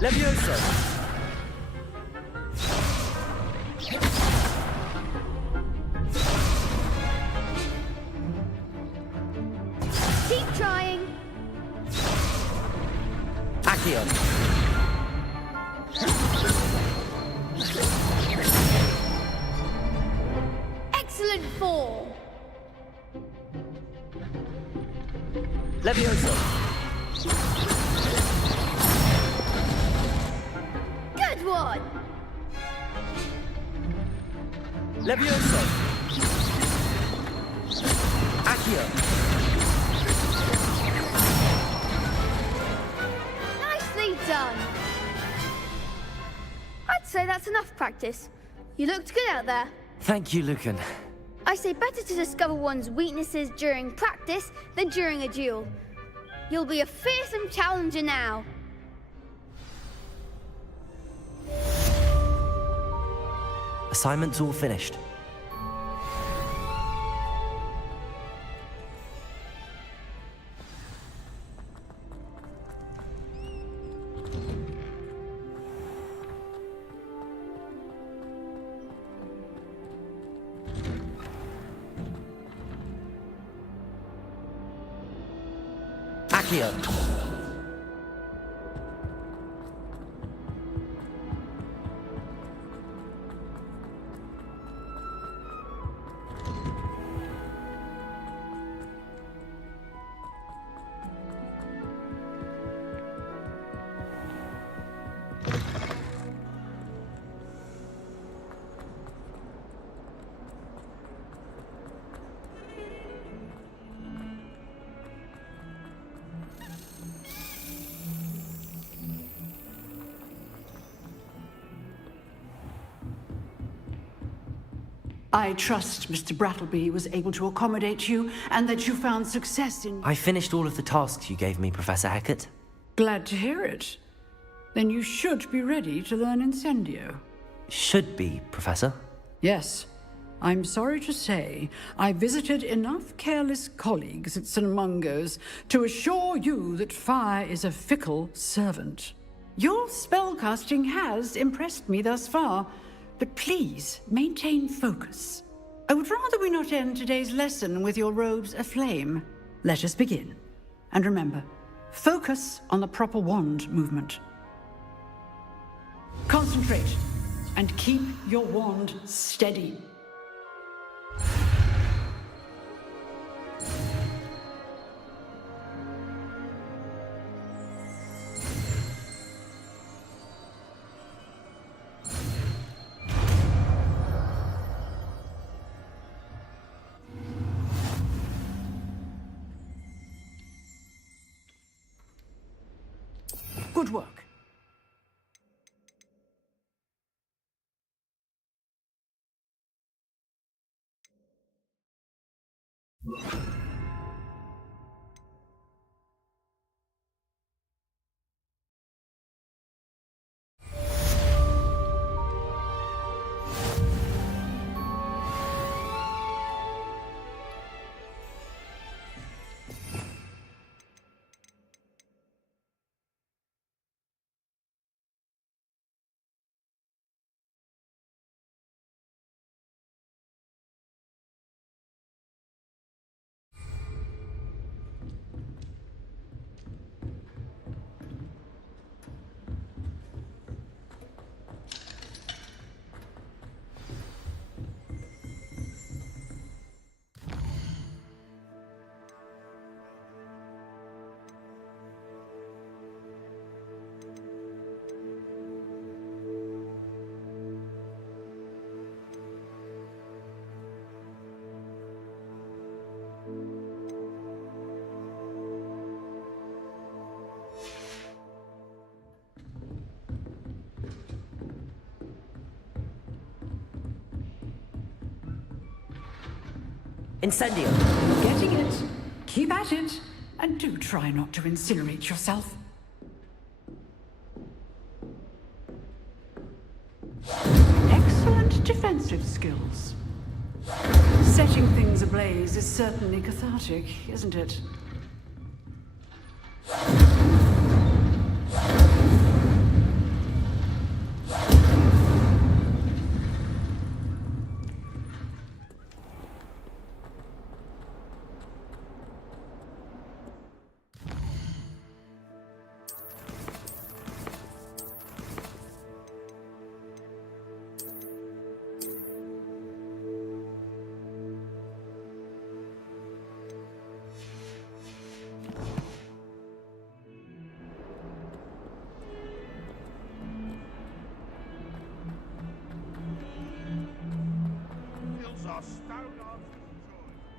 Levioso! Keep trying. Accio! Excellent form. Levioso! Good one. Levioso! Accio! Nicely done. I'd say that's enough practice. You looked good out there. Thank you, Lucan. I say better to discover one's weaknesses during practice than during a duel. You'll be a fearsome challenger now. Assignment's all finished. Accio! I trust Mr. Brattleby was able to accommodate you and that you found success in... I finished all of the tasks you gave me, Professor Hecat. Glad to hear it. Then you should be ready to learn Incendio. Should be, Professor. Yes. I'm sorry to say, I visited enough careless colleagues at St. Mungo's to assure you that fire is a fickle servant. Your spellcasting has impressed me thus far, but please maintain focus. I would rather we not end today's lesson with your robes aflame. Let us begin. And remember, focus on the proper wand movement. Concentrate, and keep your wand steady. Good work. Incendio! Getting it. Keep at it. And do try not to incinerate yourself. Excellent defensive skills. Setting things ablaze is certainly cathartic, isn't it?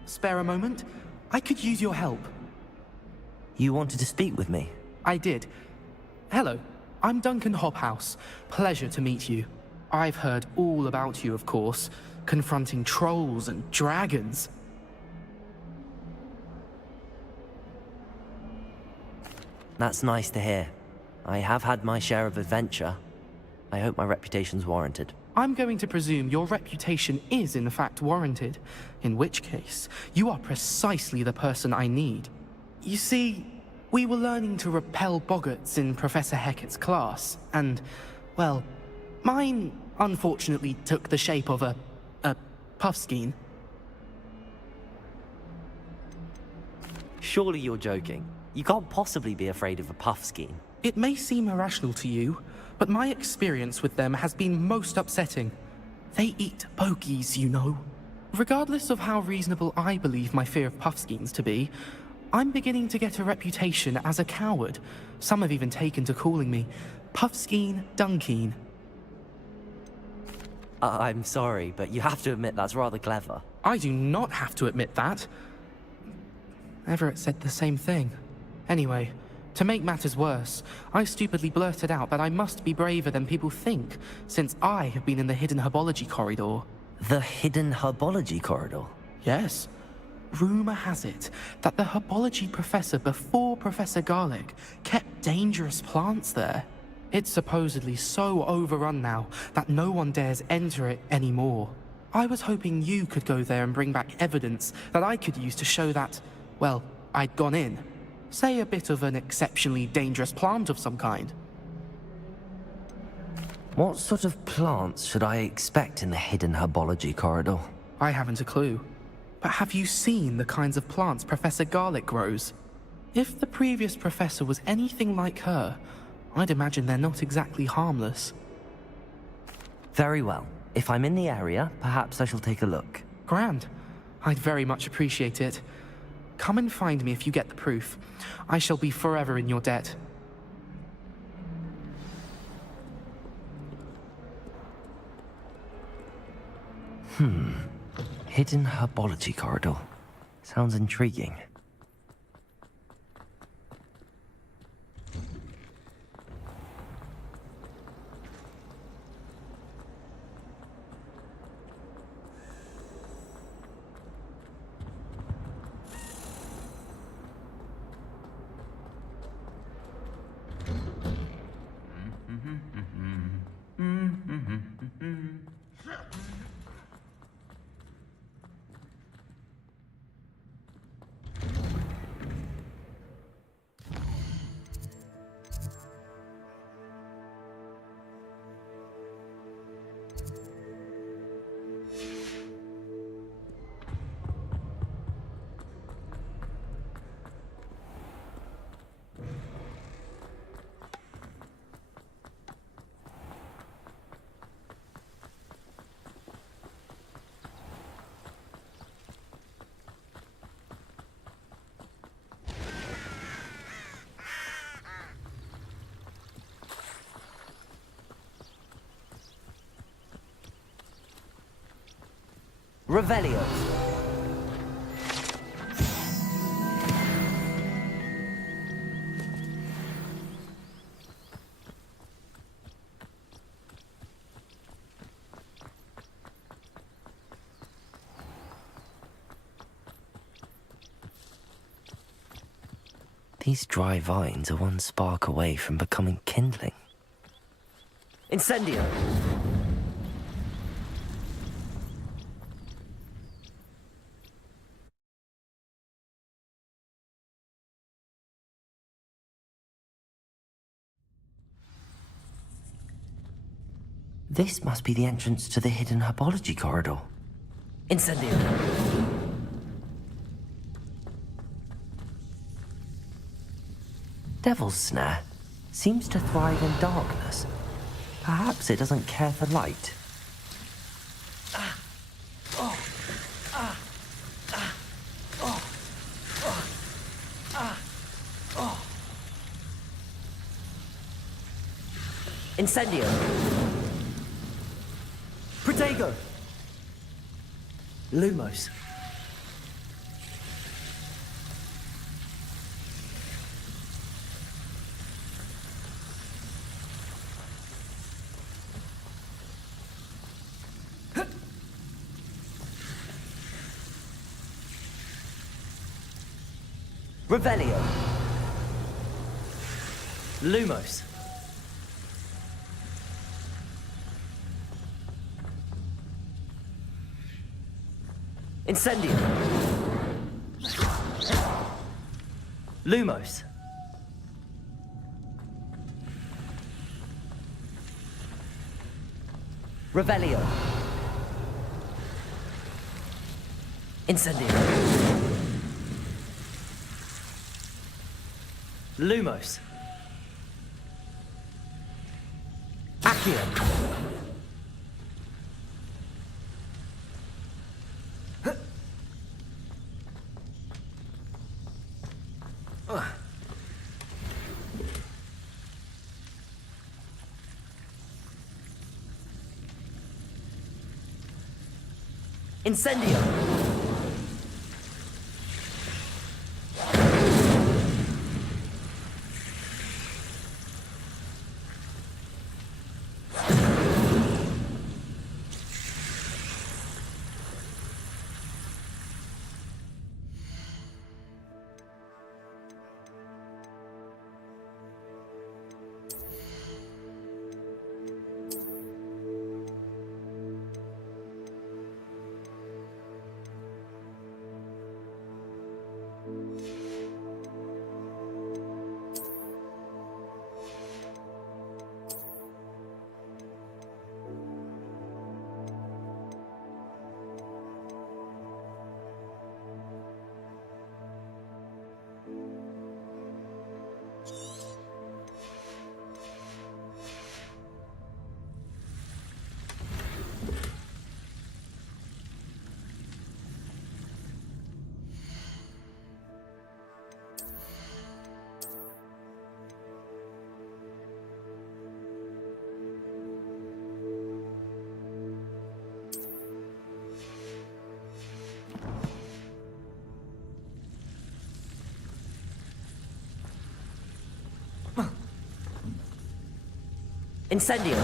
Spare a moment? I could use your help. You wanted to speak with me? I did. Hello, I'm Duncan Hobhouse. Pleasure to meet you. I've heard all about you, of course, confronting trolls and dragons. That's nice to hear. I have had my share of adventure. I hope my reputation's warranted. I'm going to presume your reputation is in fact warranted, in which case, you are precisely the person I need. You see, we were learning to repel boggarts in Professor Hecat's class, and, well, mine unfortunately took the shape of a puffskein. Surely you're joking. You can't possibly be afraid of a puffskein. It may seem irrational to you, but my experience with them has been most upsetting. They eat bogies, you know. Regardless of how reasonable I believe my fear of puffskeins to be, I'm beginning to get a reputation as a coward. Some have even taken to calling me Puffskein Dunkeen. I'm sorry, but you have to admit that's rather clever. I do not have to admit that. Everett said the same thing. Anyway, to make matters worse, I stupidly blurted out that I must be braver than people think, since I have been in the hidden herbology corridor. The hidden herbology corridor? Yes. Rumor has it that the herbology professor before Professor Garlic kept dangerous plants there. It's supposedly so overrun now that no one dares enter it anymore. I was hoping you could go there and bring back evidence that I could use to show that, well, I'd gone in. Say a bit of an exceptionally dangerous plant of some kind. What sort of plants should I expect in the hidden herbology corridor? I haven't a clue. But have you seen the kinds of plants Professor Garlic grows? If the previous professor was anything like her, I'd imagine they're not exactly harmless. Very well. If I'm in the area, perhaps I shall take a look. Grand. I'd very much appreciate it. Come and find me if you get the proof. I shall be forever in your debt. Hidden herbology corridor. Sounds intriguing. Revelio. These dry vines are one spark away from becoming kindling. Incendio! This must be the entrance to the hidden herbology corridor. Incendio! Devil's Snare seems to thrive in darkness. Perhaps it doesn't care for light. Incendio! Protego! Lumos. Revelio. Lumos. Incendio. Lumos. Revelio. Incendio. Lumos. Accio. Incendio. Incendio!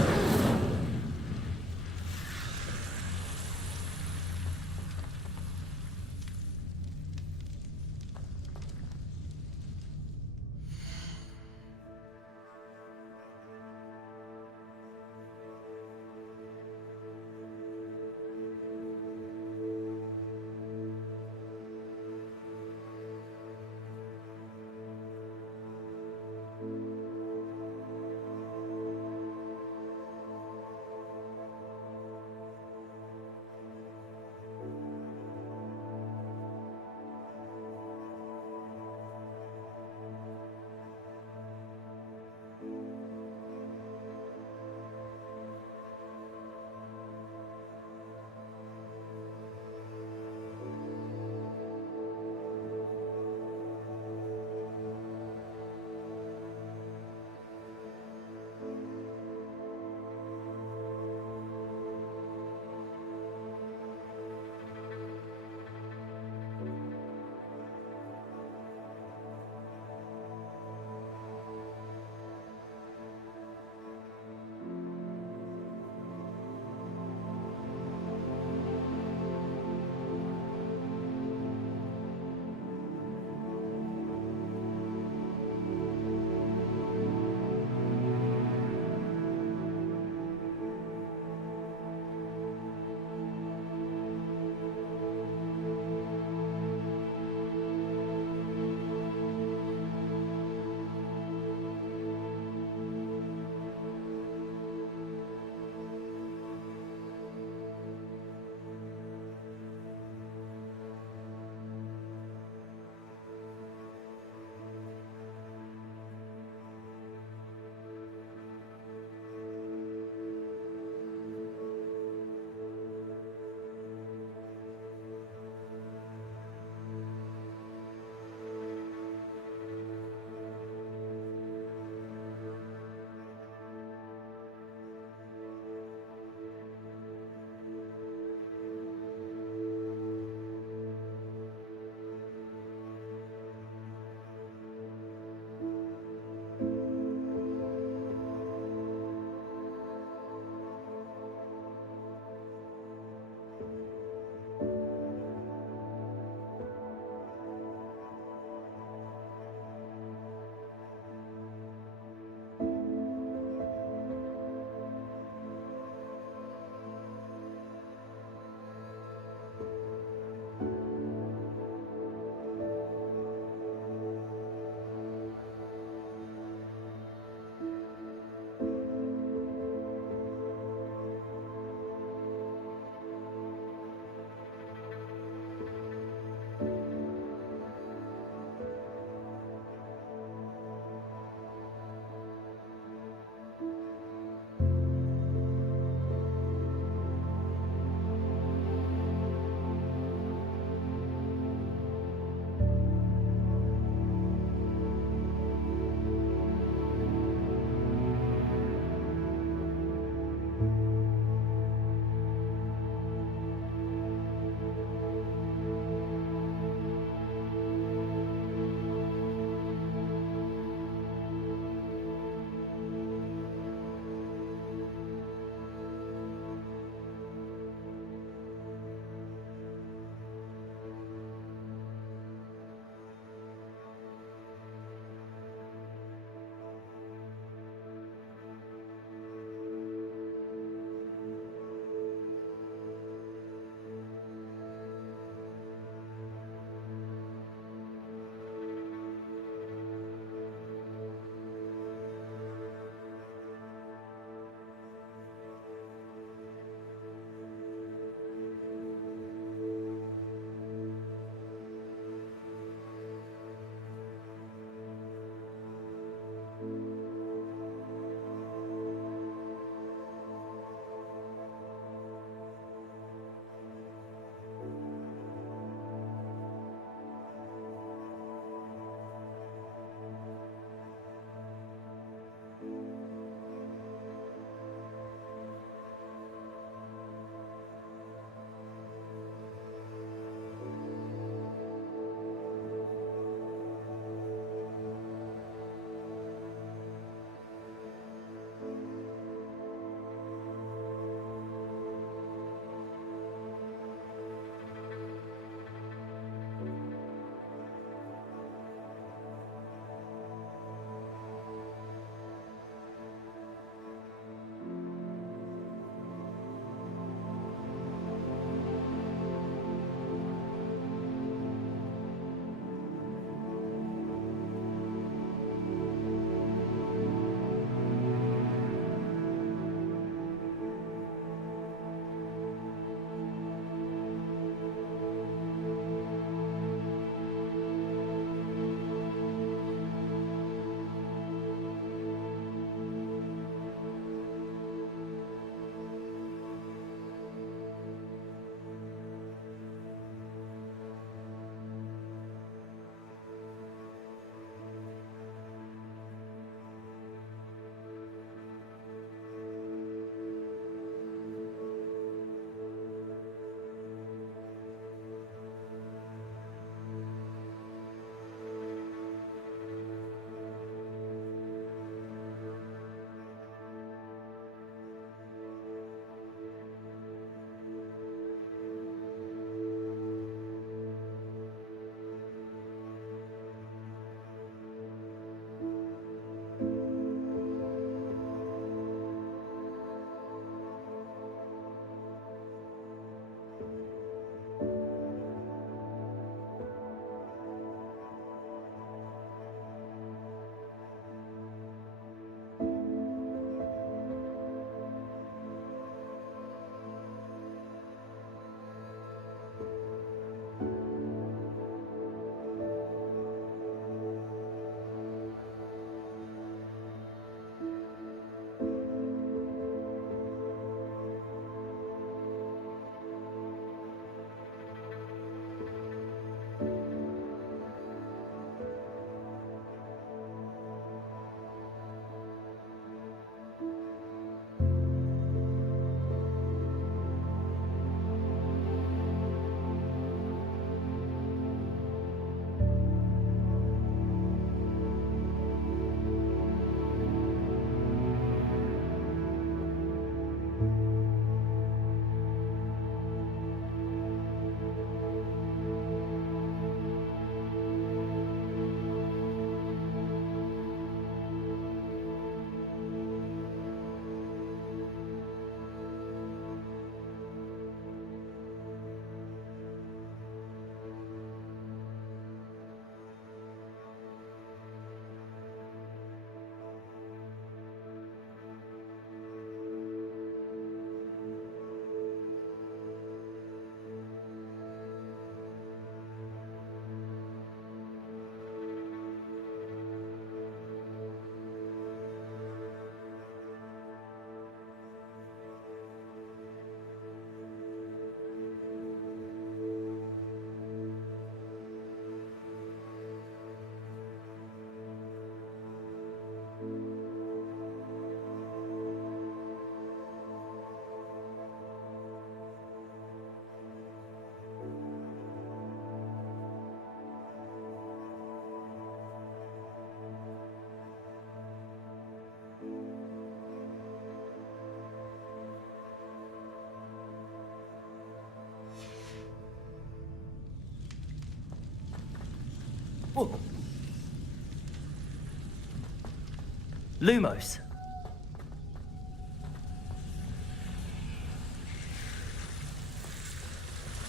Lumos.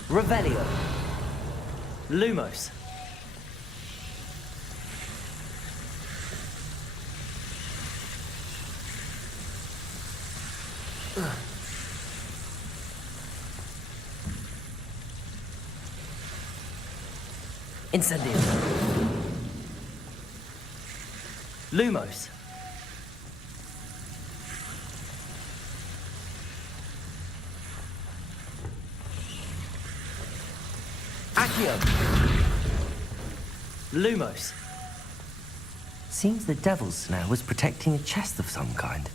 Revelio. Lumos. Incendio. Lumos. Accio. Lumos. Seems the devil's snare was protecting a chest of some kind.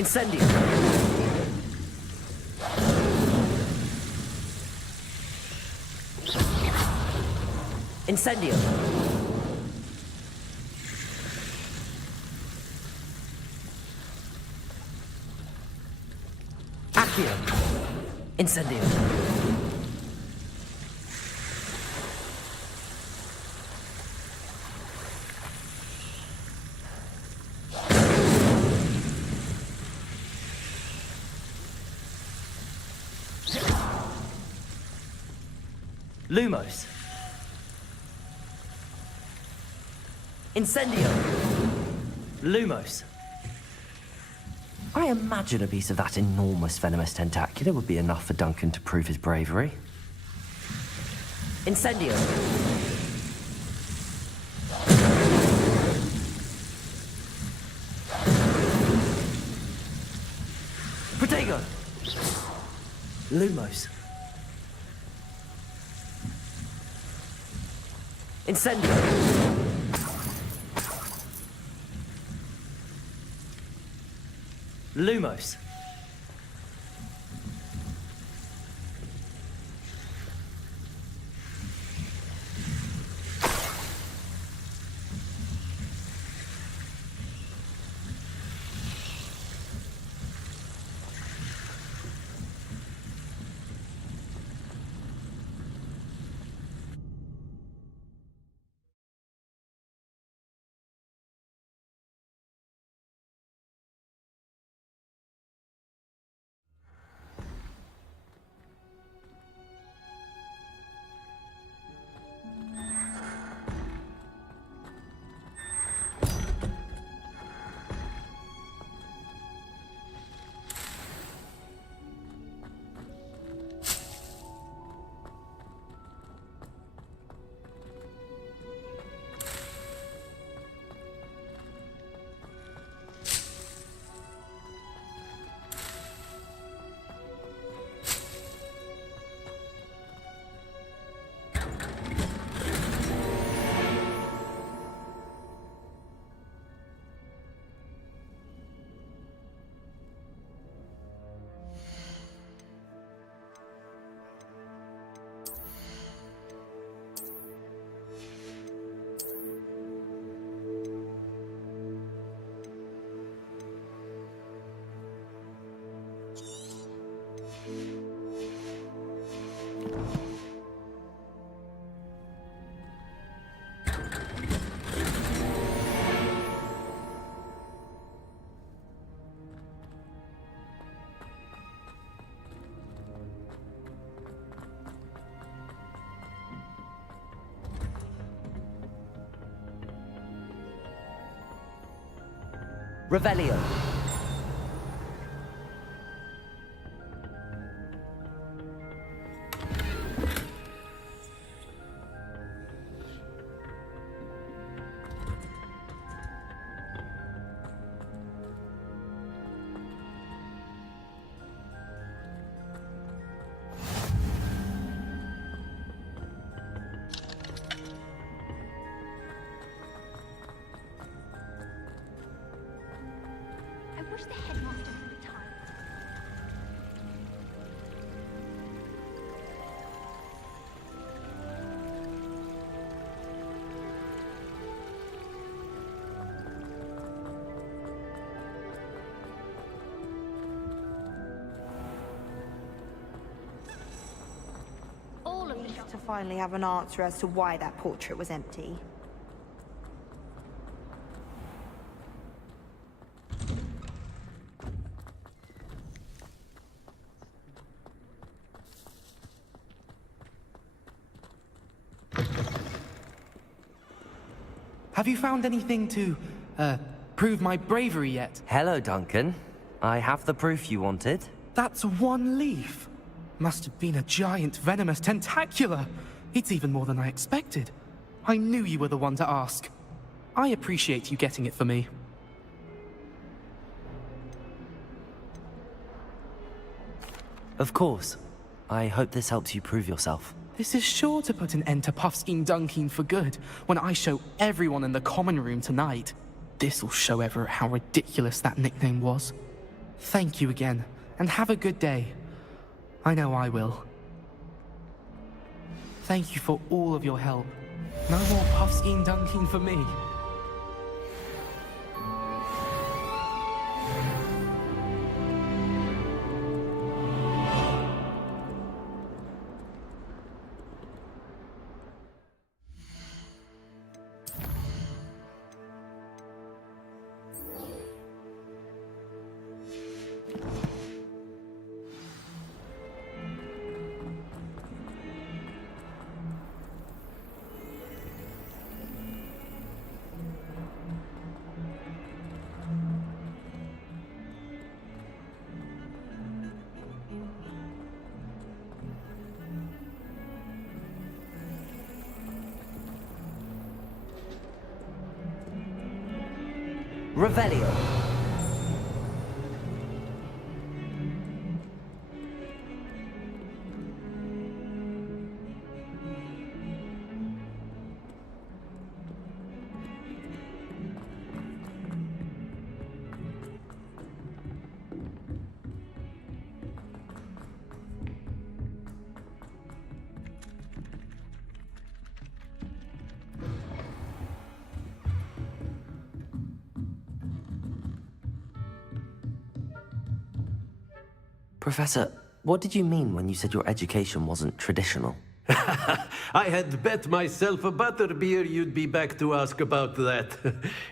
Incendio. Incendio. Accio. Incendio. Lumos. Incendio. Lumos. I imagine a piece of that enormous venomous tentacula would be enough for Duncan to prove his bravery. Incendio. Protego. Lumos. Incendio. Lumos. Revelio. I wish the headmaster had retired. All of you to finally have an answer as to why that portrait was empty. Have you found anything to, prove my bravery yet? Hello, Duncan. I have the proof you wanted. That's one leaf. Must have been a giant venomous tentacula. It's even more than I expected. I knew you were the one to ask. I appreciate you getting it for me. Of course. I hope this helps you prove yourself. This is sure to put an end to Puffskein Dunkeen for good when I show everyone in the common room tonight. This'll show Everett how ridiculous that nickname was. Thank you again, and have a good day. I know I will. Thank you for all of your help. No more Puffskein Dunkeen for me. Revelio. Professor, what did you mean when you said your education wasn't traditional? I had bet myself a butterbeer you'd be back to ask about that.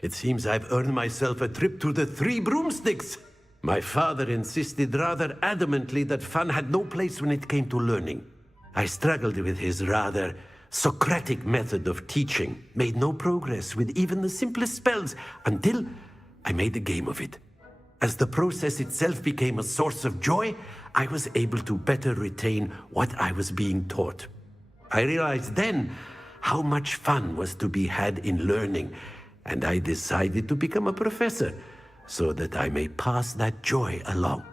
It seems I've earned myself a trip to the Three Broomsticks. My father insisted rather adamantly that fun had no place when it came to learning. I struggled with his rather Socratic method of teaching, made no progress with even the simplest spells until I made a game of it. As the process itself became a source of joy, I was able to better retain what I was being taught. I realized then how much fun was to be had in learning, and I decided to become a professor so that I may pass that joy along.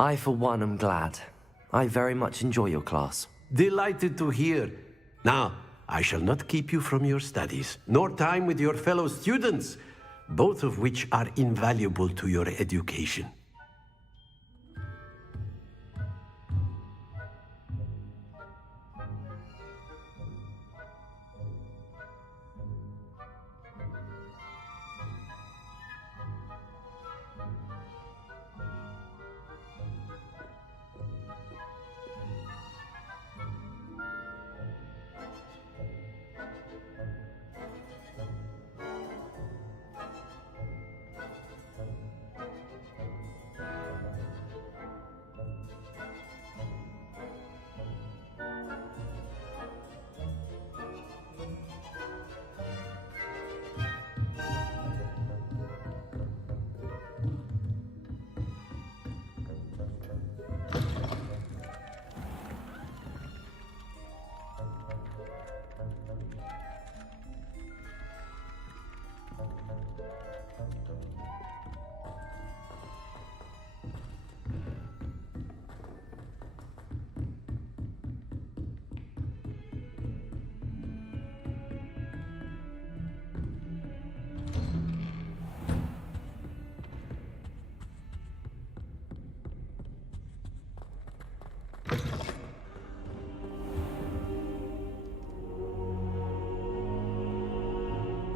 I, for one, am glad. I very much enjoy your class. Delighted to hear. Now, I shall not keep you from your studies, nor time with your fellow students, both of which are invaluable to your education.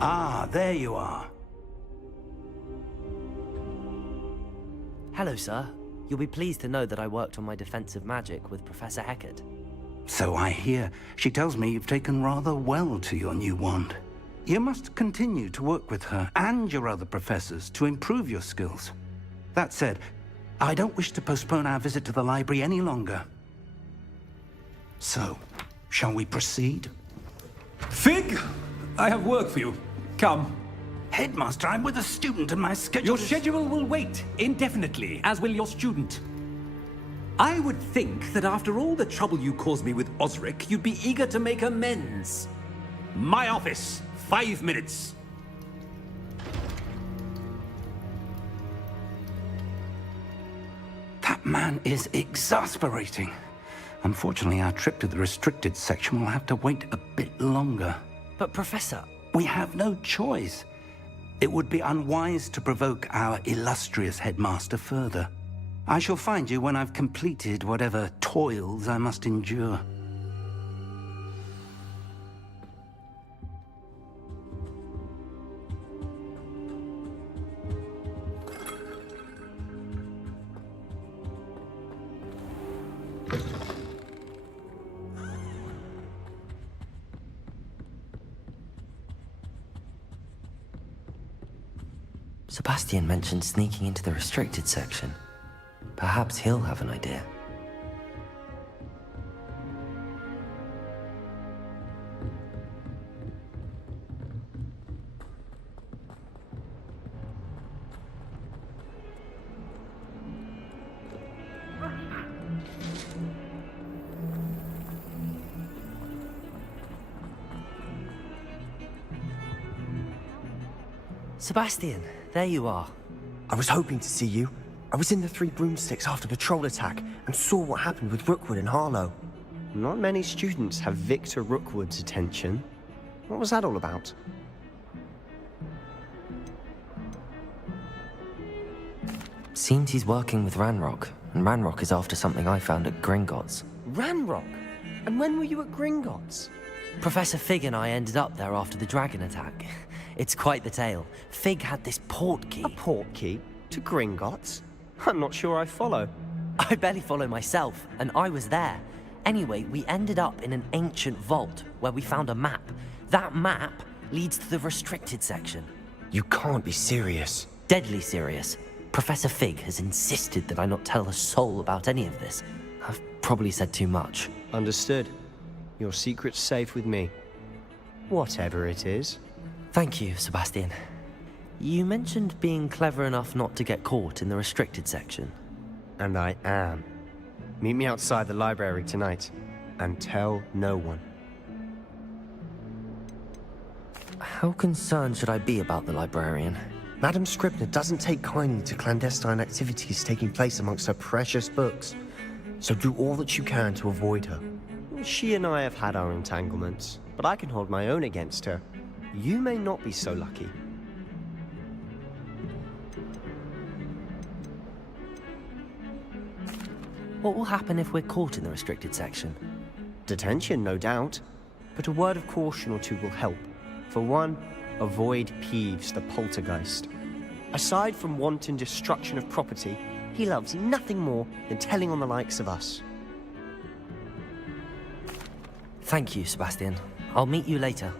Ah, there you are. Hello, sir. You'll be pleased to know that I worked on my defensive magic with Professor Heckard. So I hear. She tells me you've taken rather well to your new wand. You must continue to work with her and your other professors to improve your skills. That said, I don't wish to postpone our visit to the library any longer. So, shall we proceed? Fig! I have work for you. Come. Headmaster, I'm with a student and my schedule Your schedule will wait indefinitely, as will your student. I would think that after all the trouble you caused me with Osric, you'd be eager to make amends. My office, 5 minutes. That man is exasperating. Unfortunately, our trip to the restricted section will have to wait a bit longer. But Professor... We have no choice. It would be unwise to provoke our illustrious headmaster further. I shall find you when I've completed whatever toils I must endure. Sebastian mentioned sneaking into the restricted section. Perhaps he'll have an idea. Sebastian, there you are. I was hoping to see you. I was in the Three Broomsticks after the troll attack and saw what happened with Rookwood and Harlow. Not many students have Victor Rookwood's attention. What was that all about? Seems he's working with Ranrock, and Ranrock is after something I found at Gringotts. Ranrock? And when were you at Gringotts? Professor Fig and I ended up there after the dragon attack. It's quite the tale. Fig had this port key. A port key? To Gringotts? I'm not sure I follow. I barely follow myself, and I was there. Anyway, we ended up in an ancient vault where we found a map. That map leads to the restricted section. You can't be serious. Deadly serious. Professor Fig has insisted that I not tell a soul about any of this. I've probably said too much. Understood. Your secret's safe with me. Whatever it is. Thank you, Sebastian. You mentioned being clever enough not to get caught in the restricted section. And I am. Meet me outside the library tonight, and tell no one. How concerned should I be about the librarian? Madam Scribner doesn't take kindly to clandestine activities taking place amongst her precious books. So do all that you can to avoid her. She and I have had our entanglements, but I can hold my own against her. You may not be so lucky. What will happen if we're caught in the restricted section? Detention, no doubt. But a word of caution or two will help. For one, avoid Peeves the poltergeist. Aside from wanton destruction of property, he loves nothing more than telling on the likes of us. Thank you, Sebastian. I'll meet you later.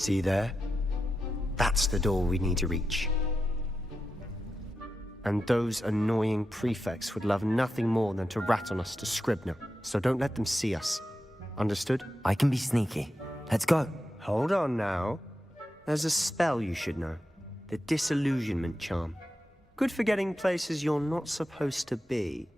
See there? That's the door we need to reach. And those annoying prefects would love nothing more than to rat on us to Scribner, so don't let them see us. Understood? I can be sneaky. Let's go. Hold on now. There's a spell you should know. The Disillusionment Charm. Good for getting places you're not supposed to be.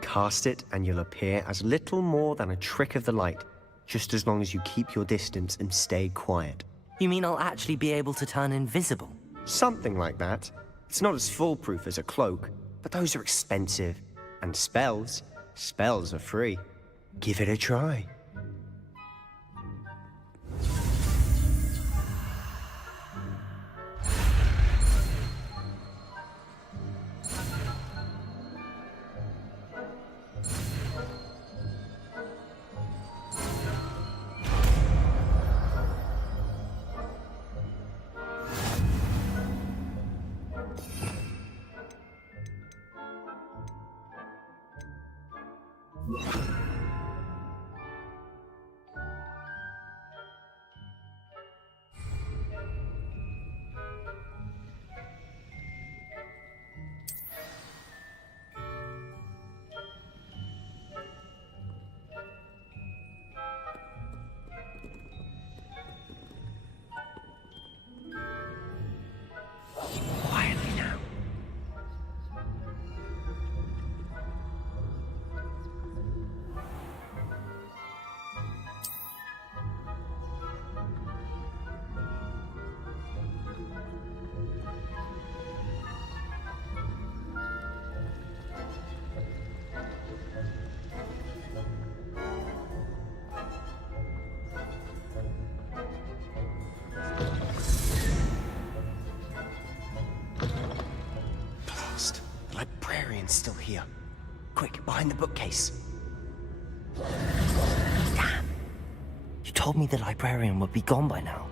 Cast it and you'll appear as little more than a trick of the light, just as long as you keep your distance and stay quiet. You mean I'll actually be able to turn invisible? Something like that. It's not as foolproof as a cloak, but those are expensive. And spells, Spells are free. Give it a try. Quietly now. Blast. The librarian's still here. Quick, behind the bookcase. Damn. You told me the librarian would be gone by now.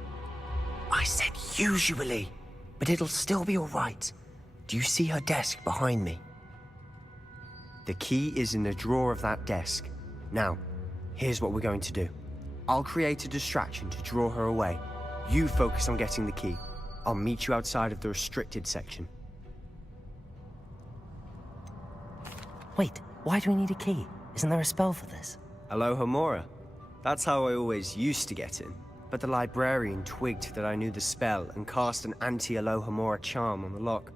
I said usually, but it'll still be all right. Do you see her desk behind me? The key is in the drawer of that desk. Now, here's what we're going to do. I'll create a distraction to draw her away. You focus on getting the key. I'll meet you outside of the restricted section. Wait, why do we need a key? Isn't there a spell for this? Alohomora. That's how I always used to get in. But the librarian twigged that I knew the spell and cast an anti-Alohomora charm on the lock.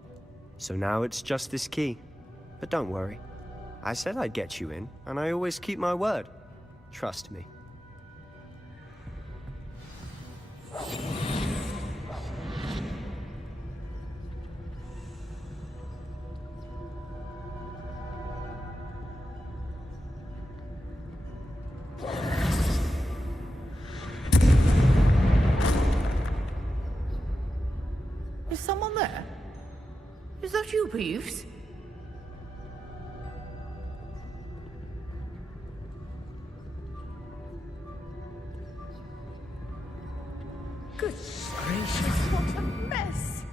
So now it's just this key. But don't worry. I said I'd get you in, and I always keep my word. Trust me. Is someone there? Is that you, Peeves? Good gracious, what a mess!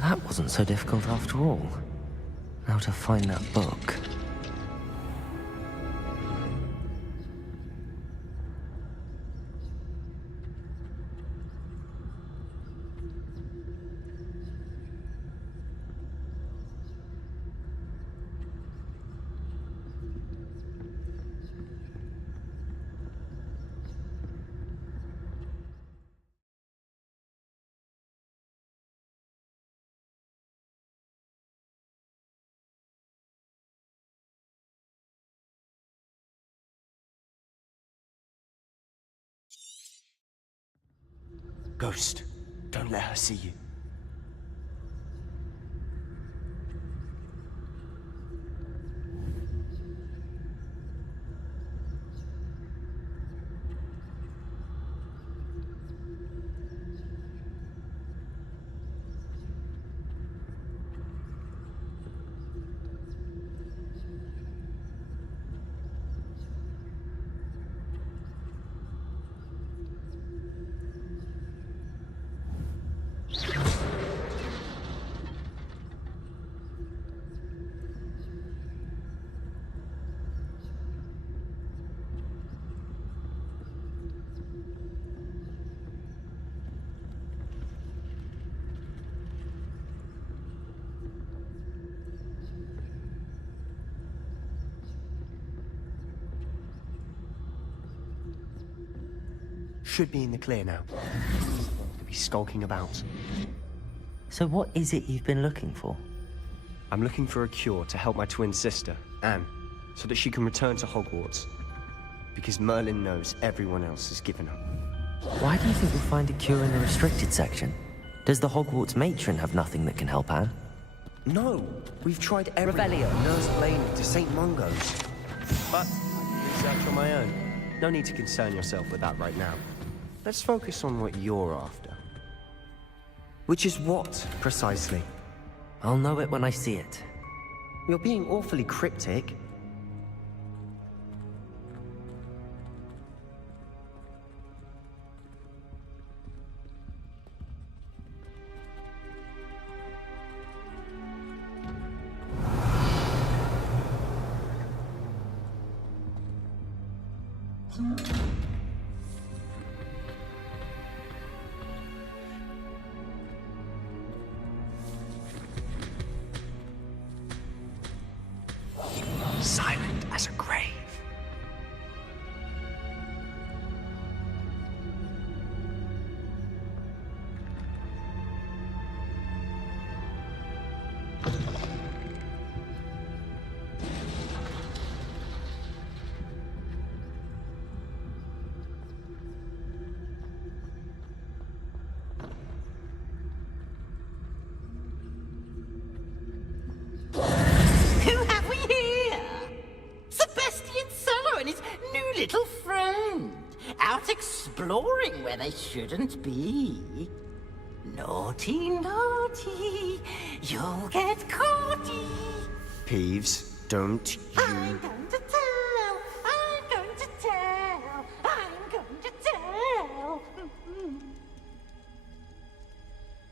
That wasn't so difficult after all. Now to find that book. Ghost, don't let her see you. Should be in the clear now. To be skulking about. So what is it you've been looking for? I'm looking for a cure to help my twin sister, Anne. so that she can return to Hogwarts. Because Merlin knows everyone else has given up. Why do you think we'll find a cure in the restricted section? Does the Hogwarts matron have nothing that can help Anne? No, we've tried everything. Revelio. Nurse Blaine to St. Mungo's. But I can research on my own. No need to concern yourself with that right now. Let's focus on what you're after. Which is what, precisely? I'll know it when I see it. You're being awfully cryptic. Silent as a grave. Who have we here? Sebastian Solo and his new little friend. Out exploring where they shouldn't be. Naughty, naughty. You'll get caughty. Peeves, don't you... I'm going to tell. I'm going to tell. I'm going to tell.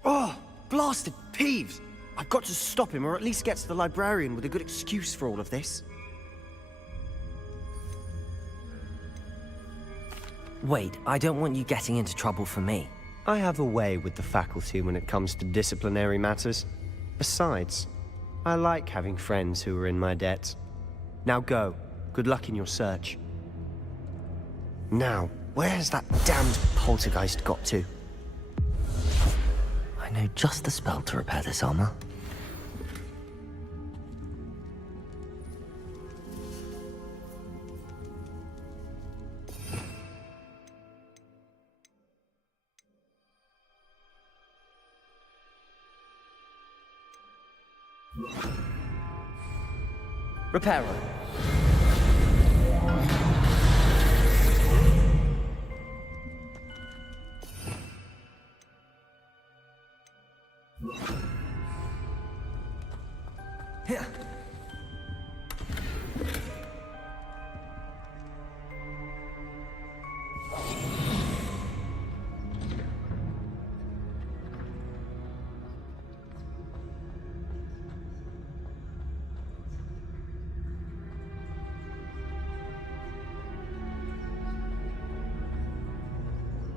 Oh, blasted Peeves! I've got to stop him, or at least get to the librarian with a good excuse for all of this. Wait, I don't want you getting into trouble for me. I have a way with the faculty when it comes to disciplinary matters. Besides, I like having friends who are in my debt. Now go. Good luck in your search. Now, where's that damned poltergeist got to? I know just the spell to repair this armor. Reparo.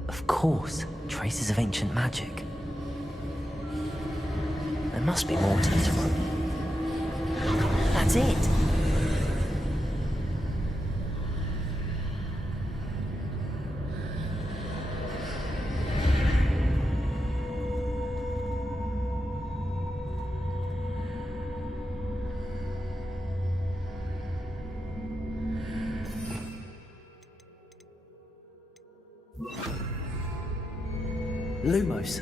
Of course, traces of ancient magic. There must be more to this room. That's it! Lumos.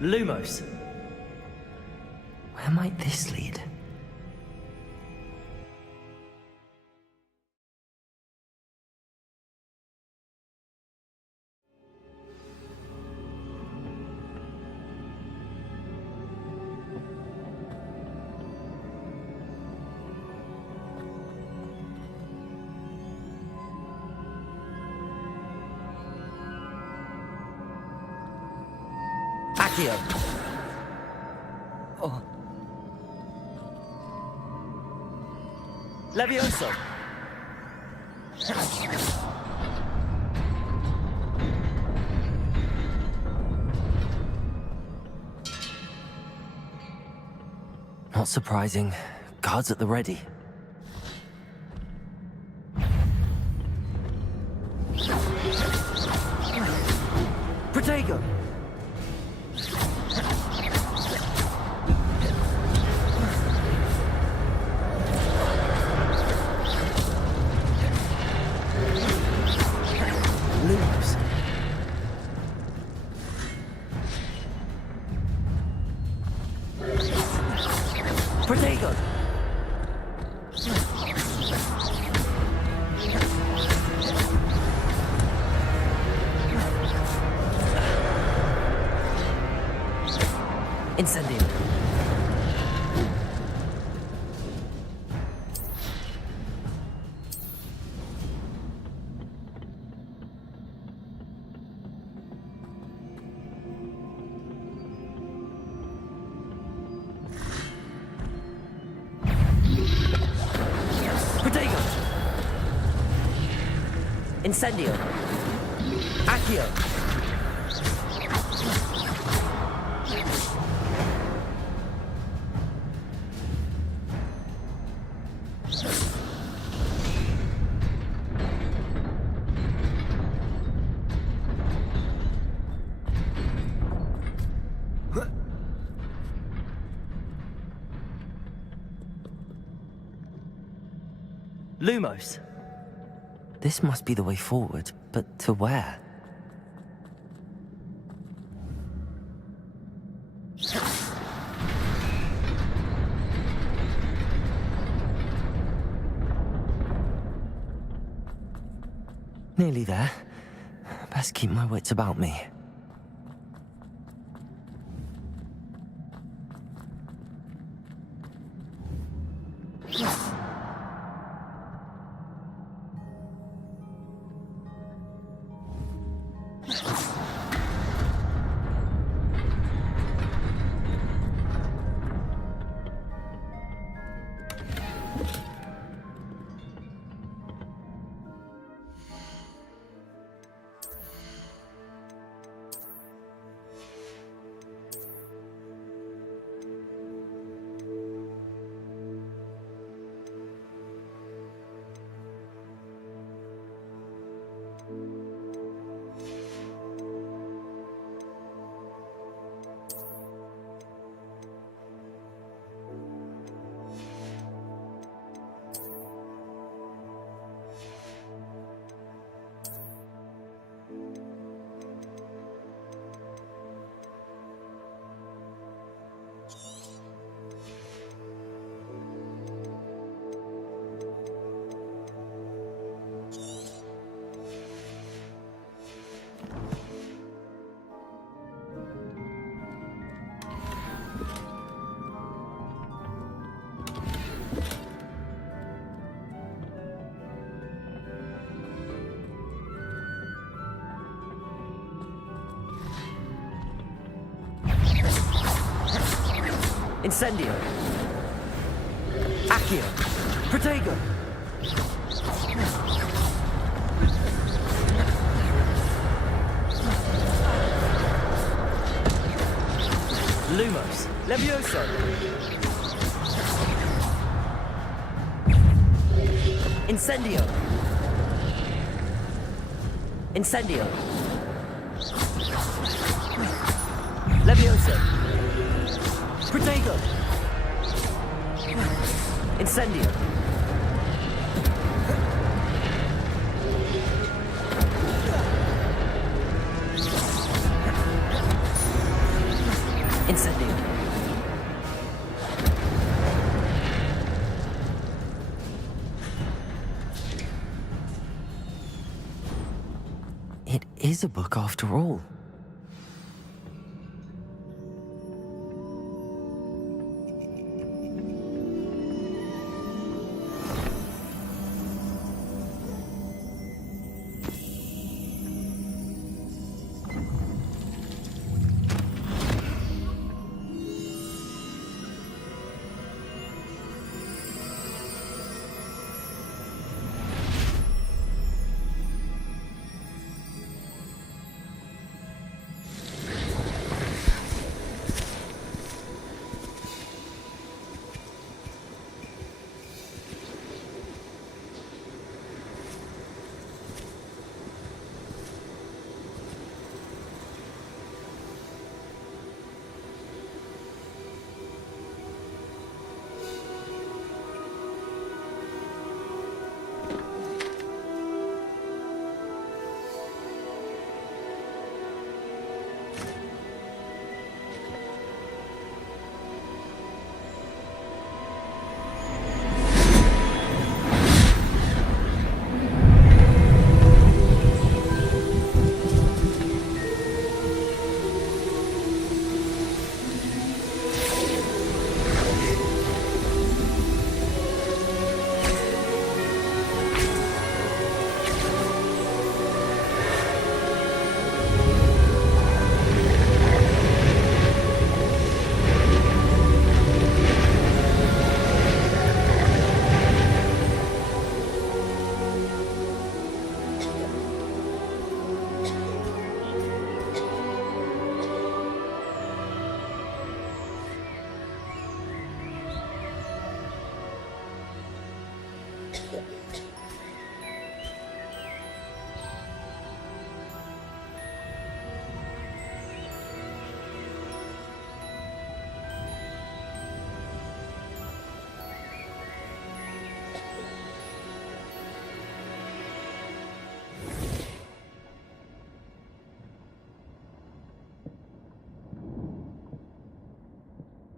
Lumos. Where might this lead? Accio. Oh. Levioso. Not surprising. Guards at the ready. Protego! Lumos. Protego! Incendio. Protego. Incendio. Accio. Lumos. This must be the way forward, but to where? Nearly there. Best keep my wits about me. Incendio. Accio. Protego. Lumos. Levioso. Incendio. Incendio. Levioso. Protego. Incendio. Incendio. It is a book after all.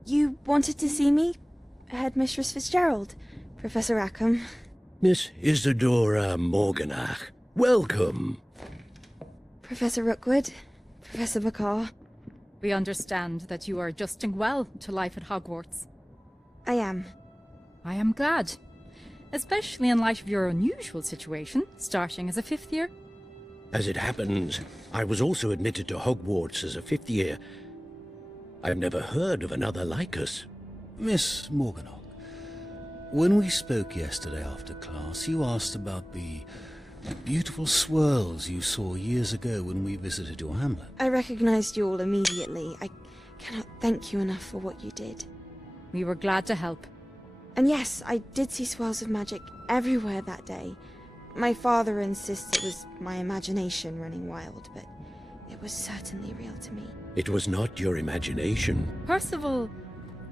You wanted to see me? Headmistress Fitzgerald, Professor Rackham. Miss Isadora Morganach, welcome. Professor Rookwood, Professor McCaw. We understand that you are adjusting well to life at Hogwarts. I am. I am glad. Especially in light of your unusual situation, starting as a 5th year. As it happens, I was also admitted to Hogwarts as a 5th year. I've never heard of another like us. Miss Morganach, when we spoke yesterday after class, you asked about the beautiful swirls you saw years ago when we visited your hamlet. I recognized you all immediately. I cannot thank you enough for what you did. We were glad to help. And yes, I did see swirls of magic everywhere that day. My father insists it was my imagination running wild, but it was certainly real to me. It was not your imagination. Percival,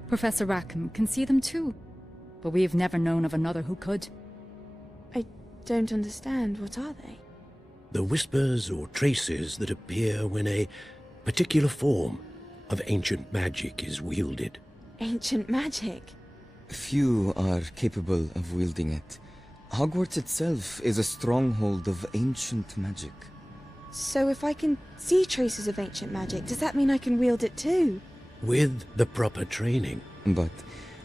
Professor Rackham can see them too. But we have never known of another who could. I don't understand. What are they? The whispers or traces that appear when a particular form of ancient magic is wielded. Ancient magic? Few are capable of wielding it. Hogwarts itself is a stronghold of ancient magic. So if I can see traces of ancient magic, does that mean I can wield it too? With the proper training. But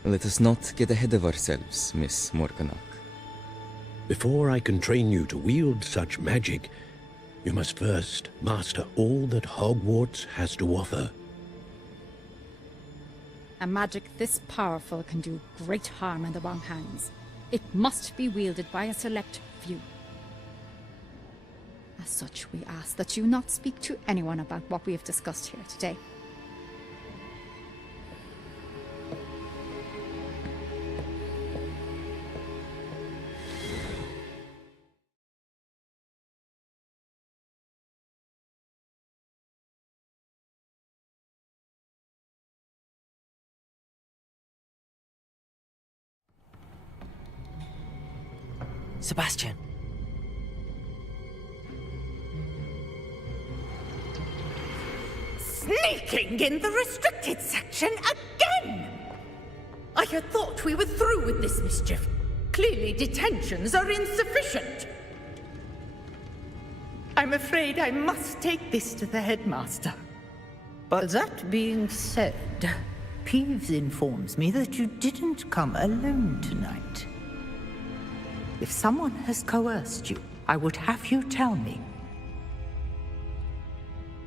let us not get ahead of ourselves, Miss Morganach. Before I can train you to wield such magic, you must first master all that Hogwarts has to offer. A magic this powerful can do great harm in the wrong hands. It must be wielded by a select few. As such, we ask that you not speak to anyone about what we have discussed here today. Sebastian. Sneaking in the restricted section again! I had thought we were through with this mischief. Clearly detentions are insufficient. I'm afraid I must take this to the headmaster. But that being said, Peeves informs me that you didn't come alone tonight. If someone has coerced you, I would have you tell me.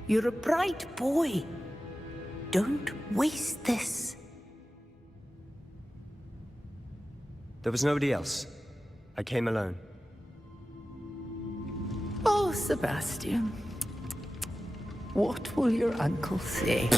You're a bright boy. Don't waste this. There was nobody else. I came alone. Oh, Sebastian. What will your uncle say?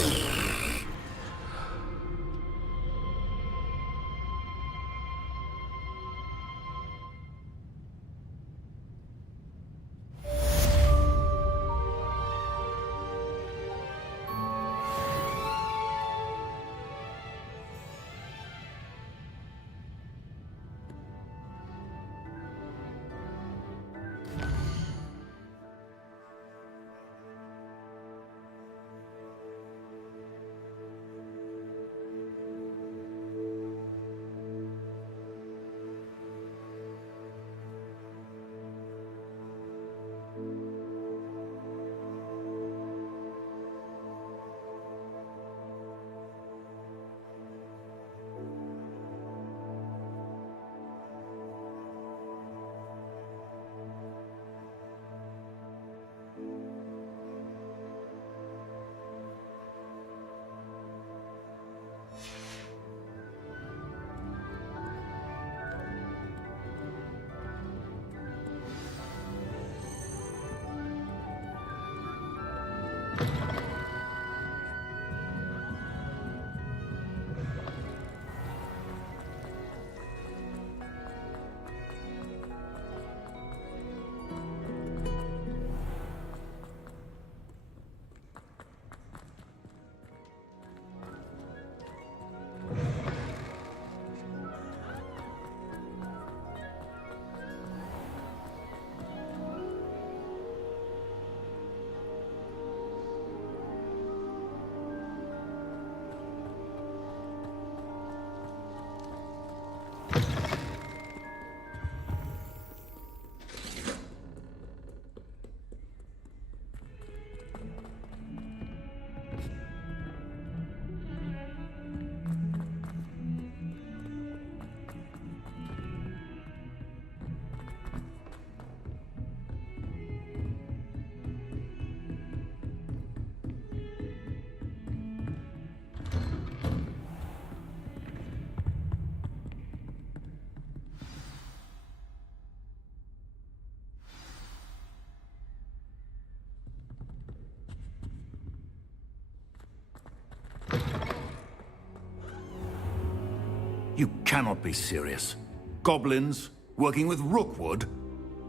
You cannot be serious. Goblins working with Rookwood?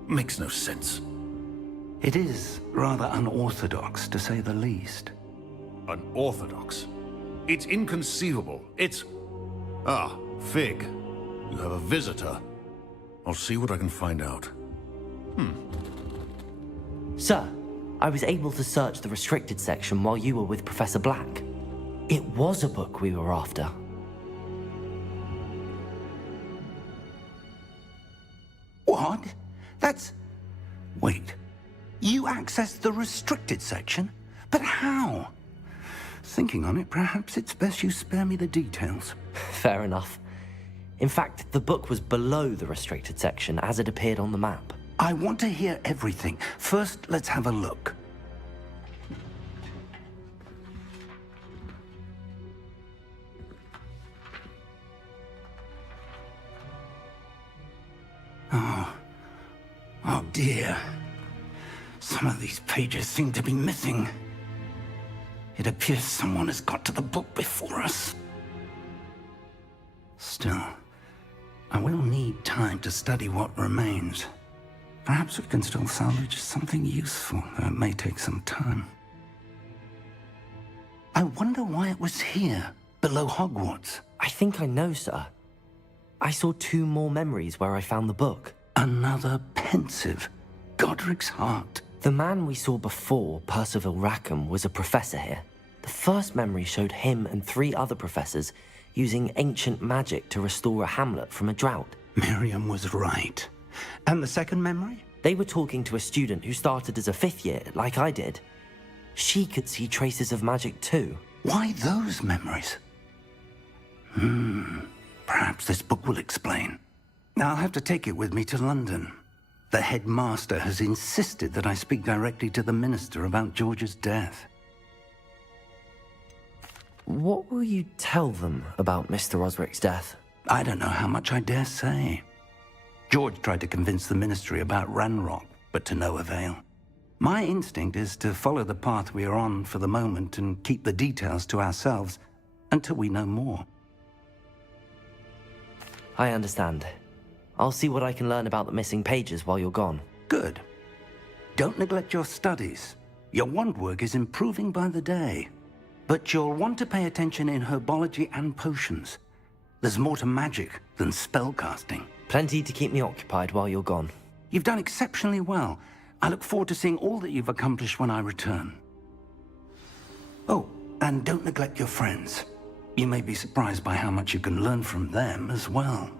Makes no sense. It is rather unorthodox, to say the least. Unorthodox? It's inconceivable. It's... Ah, Fig. You have a visitor. I'll see what I can find out. Sir, I was able to search the restricted section while you were with Professor Black. It was a book we were after. What? That's... Wait. You accessed the restricted section? But how? Thinking on it, perhaps it's best you spare me the details. Fair enough. In fact, the book was below the restricted section as it appeared on the map. I want to hear everything. First, let's have a look. Oh dear. Some of these pages seem to be missing. It appears someone has got to the book before us. Still, I will need time to study what remains. Perhaps we can still salvage something useful, though it may take some time. I wonder why it was here, below Hogwarts. I think I know, sir. I saw 2 more memories where I found the book. Another pensive. Godric's heart. The man we saw before, Percival Rackham, was a professor here. The first memory showed him and 3 other professors using ancient magic to restore a hamlet from a drought. Miriam was right. And the second memory? They were talking to a student who started as a 5th year, like I did. She could see traces of magic too. Why those memories? Perhaps this book will explain. I'll have to take it with me to London. The headmaster has insisted that I speak directly to the minister about George's death. What will you tell them about Mr. Osric's death? I don't know how much I dare say. George tried to convince the ministry about Ranrock, but to no avail. My instinct is to follow the path we are on for the moment and keep the details to ourselves until we know more. I understand. I'll see what I can learn about the missing pages while you're gone. Good. Don't neglect your studies. Your wand work is improving by the day. But you'll want to pay attention in herbology and potions. There's more to magic than spellcasting. Plenty to keep me occupied while you're gone. You've done exceptionally well. I look forward to seeing all that you've accomplished when I return. Oh, and don't neglect your friends. You may be surprised by how much you can learn from them as well.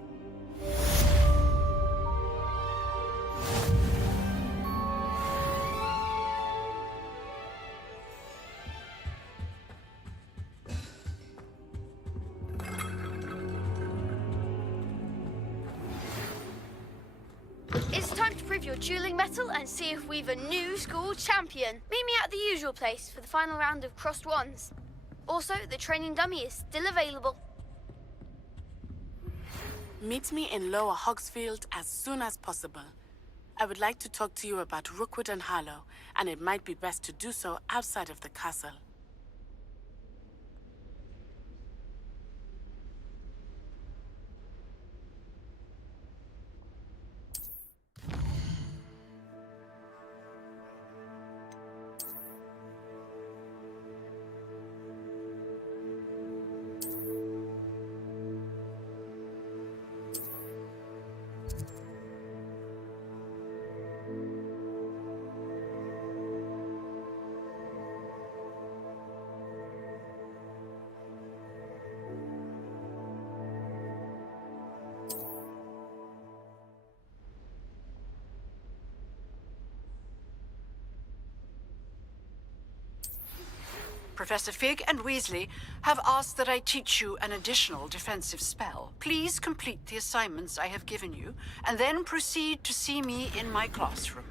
It's time to prove your dueling mettle and see if we've a new school champion. Meet me at the usual place for the final round of crossed wands. Also, the training dummy is still available. Meet me in Lower Hogsfield as soon as possible. I would like to talk to you about Rookwood and Harlow, and it might be best to do so outside of the castle. Professor Fig and Weasley have asked that I teach you an additional defensive spell. Please complete the assignments I have given you, and then proceed to see me in my classroom.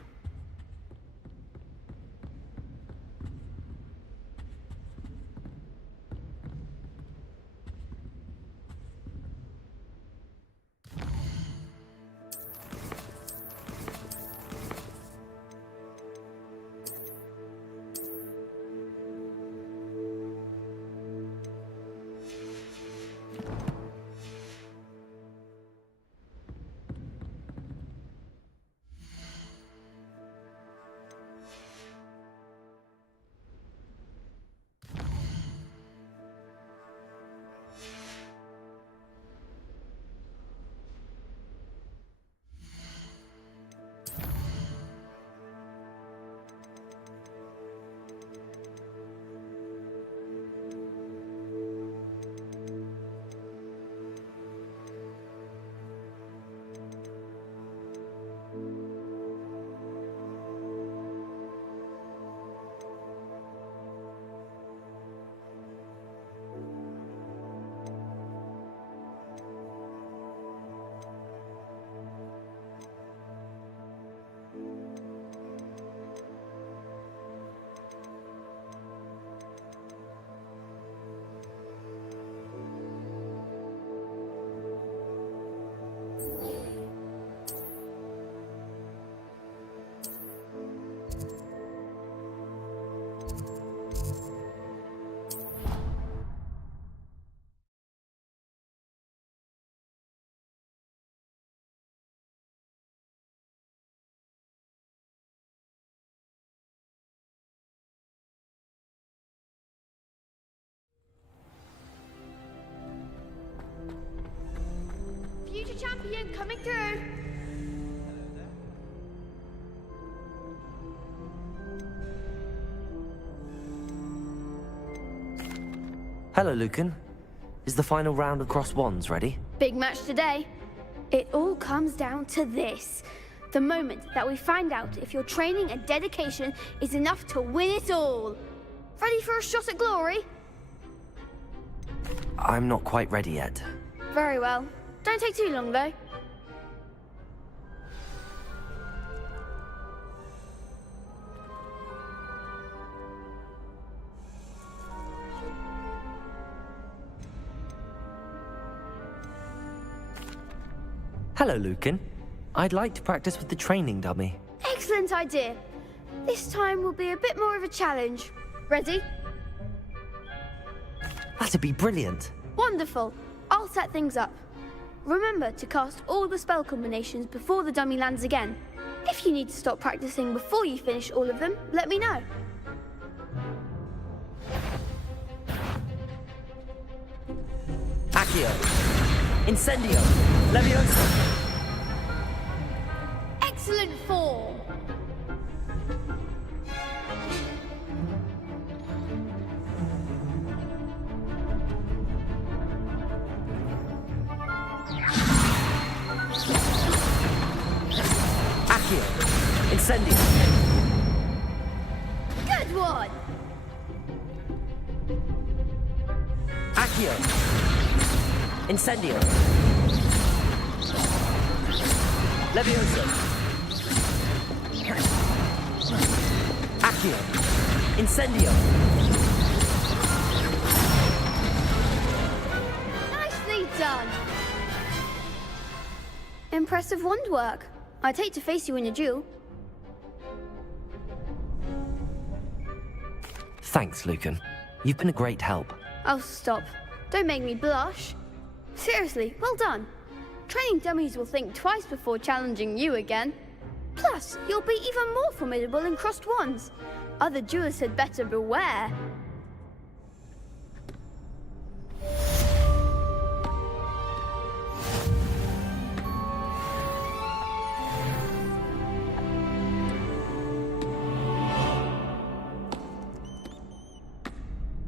champion coming through. Hello, Lucan. Is the final round of cross wands ready? Big match today. It all comes down to this. The moment that we find out if your training and dedication is enough to win it all. Ready for a shot at glory? I'm not quite ready yet. Very well. Don't take too long, though. Hello, Lucan. I'd like to practice with the training dummy. Excellent idea. This time will be a bit more of a challenge. Ready? That'd be brilliant. Wonderful. I'll set things up. Remember to cast all the spell combinations before the dummy lands again. If you need to stop practicing before you finish all of them, let me know. Accio. Incendio. Leviosa. Excellent form. Accio. Incendio. Good one. Accio. Incendio. Leviosa. Accio. Incendio. Nicely done. Impressive wand work. I'd hate to face you in a duel. Thanks, Lucan. You've been a great help. Oh, stop. Don't make me blush. Seriously, well done. Training dummies will think twice before challenging you again. Plus, you'll be even more formidable in crossed wands. Other duelists had better beware.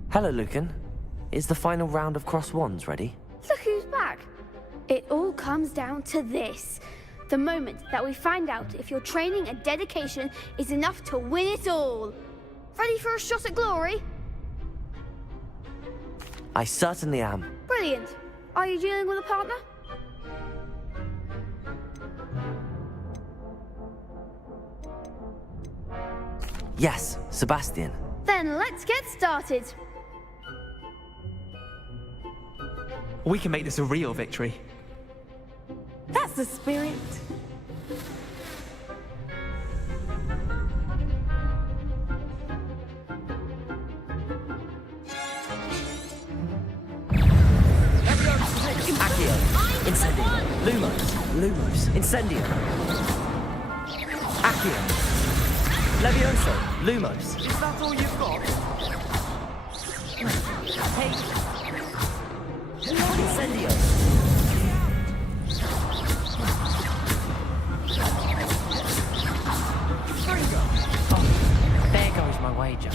Hello, Lucan. Is the final round of cross wands ready? Look who's back. It all comes down to this. The moment that we find out if your training and dedication is enough to win it all. Ready for a shot at glory? I certainly am. Brilliant. Are you dealing with a partner? Yes, Sebastian. Then let's get started. We can make this a real victory. That's the spirit. Accio. Incendio. Lumos. Incendio. Accio. Levioso. Lumos. Is that all you've got? Incendio. Oh, there goes my wager.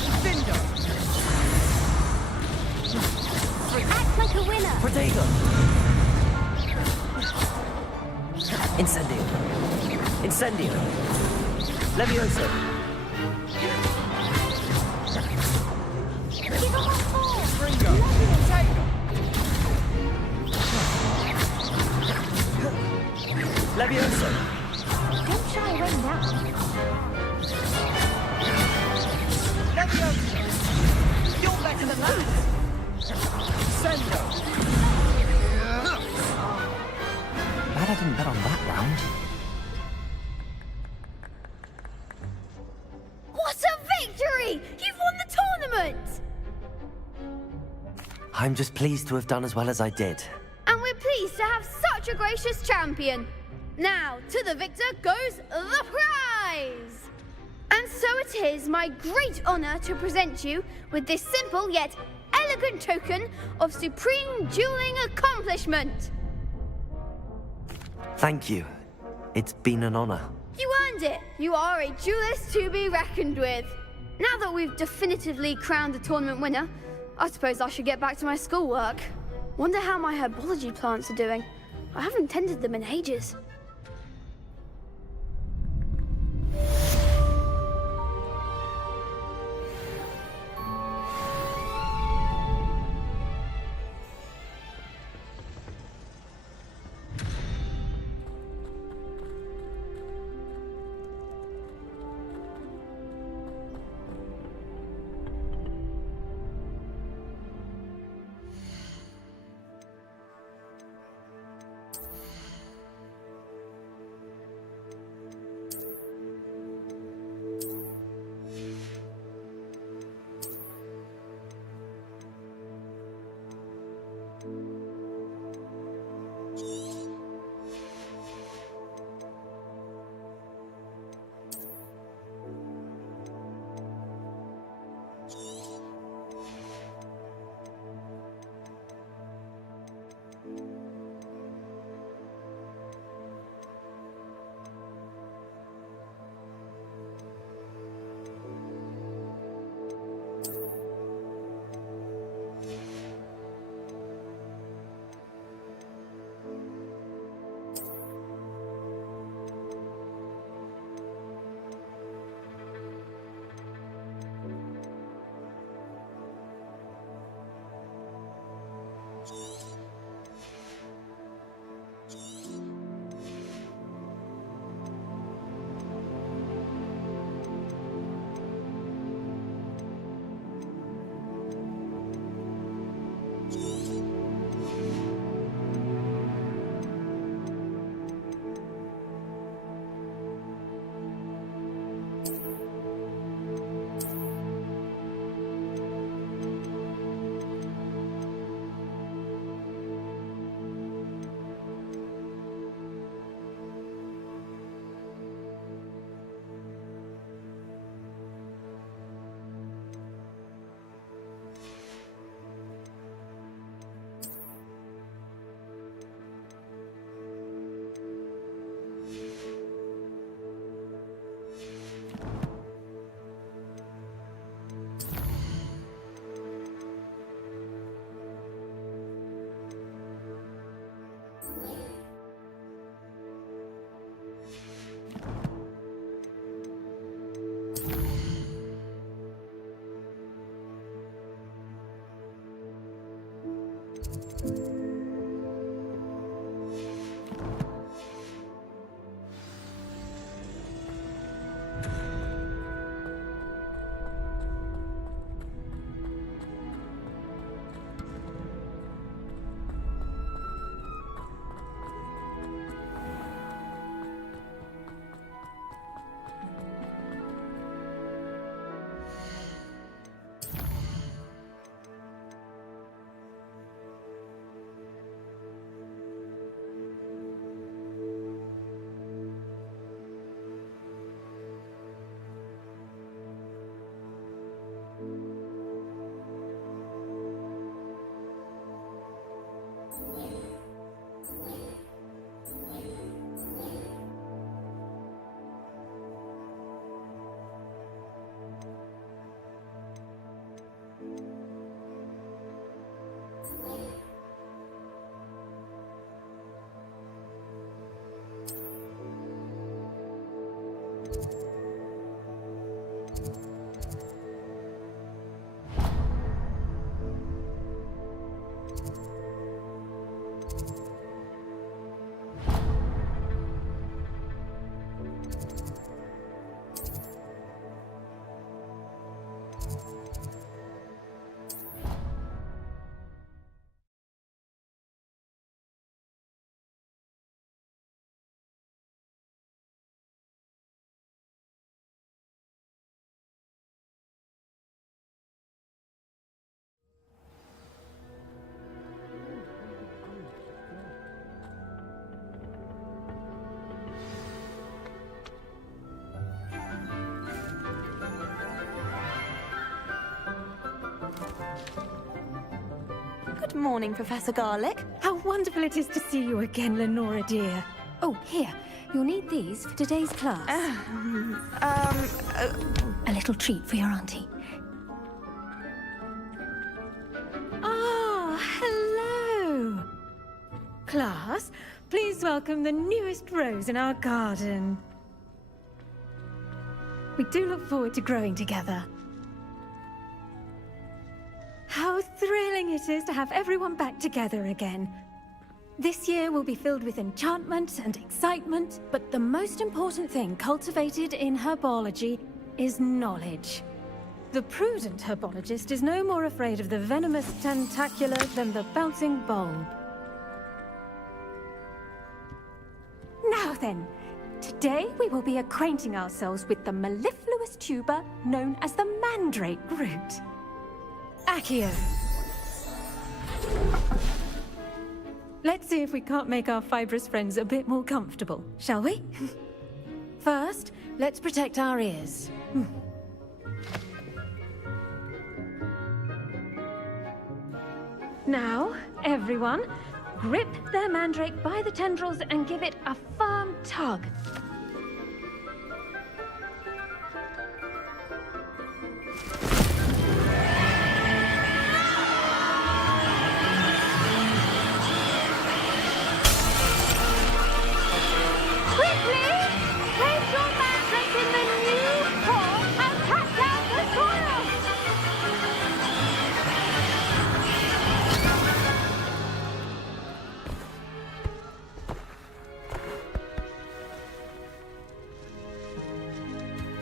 Act like a winner. Protego. Incendio. Incendio. Levioso. Give him a fall. Levioso. Don't shy away now. Leviosa! You're better than that! Sendo! Glad I didn't bet on that round. What a victory! You've won the tournament! I'm just pleased to have done as well as I did. And we're pleased to have such a gracious champion. Now, to the victor goes the prize! And so it is my great honor to present you with this simple yet elegant token of supreme dueling accomplishment. Thank you. It's been an honor. You earned it! You are a duelist to be reckoned with. Now that we've definitively crowned the tournament winner, I suppose I should get back to my schoolwork. Wonder how my herbology plants are doing. I haven't tended them in ages. Good morning, Professor Garlick. How wonderful it is to see you again, Lenora dear. Oh, here. You'll need these for today's class. A little treat for your auntie. Ah, hello! Class, please welcome the newest rose in our garden. We do look forward to growing together. How thrilling it is to have everyone back together again. This year will be filled with enchantment and excitement, but the most important thing cultivated in herbology is knowledge. The prudent herbologist is no more afraid of the venomous tentacular than the bouncing bulb. Now then, today we will be acquainting ourselves with the mellifluous tuber known as the mandrake root. Accio. Let's see if we can't make our fibrous friends a bit more comfortable, shall we? First, let's protect our ears. Now, everyone, grip their mandrake by the tendrils and give it a firm tug.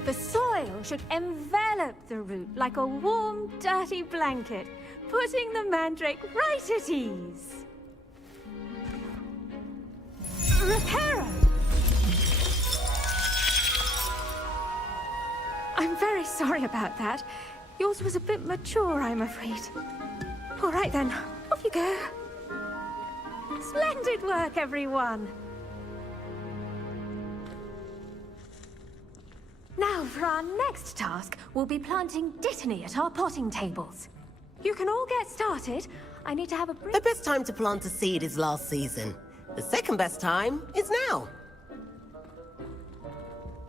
The soil should envelop the root like a warm, dirty blanket, putting the mandrake right at ease. Reparo! I'm very sorry about that. Yours was a bit mature, I'm afraid. All right then, off you go. Splendid work, everyone. Now, for our next task, we'll be planting dittany at our potting tables. You can all get started. I need to have a brief... The best time to plant a seed is last season. The second best time is now.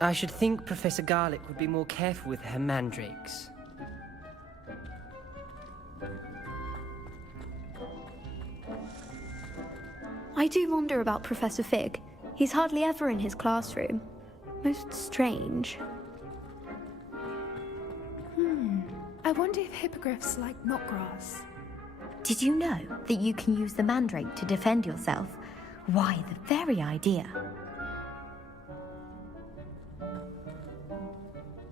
I should think Professor Garlick would be more careful with her mandrakes. I do wonder about Professor Fig. He's hardly ever in his classroom. Most strange. I wonder if hippogriffs like knotgrass. Did you know that you can use the mandrake to defend yourself? Why, the very idea.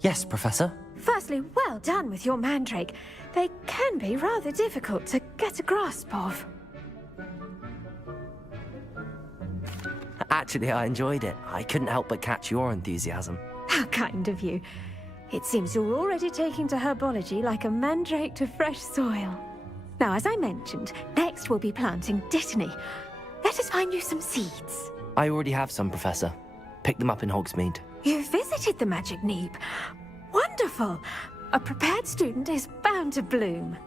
Yes, Professor. Firstly, well done with your mandrake. They can be rather difficult to get a grasp of. Actually, I enjoyed it. I couldn't help but catch your enthusiasm. How kind of you. It seems you're already taking to herbology like a mandrake to fresh soil. Now, as I mentioned, next we'll be planting dittany. Let us find you some seeds. I already have some, Professor. Picked them up in Hogsmeade. You visited the Magic Neep. Wonderful! A prepared student is bound to bloom.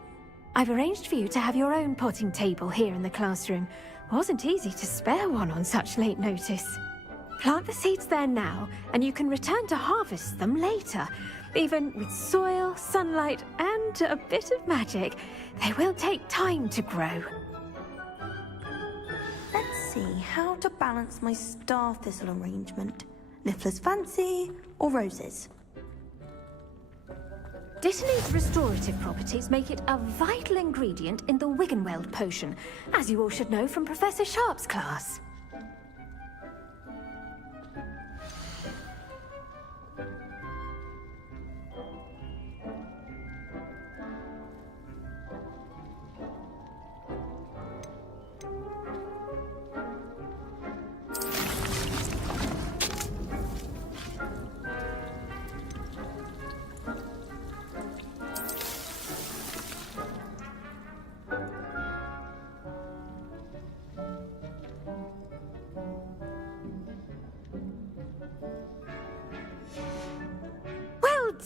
I've arranged for you to have your own potting table here in the classroom. Wasn't easy to spare one on such late notice. Plant the seeds there now, and you can return to harvest them later. Even with soil, sunlight, and a bit of magic, they will take time to grow. Let's see how to balance my star thistle arrangement. Niffler's fancy or roses? Dittany's restorative properties make it a vital ingredient in the Wiggenweld potion, as you all should know from Professor Sharp's class.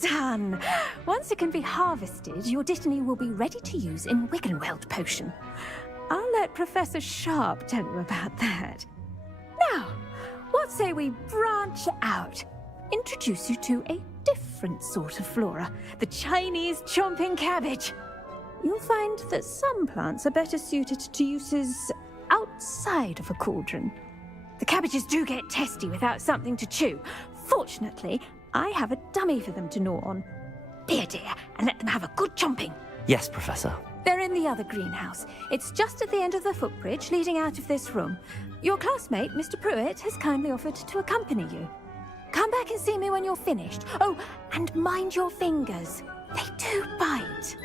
Done! Once it can be harvested, your dittany will be ready to use in Wiggenweld potion. I'll let Professor Sharp tell you about that. Now, What say we branch out? Introduce you to a different sort of flora, the Chinese chomping cabbage. You'll find that some plants are better suited to uses outside of a cauldron. The cabbages do get testy without something to chew. Fortunately, I have a dummy for them to gnaw on. Be a dear and let them have a good chomping. Yes, Professor. They're in the other greenhouse. It's just at the end of the footbridge leading out of this room. Your classmate, Mr. Pruitt, has kindly offered to accompany you. Come back and see me when you're finished. Oh, and mind your fingers. They do bite.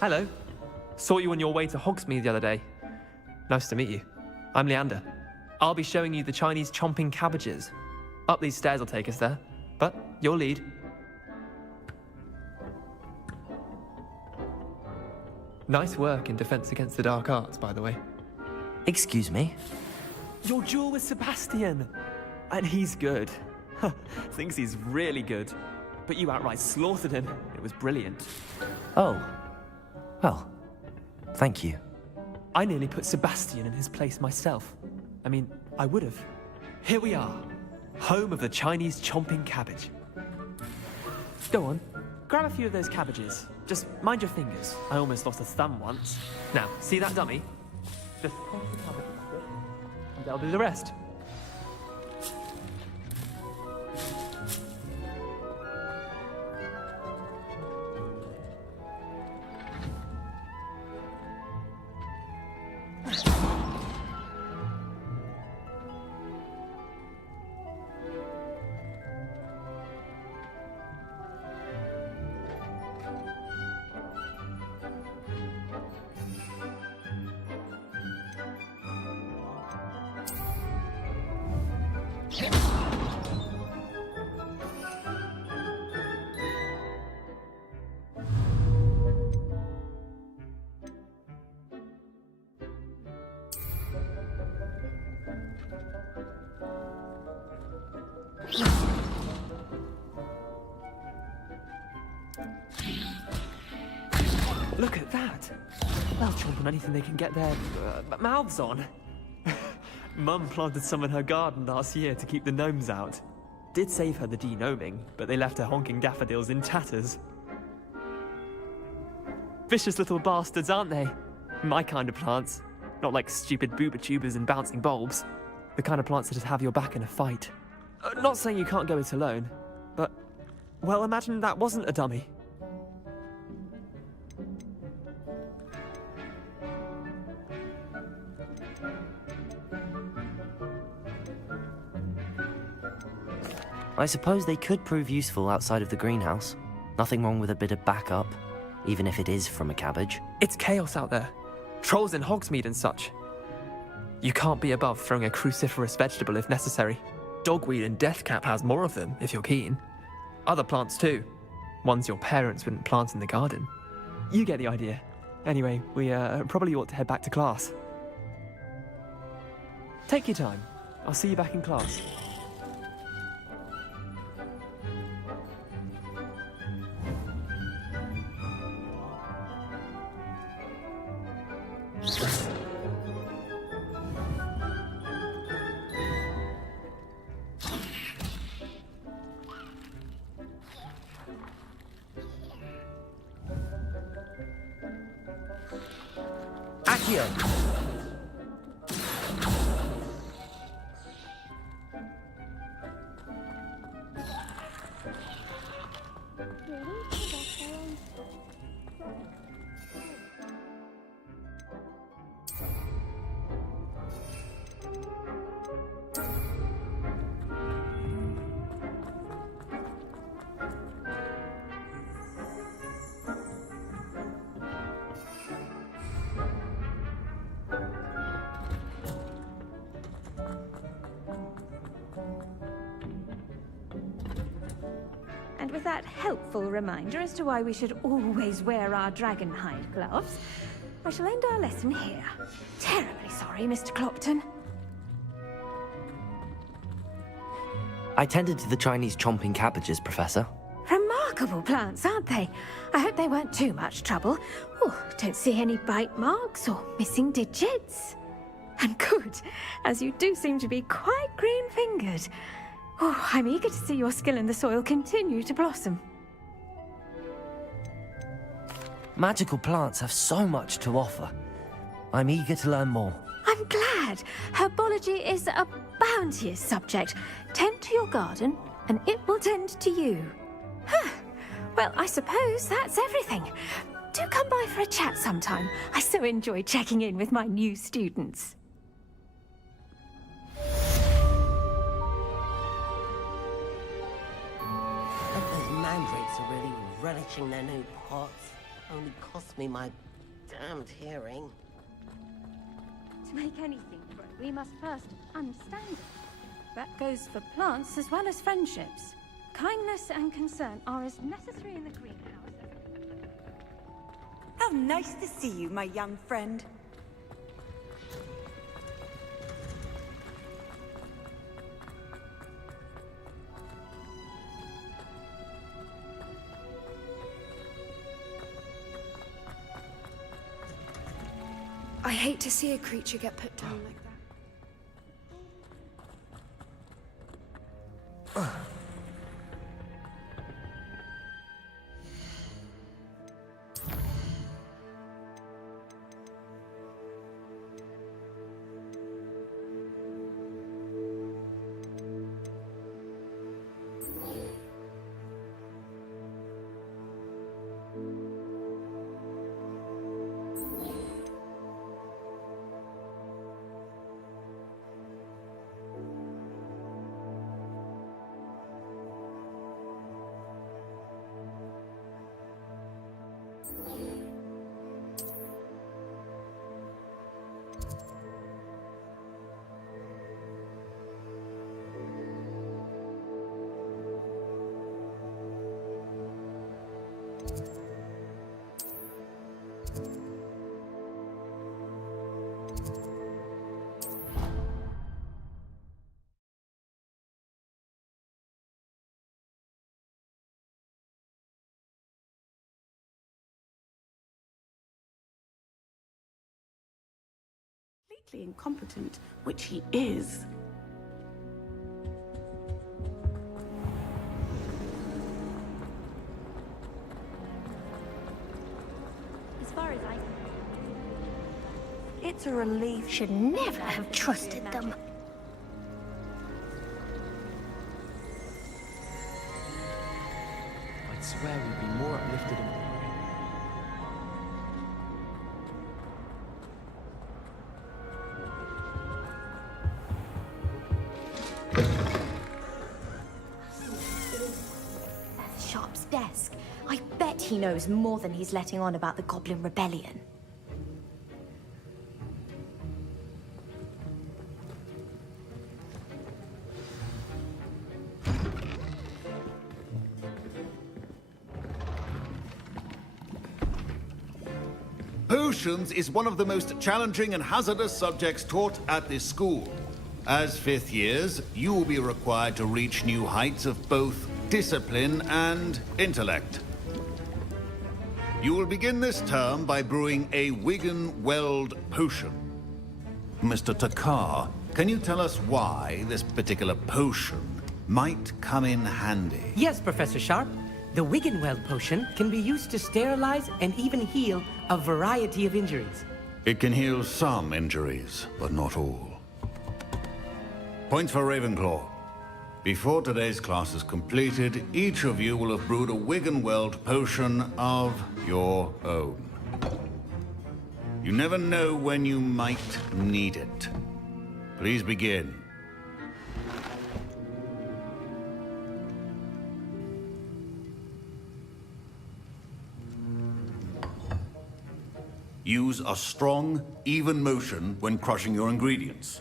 Hello. Saw you on your way to Hogsmeade the other day. Nice to meet you. I'm Leander. I'll be showing you the Chinese chomping cabbages. Up these stairs will take us there, but you'll lead. Nice work in Defense Against the Dark Arts, by the way. Excuse me? Your duel with Sebastian! And he's good. Thinks he's really good. But you outright slaughtered him. It was brilliant. Oh. Well, thank you. I nearly put Sebastian in his place myself. I mean, I would have. Here we are. Home of the Chinese chomping cabbage. Go on. Grab a few of those cabbages. Just mind your fingers. I almost lost a thumb once. Now, see that dummy? Just toss the cabbage at it, and they'll do the rest. Look at that! They'll chomp on anything they can get their mouths on. Mum planted some in her garden last year to keep the gnomes out. Did save her the de-gnoming, but they left her honking daffodils in tatters. Vicious little bastards, aren't they? My kind of plants. Not like stupid booba tubers and bouncing bulbs. The kind of plants that just have your back in a fight. Not saying you can't go it alone, but... well, imagine that wasn't a dummy. I suppose they could prove useful outside of the greenhouse. Nothing wrong with a bit of backup, even if it is from a cabbage. It's chaos out there. Trolls in Hogsmeade and such. You can't be above throwing a cruciferous vegetable if necessary. Dogweed and deathcap has more of them, if you're keen. Other plants too. Ones your parents wouldn't plant in the garden. You get the idea. Anyway, we probably ought to head back to class. Take your time. I'll see you back in class. Accio! And with that helpful reminder as to why we should always wear our dragon hide gloves, I shall end our lesson here. Terribly sorry, Mr. Clopton. I tended to the Chinese chomping cabbages, Professor. Remarkable plants, aren't they? I hope they weren't too much trouble. Oh, don't see any bite marks or missing digits. And good, as you do seem to be quite green-fingered. Oh, I'm eager to see your skill in the soil continue to blossom. Magical plants have so much to offer. I'm eager to learn more. I'm glad. Herbology is a bounteous subject. Tend to your garden, and it will tend to you. Huh. Well, I suppose that's everything. Do come by for a chat sometime. I so enjoy checking in with my new students. Those mandrakes are really relishing their new pots. Only cost me my damned hearing. To make anything grow, we must first understand it. That goes for plants as well as friendships. Kindness and concern are as necessary in the greenhouse as... How nice to see you, my young friend. I hate to see a creature get put down like that. Completely incompetent, which he is. As far as I... It's a relief. Should never have trusted them. I'd swear we'd be more uplifted and... Sharp's desk. I bet he knows more than he's letting on about the Goblin Rebellion. Potions is one of the most challenging and hazardous subjects taught at this school. As fifth years, you will be required to reach new heights of both discipline and intellect. You will begin this term by brewing a Wigan-Weld potion. Mr. Takar, can you tell us why this particular potion might come in handy? Yes, Professor Sharp. The Wigan-Weld potion can be used to sterilize and even heal a variety of injuries. It can heal some injuries, but not all. Points for Ravenclaw. Before today's class is completed, each of you will have brewed a Wigan-Weld potion of your own. You never know when you might need it. Please begin. Use a strong, even motion when crushing your ingredients.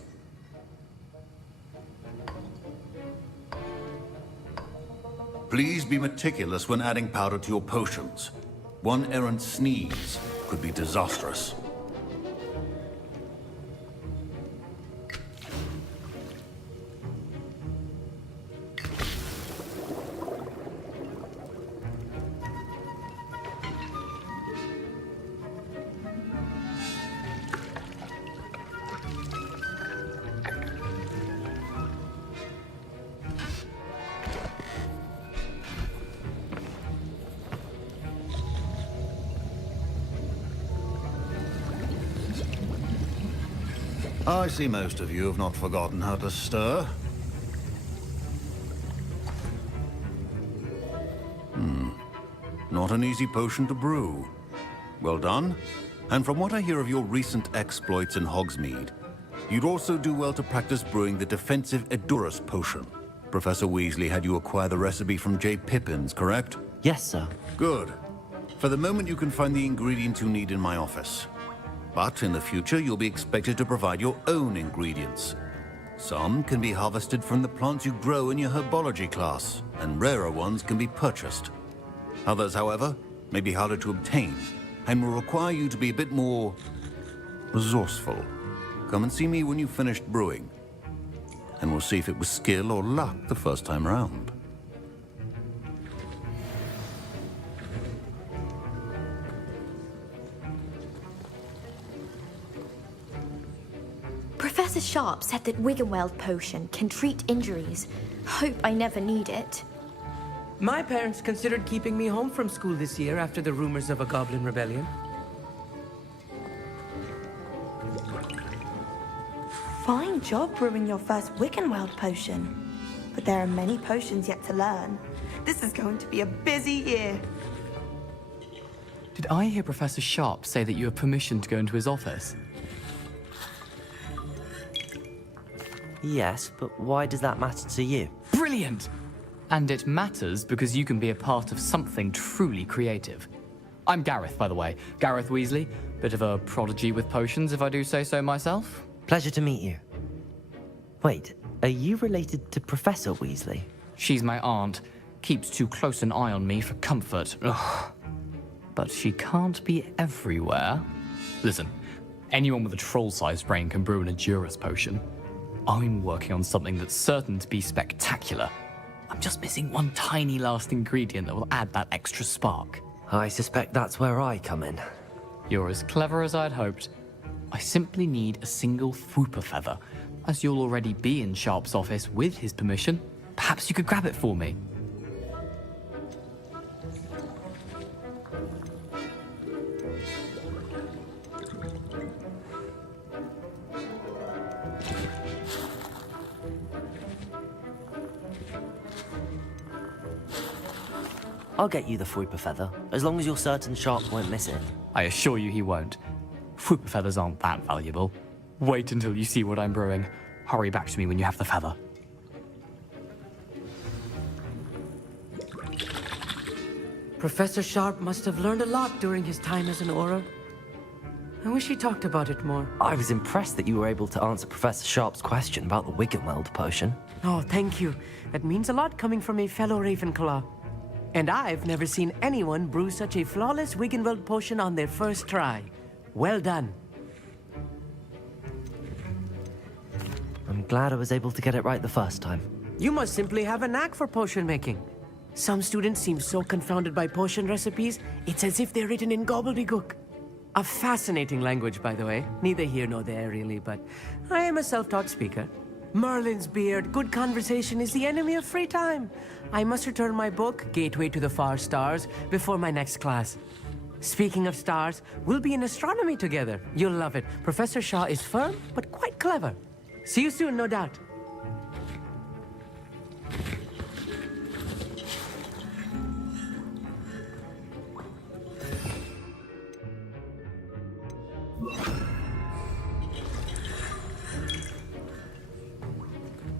Please be meticulous when adding powder to your potions. One errant sneeze could be disastrous. I see most of you have not forgotten how to stir. Not an easy potion to brew. Well done. And from what I hear of your recent exploits in Hogsmeade, you'd also do well to practice brewing the defensive Edurus potion. Professor Weasley had you acquire the recipe from J. Pippins, correct? Yes, sir. Good. For the moment, you can find the ingredients you need in my office. But in the future, you'll be expected to provide your own ingredients. Some can be harvested from the plants you grow in your herbology class, and rarer ones can be purchased. Others, however, may be harder to obtain, and will require you to be a bit more resourceful. Come and see me when you've finished brewing, and we'll see if it was skill or luck the first time around. Professor Sharp said that Wiggenweld potion can treat injuries. Hope I never need it. My parents considered keeping me home from school this year after the rumors of a goblin rebellion. Fine job brewing your first Wiggenweld potion. But there are many potions yet to learn. This is going to be a busy year. Did I hear Professor Sharp say that you have permission to go into his office? Yes, but why does that matter to you? Brilliant! And it matters because you can be a part of something truly creative. I'm Gareth, by the way. Gareth Weasley. Bit of a prodigy with potions, if I do say so myself. Pleasure to meet you. Wait, are you related to Professor Weasley? She's my aunt. Keeps too close an eye on me for comfort. Ugh. But she can't be everywhere. Listen, anyone with a troll-sized brain can brew an Edurus potion. I'm working on something that's certain to be spectacular. I'm just missing one tiny last ingredient that will add that extra spark. I suspect that's where I come in. You're as clever as I'd hoped. I simply need a single Fwooper feather. As you'll already be in Sharp's office with his permission, perhaps you could grab it for me. I'll get you the Fwooper feather, as long as you're certain Sharp won't miss it. I assure you he won't. Fwooper feathers aren't that valuable. Wait until you see what I'm brewing. Hurry back to me when you have the feather. Professor Sharp must have learned a lot during his time as an Auror. I wish he talked about it more. I was impressed that you were able to answer Professor Sharp's question about the Wiggenweld potion. Oh, thank you. That means a lot coming from a fellow Ravenclaw. And I've never seen anyone brew such a flawless Wiggenweld potion on their first try. Well done. I'm glad I was able to get it right the first time. You must simply have a knack for potion making. Some students seem so confounded by potion recipes, it's as if they're written in gobbledygook. A fascinating language, by the way. Neither here nor there, really, but I am a self-taught speaker. Merlin's beard, good conversation is the enemy of free time. I must return my book, Gateway to the Far Stars, before my next class. Speaking of stars, we'll be in astronomy together. You'll love it. Professor Shaw is firm, but quite clever. See you soon, no doubt.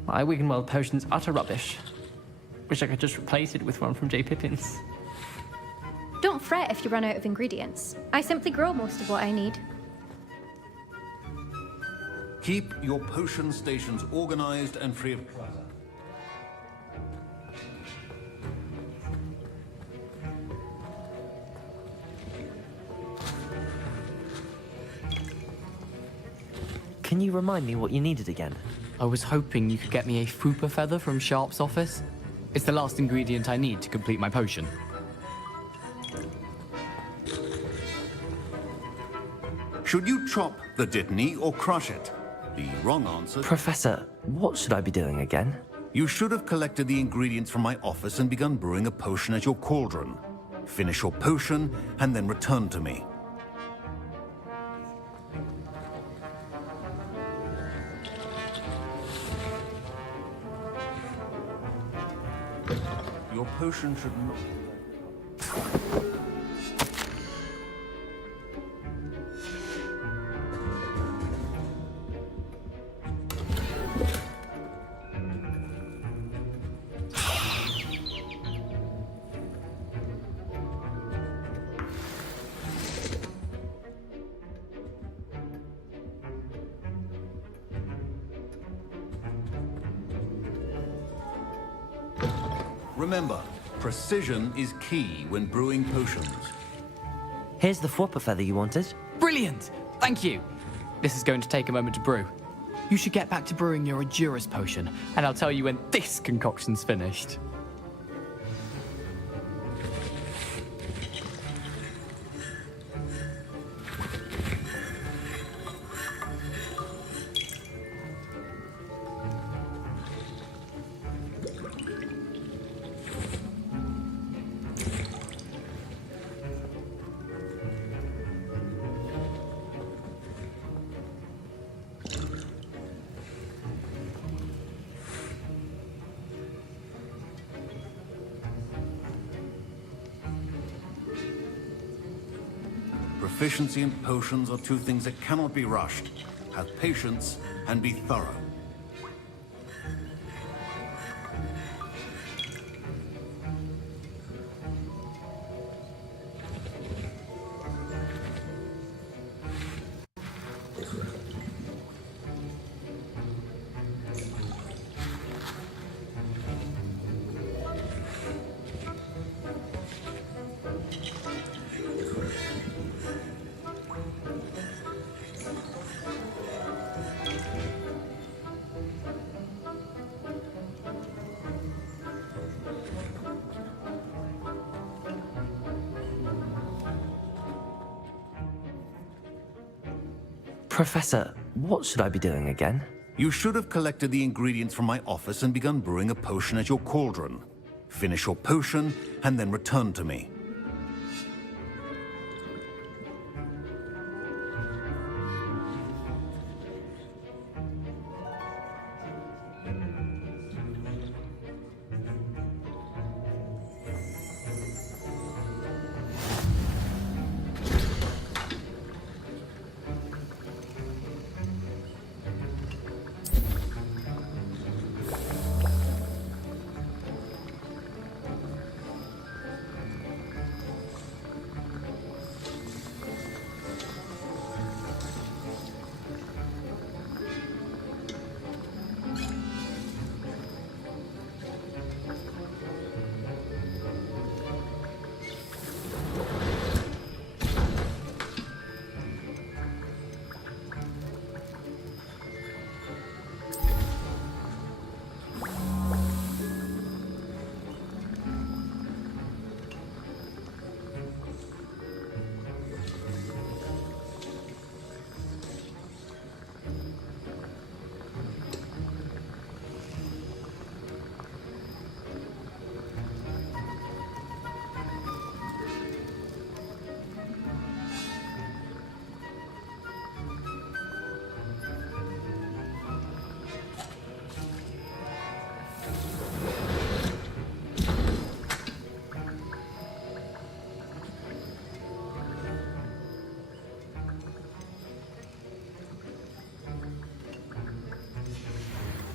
My Wiggenweld potion's utter rubbish. Wish I could just replace it with one from J. Pippins. Don't fret if you run out of ingredients. I simply grow most of what I need. Keep your potion stations organized and free of clutter. Can you remind me what you needed again? I was hoping you could get me a Fwooper feather from Sharp's office. It's the last ingredient I need to complete my potion. Should you chop the Dittany or crush it? The wrong answer... Professor, what should I be doing again? You should have collected the ingredients from my office and begun brewing a potion at your cauldron. Finish your potion and then return to me. Your potion should not... Remember, precision is key when brewing potions. Here's the Fwopper feather you wanted. Brilliant! Thank you. This is going to take a moment to brew. You should get back to brewing your Edurus potion, and I'll tell you when this concoction's finished. Proficiency in potions are two things that cannot be rushed. Have patience and be thorough. Professor, what should I be doing again? You should have collected the ingredients from my office and begun brewing a potion at your cauldron. Finish your potion and then return to me.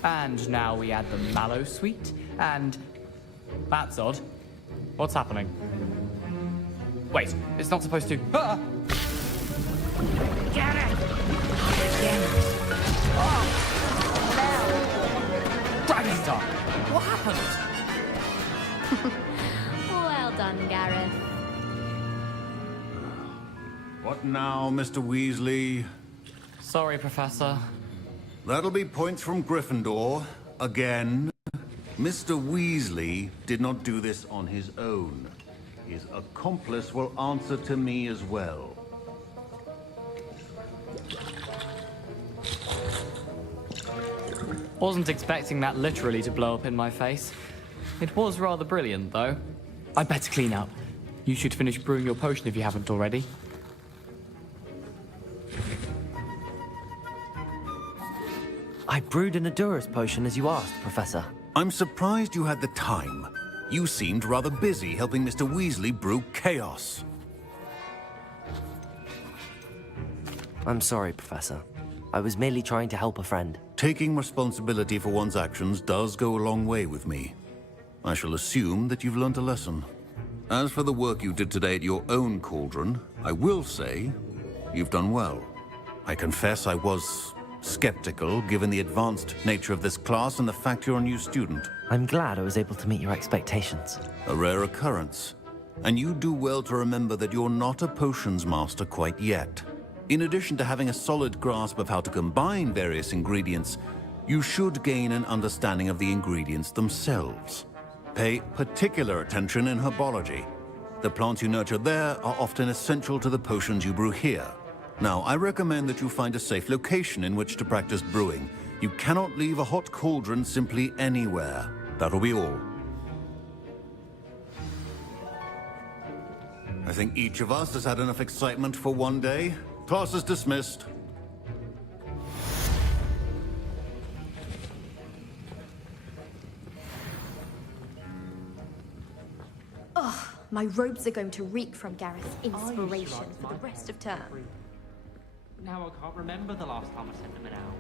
And now we add the mallow sweet, and... That's odd. What's happening? Wait, it's not supposed to... Ah! Get it! Dragon Star! What happened? Well done, Gareth. What now, Mr. Weasley? Sorry, Professor. That'll be points from Gryffindor. Again. Mr. Weasley did not do this on his own. His accomplice will answer to me as well. Wasn't expecting that literally to blow up in my face. It was rather brilliant, though. I'd better clean up. You should finish brewing your potion if you haven't already. I brewed an Edurus potion as you asked, Professor. I'm surprised you had the time. You seemed rather busy helping Mr. Weasley brew chaos. I'm sorry, Professor. I was merely trying to help a friend. Taking responsibility for one's actions does go a long way with me. I shall assume that you've learnt a lesson. As for the work you did today at your own cauldron, I will say you've done well. I confess I was skeptical, given the advanced nature of this class and the fact you're a new student. I'm glad I was able to meet your expectations. A rare occurrence. And you do well to remember that you're not a potions master quite yet. In addition to having a solid grasp of how to combine various ingredients, you should gain an understanding of the ingredients themselves. Pay particular attention in herbology. The plants you nurture there are often essential to the potions you brew here. Now, I recommend that you find a safe location in which to practice brewing. You cannot leave a hot cauldron simply anywhere. That'll be all. I think each of us has had enough excitement for one day. Class is dismissed. Ugh, my robes are going to reek from Gareth's inspiration for the rest of term. Now I can't remember the last time I sent them an out.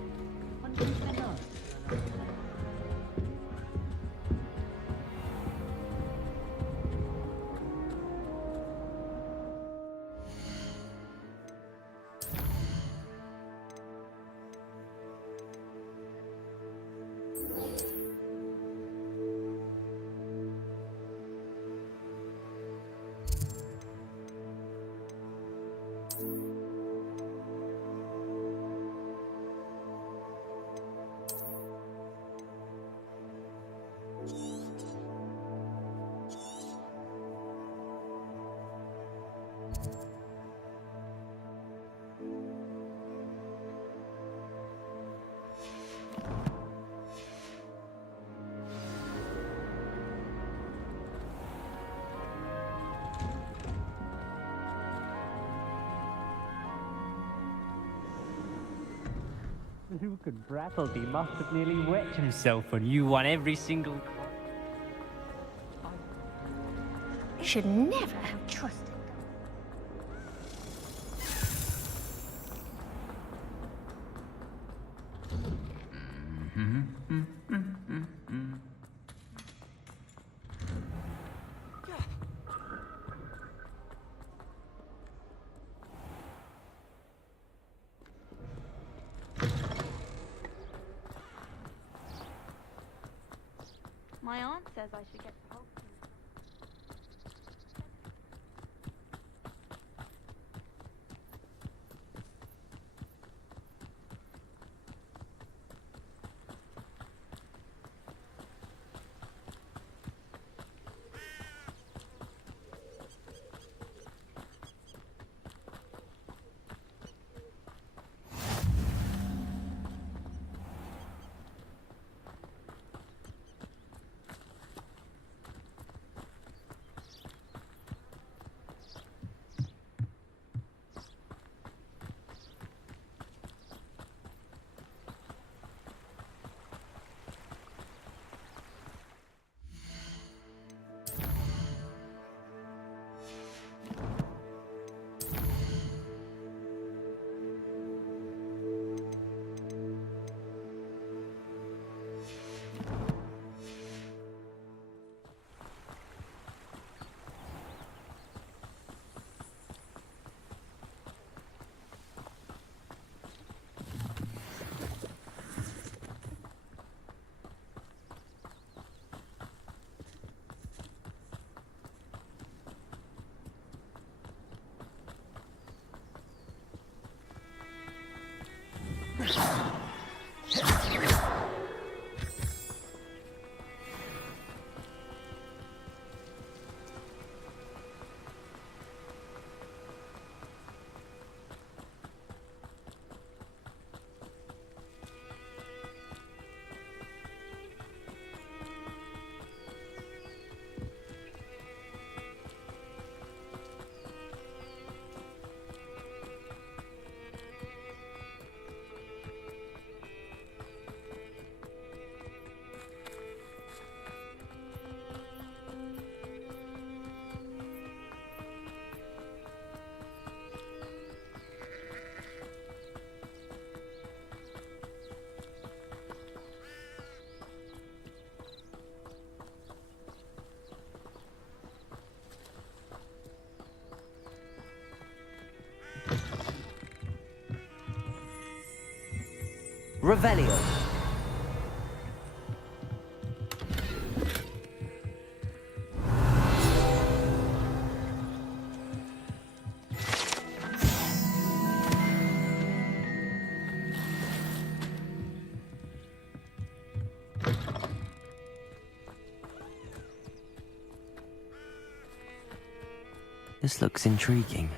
Luke and Brattleby must have nearly wet himself when you won every single... I should never have trusted. My aunt says I should get the whole thing. Revelio. This looks intriguing.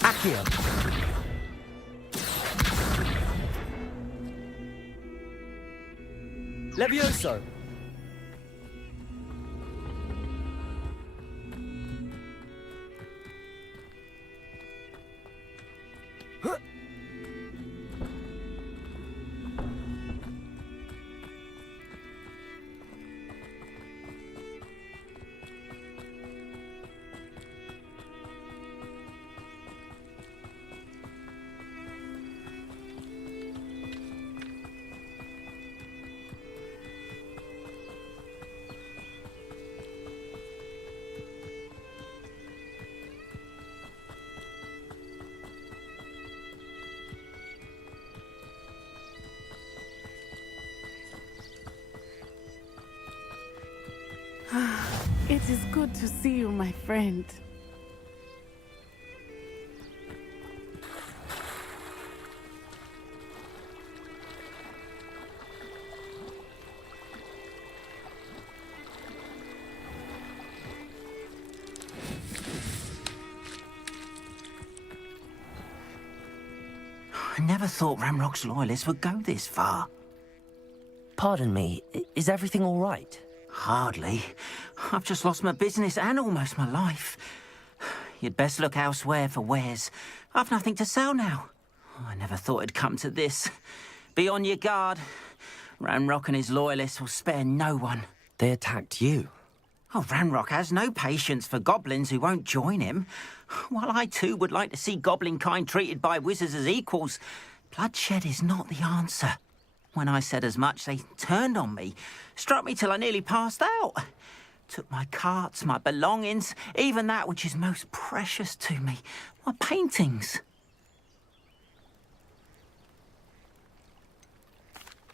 Accio. Levioso. It is good to see you, my friend. I never thought Ramrock's loyalists would go this far. Pardon me, is everything all right? Hardly. I've just lost my business and almost my life. You'd best look elsewhere for wares. I've nothing to sell now. I never thought it'd come to this. Be on your guard. Ramrock and his loyalists will spare no one. They attacked you? Oh, Ramrock has no patience for goblins who won't join him. While I too would like to see goblin kind treated by wizards as equals, bloodshed is not the answer. When I said as much, they turned on me, struck me till I nearly passed out. Took my carts, my belongings, even that which is most precious to me, my paintings.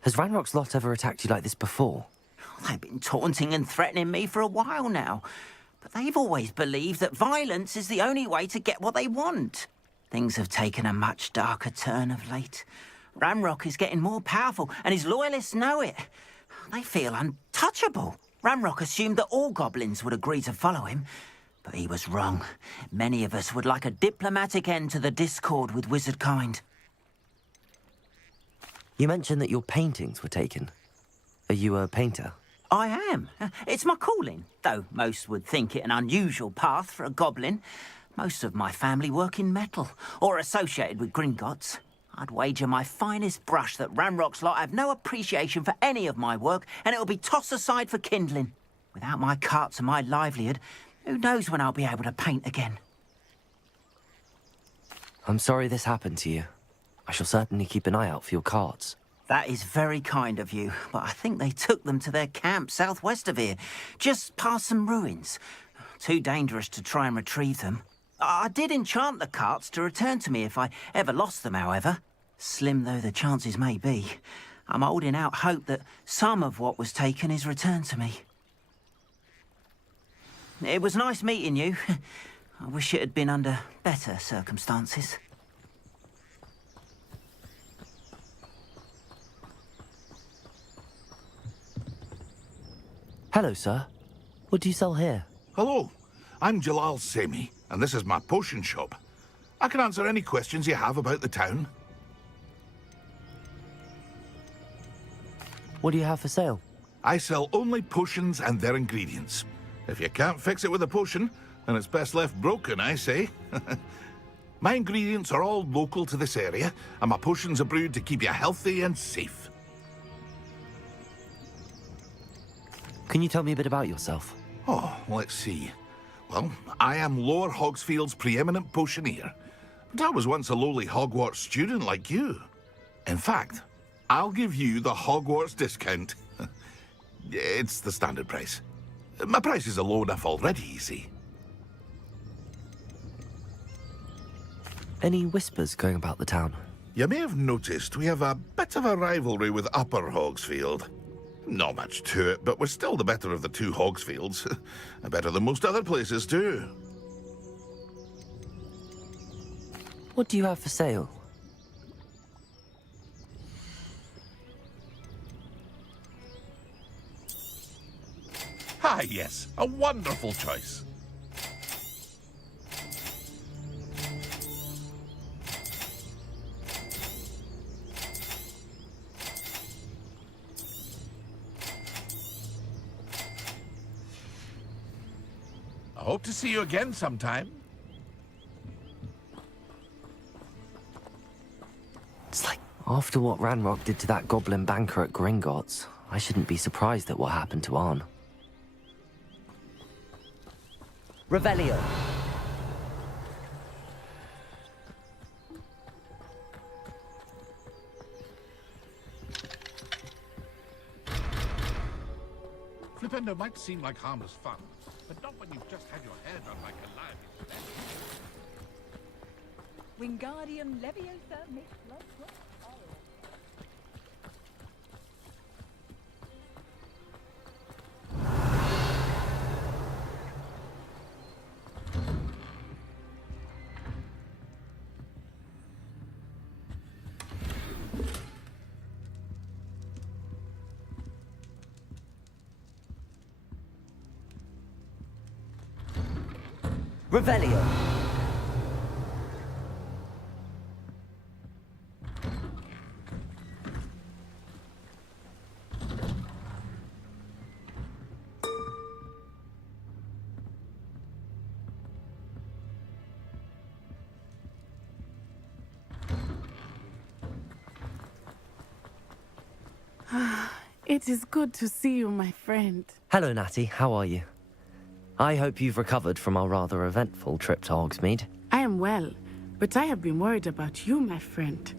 Has Ranrock's lot ever attacked you like this before? They've been taunting and threatening me for a while now, but they've always believed that violence is the only way to get what they want. Things have taken a much darker turn of late. Ramrock is getting more powerful, and his loyalists know it. They feel untouchable. Ramrock assumed that all goblins would agree to follow him, but he was wrong. Many of us would like a diplomatic end to the discord with wizard kind. You mentioned that your paintings were taken. Are you a painter? I am. It's my calling, though most would think it an unusual path for a goblin. Most of my family work in metal, or associated with Gringotts. I'd wager my finest brush that Ramrock's lot have no appreciation for any of my work, and it'll be tossed aside for kindling. Without my carts and my livelihood, who knows when I'll be able to paint again? I'm sorry this happened to you. I shall certainly keep an eye out for your carts. That is very kind of you, but I think they took them to their camp southwest of here, just past some ruins. Too dangerous to try and retrieve them. I did enchant the carts to return to me if I ever lost them, however. Slim though the chances may be, I'm holding out hope that some of what was taken is returned to me. It was nice meeting you. I wish it had been under better circumstances. Hello, sir. What do you sell here? Hello, I'm Jalal Semi, and this is my potion shop. I can answer any questions you have about the town. What do you have for sale? I sell only potions and their ingredients. If you can't fix it with a potion, then it's best left broken, I say. My ingredients are all local to this area, and my potions are brewed to keep you healthy and safe. Can you tell me a bit about yourself? Oh, let's see. Well, I am Lower Hogsfield's preeminent potioneer. But I was once a lowly Hogwarts student like you. In fact, I'll give you the Hogwarts discount. It's the standard price. My prices are low enough already, you see. Any whispers going about the town? You may have noticed we have a bit of a rivalry with Upper Hogsfield. Not much to it, but we're still the better of the two Hogsfields. Better than most other places, too. What do you have for sale? Ah, yes. A wonderful choice. I hope to see you again sometime. It's like, after what Ranrock did to that goblin banker at Gringotts, I shouldn't be surprised at what happened to Arn. Revelio. Flipendo might seem like harmless fun, but not when you've just had your hair done like a lion. Wingardium Leviosa makes love. Revelio. It is good to see you, my friend. Hello, Natty. How are you? I hope you've recovered from our rather eventful trip to Hogsmeade. I am well, but I have been worried about you, my friend.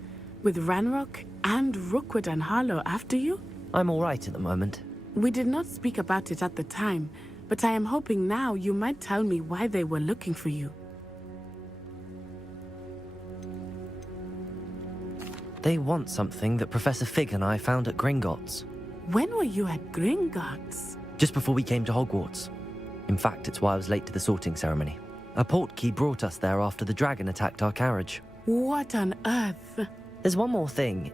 With Ranrock and Rookwood and Harlow after you? I'm all right at the moment. We did not speak about it at the time, but I am hoping now you might tell me why they were looking for you. They want something that Professor Fig and I found at Gringotts. When were you at Gringotts? Just before we came to Hogwarts. In fact, it's why I was late to the sorting ceremony. A portkey brought us there after the dragon attacked our carriage. What on earth? There's one more thing.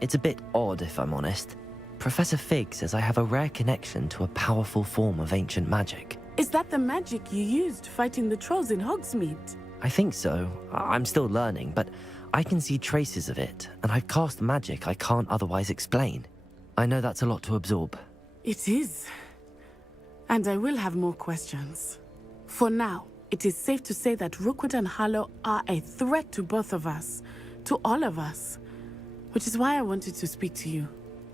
It's a bit odd, if I'm honest. Professor Fig says I have a rare connection to a powerful form of ancient magic. Is that the magic you used fighting the trolls in Hogsmeade? I think so. I'm still learning, but I can see traces of it, and I've cast magic I can't otherwise explain. I know that's a lot to absorb. It is. And I will have more questions. For now, it is safe to say that Rookwood and Harlow are a threat to both of us, to all of us. Which is why I wanted to speak to you.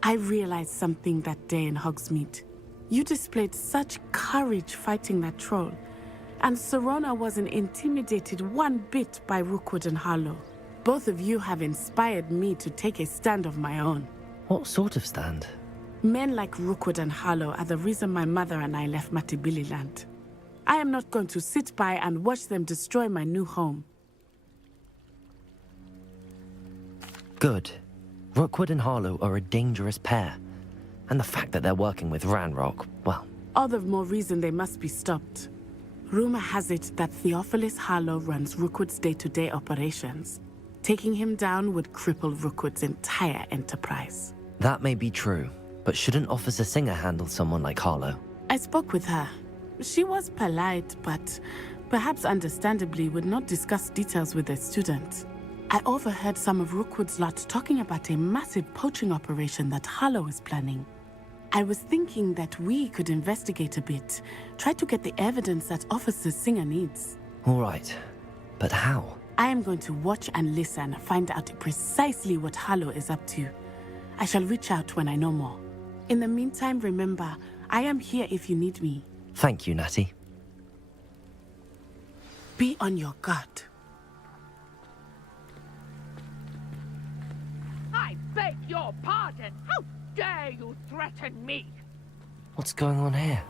I realized something that day in Hogsmeade. You displayed such courage fighting that troll, and Serona wasn't intimidated one bit by Rookwood and Harlow. Both of you have inspired me to take a stand of my own. What sort of stand? Men like Rookwood and Harlow are the reason my mother and I left Matabeleland. I am not going to sit by and watch them destroy my new home. Good. Rookwood and Harlow are a dangerous pair. And the fact that they're working with Ranrock, well... All the more reason they must be stopped. Rumor has it that Theophilus Harlow runs Rookwood's day-to-day operations. Taking him down would cripple Rookwood's entire enterprise. That may be true, but shouldn't Officer Singer handle someone like Harlow? I spoke with her. She was polite, but perhaps understandably would not discuss details with a student. I overheard some of Rookwood's lot talking about a massive poaching operation that Harlow is planning. I was thinking that we could investigate a bit, try to get the evidence that Officer Singer needs. All right, but how? I am going to watch and listen, find out precisely what Harlow is up to. I shall reach out when I know more. In the meantime, remember, I am here if you need me. Thank you, Natty. Be on your guard. I beg your pardon. How dare you threaten me? What's going on here?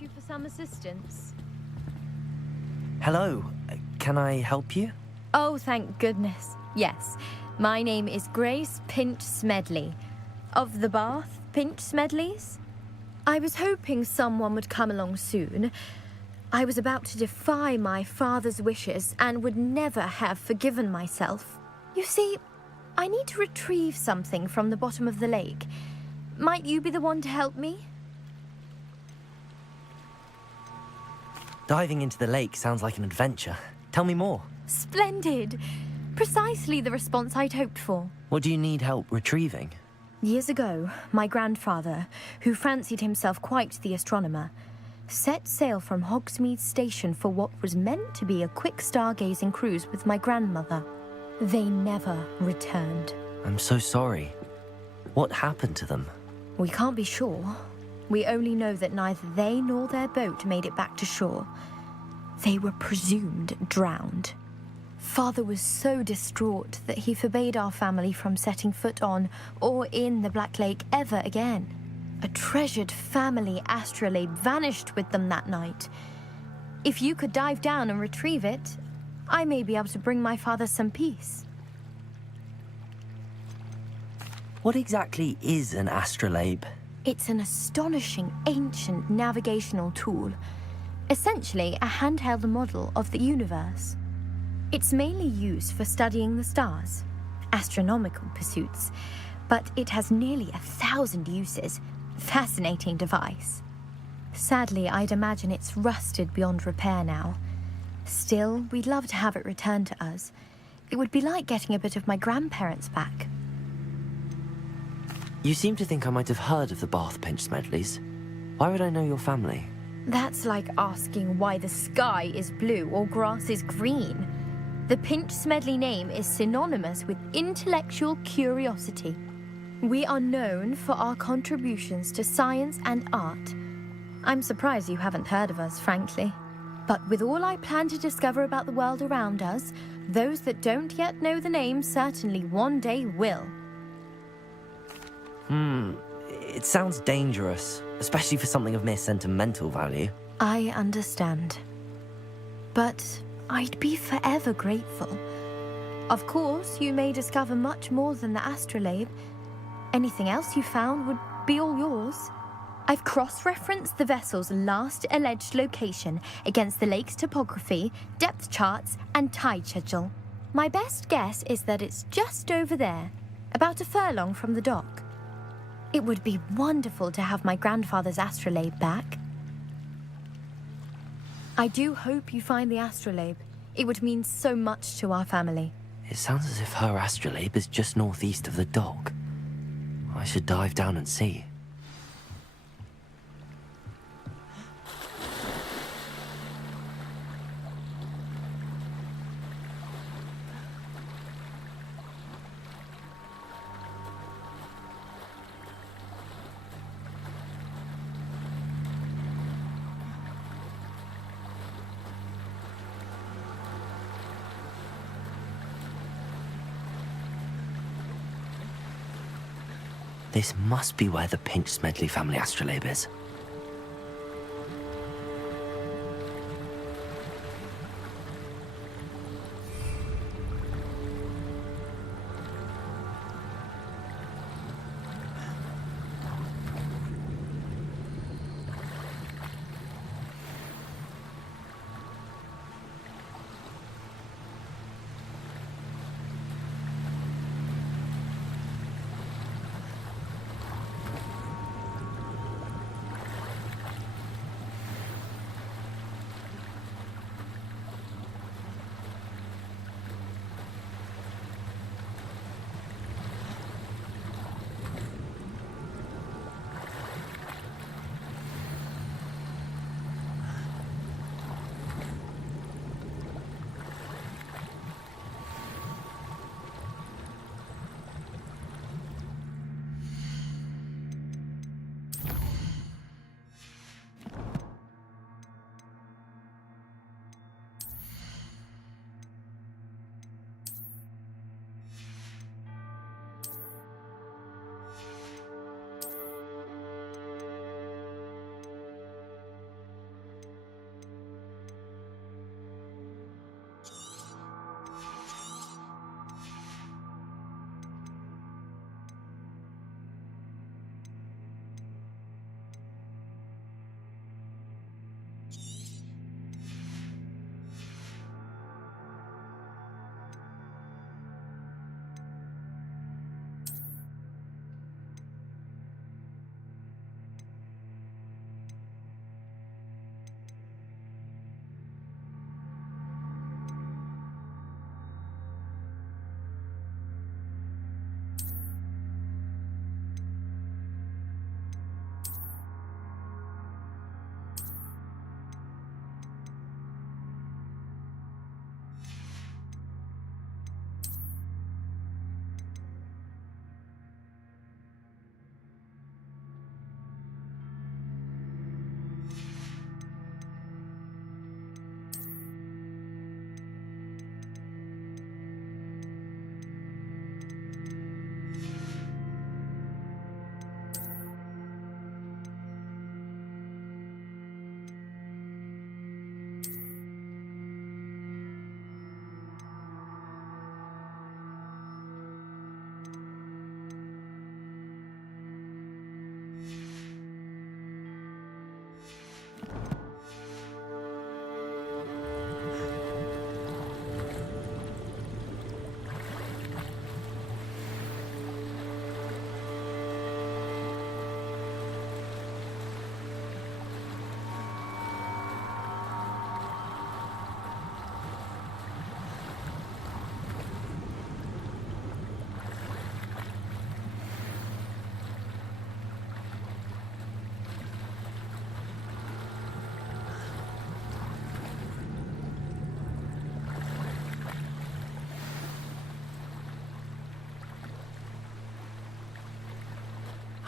You for some assistance? Hello, can I help you? Oh, thank goodness. Yes. My name is Grace Pinch Smedley. Of the Bath Pinch Smedleys? I was hoping someone would come along soon. I was about to defy my father's wishes and would never have forgiven myself. You see, I need to retrieve something from the bottom of the lake. Might you be the one to help me? Diving into the lake sounds like an adventure. Tell me more. Splendid! Precisely the response I'd hoped for. What do you need help retrieving? Years ago, my grandfather, who fancied himself quite the astronomer, set sail from Hogsmeade Station for what was meant to be a quick stargazing cruise with my grandmother. They never returned. I'm so sorry. What happened to them? We can't be sure. We only know that neither they nor their boat made it back to shore. They were presumed drowned. Father was so distraught that he forbade our family from setting foot on or in the Black Lake ever again. A treasured family astrolabe vanished with them that night. If you could dive down and retrieve it, I may be able to bring my father some peace. What exactly is an astrolabe? It's an astonishing ancient navigational tool. Essentially, a handheld model of the universe. It's mainly used for studying the stars, astronomical pursuits, but it has nearly 1,000 uses. Fascinating device. Sadly, I'd imagine it's rusted beyond repair now. Still, we'd love to have it returned to us. It would be like getting a bit of my grandparents back. You seem to think I might have heard of the Bath Pinch Smedleys. Why would I know your family? That's like asking why the sky is blue or grass is green. The Pinch Smedley name is synonymous with intellectual curiosity. We are known for our contributions to science and art. I'm surprised you haven't heard of us, frankly. But with all I plan to discover about the world around us, those that don't yet know the name certainly one day will. It sounds dangerous, especially for something of mere sentimental value. I understand. But I'd be forever grateful. Of course, you may discover much more than the astrolabe. Anything else you found would be all yours. I've cross-referenced the vessel's last alleged location against the lake's topography, depth charts, and tide schedule. My best guess is that it's just over there, about a furlong from the dock. It would be wonderful to have my grandfather's astrolabe back. I do hope you find the astrolabe. It would mean so much to our family. It sounds as if her astrolabe is just northeast of the dock. I should dive down and see. This must be where the Pinch Smedley family astrolabe is.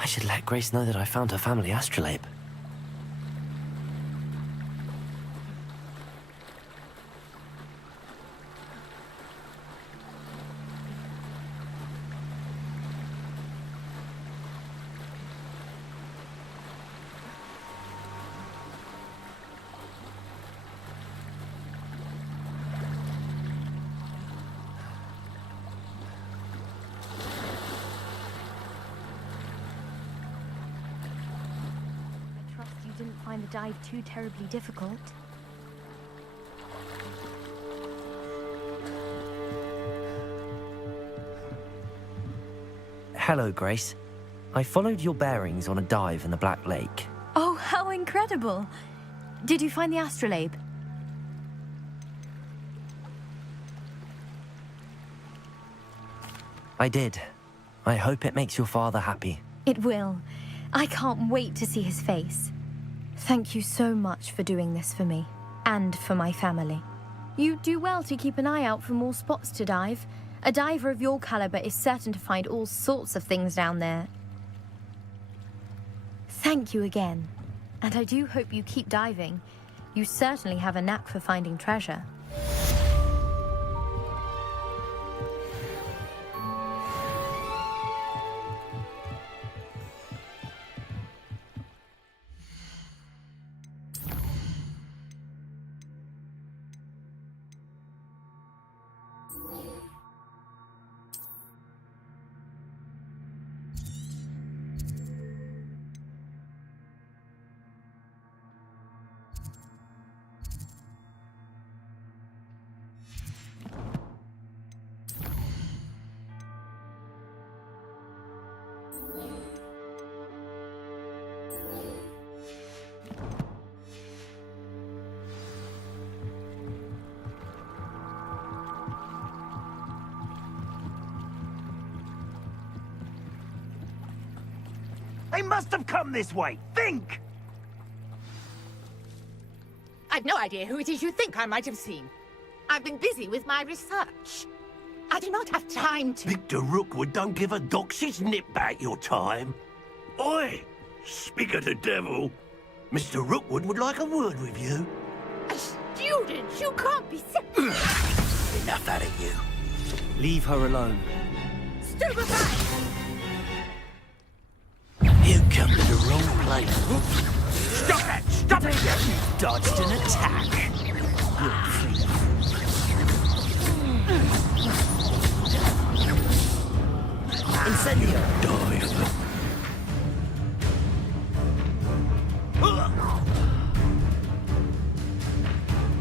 I should let Grace know that I found her family astrolabe. Didn't find the dive too terribly difficult. Hello, Grace. I followed your bearings on a dive in the Black Lake. Oh, how incredible! Did you find the astrolabe? I did. I hope it makes your father happy. It will. I can't wait to see his face. Thank you so much for doing this for me, and for my family. You do well to keep an eye out for more spots to dive. A diver of your caliber is certain to find all sorts of things down there. Thank you again, and I do hope you keep diving. You certainly have a knack for finding treasure. They must have come this way. Think! I've no idea who it is you think I might have seen. I've been busy with my research. I do not have time to... Victor Rookwood don't give a doxy's nip back your time. Oi! Speak of the devil. Mr. Rookwood would like a word with you. A student? You can't be serious. Enough out of you. Leave her alone. Stupefy! You come to the wrong place. Stop it! Stop it! You dodged an attack. Incendio. Dive.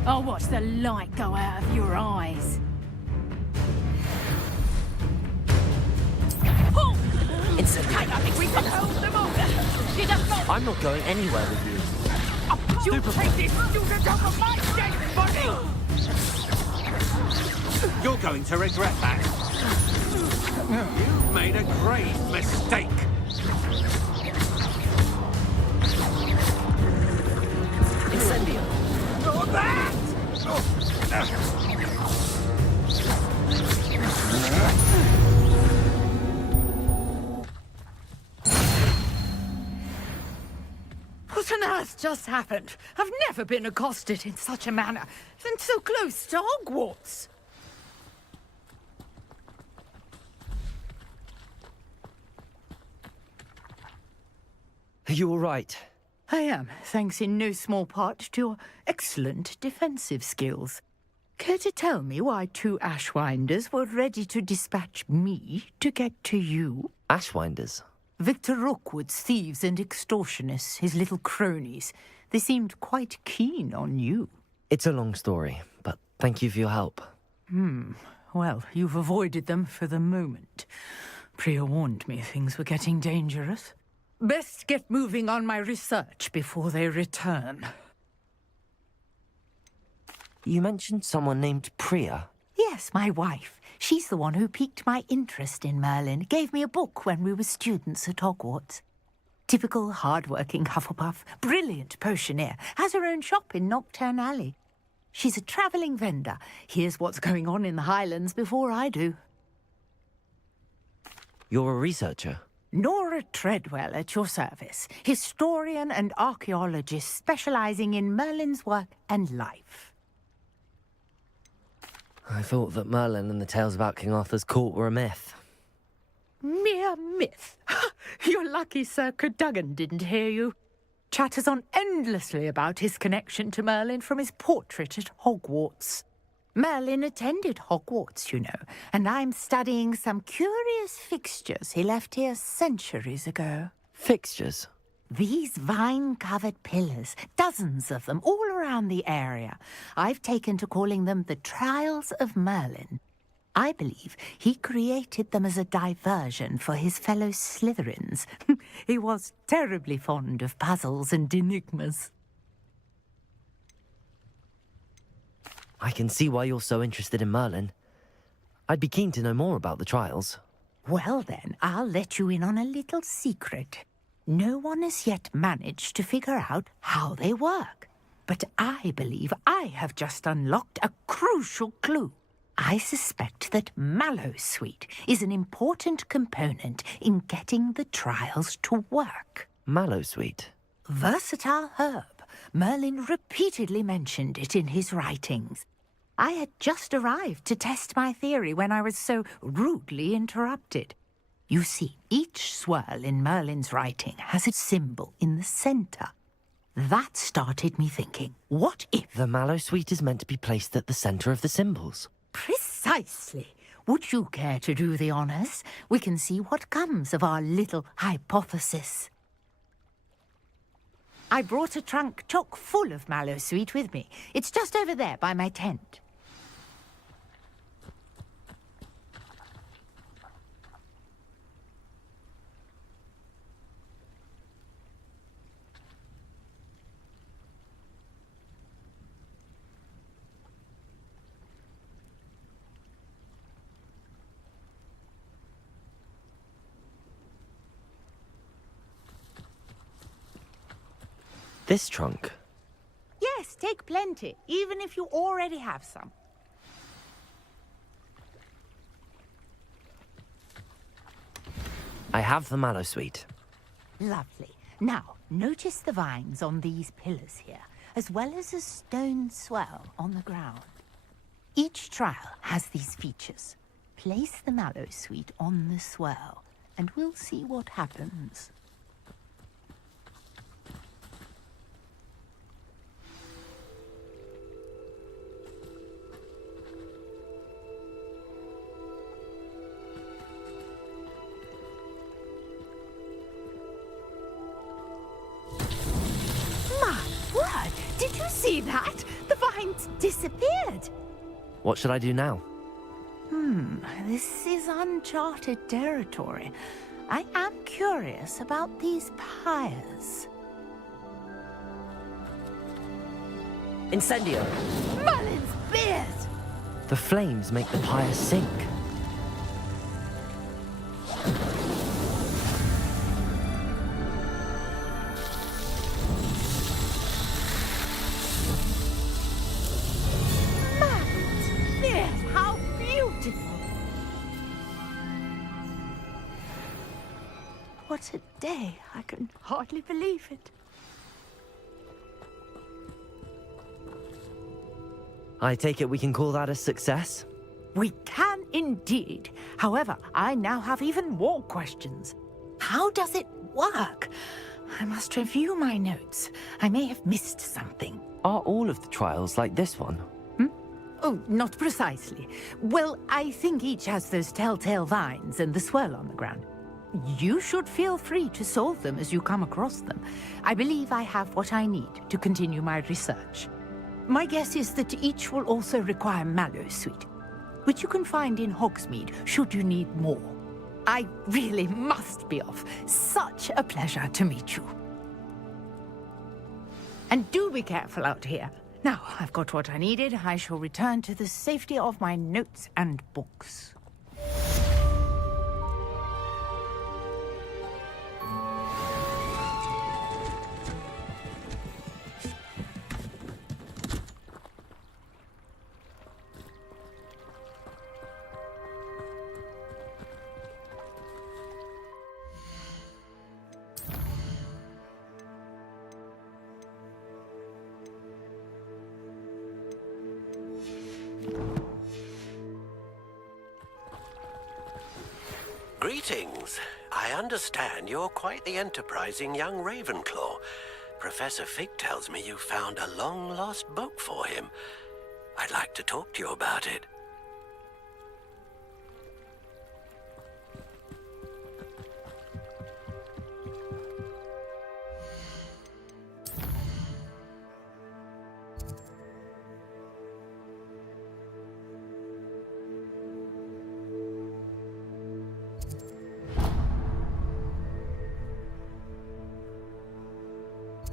I'll watch the light go out of your eyes. Incendio. I think we can hold them all. She does not... I'm not going anywhere with you. You take this student off of my dead body! You're going to regret that. You've made a grave mistake. Incendio. Not that! What on earth just happened? I've never been accosted in such a manner, and so close to Hogwarts. Are you all right? I am, thanks in no small part to your excellent defensive skills. Care to tell me why two Ashwinders were ready to dispatch me to get to you? Ashwinders? Victor Rookwood's thieves and extortionists, his little cronies. They seemed quite keen on you. It's a long story, but thank you for your help. Well, you've avoided them for the moment. Priya warned me things were getting dangerous. Best get moving on my research before they return. You mentioned someone named Priya. Yes, my wife. She's the one who piqued my interest in Merlin. Gave me a book when we were students at Hogwarts. Typical hard-working Hufflepuff. Brilliant potioneer. Has her own shop in Nocturne Alley. She's a travelling vendor. Hears what's going on in the Highlands before I do. You're a researcher? Nora Treadwell at your service, historian and archaeologist specializing in Merlin's work and life. I thought that Merlin and the tales about King Arthur's court were a myth. Mere myth. You're lucky Sir Cadogan didn't hear you. Chatters on endlessly about his connection to Merlin from his portrait at Hogwarts. Merlin attended Hogwarts, you know, and I'm studying some curious fixtures he left here centuries ago. Fixtures? These vine-covered pillars, dozens of them, all around the area. I've taken to calling them the Trials of Merlin. I believe he created them as a diversion for his fellow Slytherins. He was terribly fond of puzzles and enigmas. I can see why you're so interested in Merlin. I'd be keen to know more about the trials. Well then, I'll let you in on a little secret. No one has yet managed to figure out how they work. But I believe I have just unlocked a crucial clue. I suspect that Mallowsweet is an important component in getting the trials to work. Mallowsweet? Versatile herb. Merlin repeatedly mentioned it in his writings. I had just arrived to test my theory when I was so rudely interrupted. You see, each swirl in Merlin's writing has a symbol in the centre. That started me thinking, what if... The Mallowsweet is meant to be placed at the centre of the symbols. Precisely. Would you care to do the honours? We can see what comes of our little hypothesis. I brought a trunk chock full of Mallowsweet with me. It's just over there by my tent. This trunk? Yes, take plenty, even if you already have some. I have the Mallowsweet. Lovely. Now, notice the vines on these pillars here, as well as a stone swell on the ground. Each trial has these features. Place the Mallowsweet on the swell, and we'll see what happens. Did you see that? The vines disappeared. What should I do now? This is uncharted territory. I am curious about these pyres. Incendio! Merlin's beard! The flames make the pyre sink. What a day. I can hardly believe it. I take it we can call that a success? We can indeed. However, I now have even more questions. How does it work? I must review my notes. I may have missed something. Are all of the trials like this one? Oh, not precisely. Well, I think each has those telltale vines and the swirl on the ground. You should feel free to solve them as you come across them. I believe I have what I need to continue my research. My guess is that each will also require Mallowsweet, which you can find in Hogsmeade should you need more. I really must be off. Such a pleasure to meet you. And do be careful out here. Now, I've got what I needed. I shall return to the safety of my notes and books. Greetings. I understand you're quite the enterprising young Ravenclaw. Professor Fig tells me you found a long-lost book for him. I'd like to talk to you about it.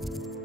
you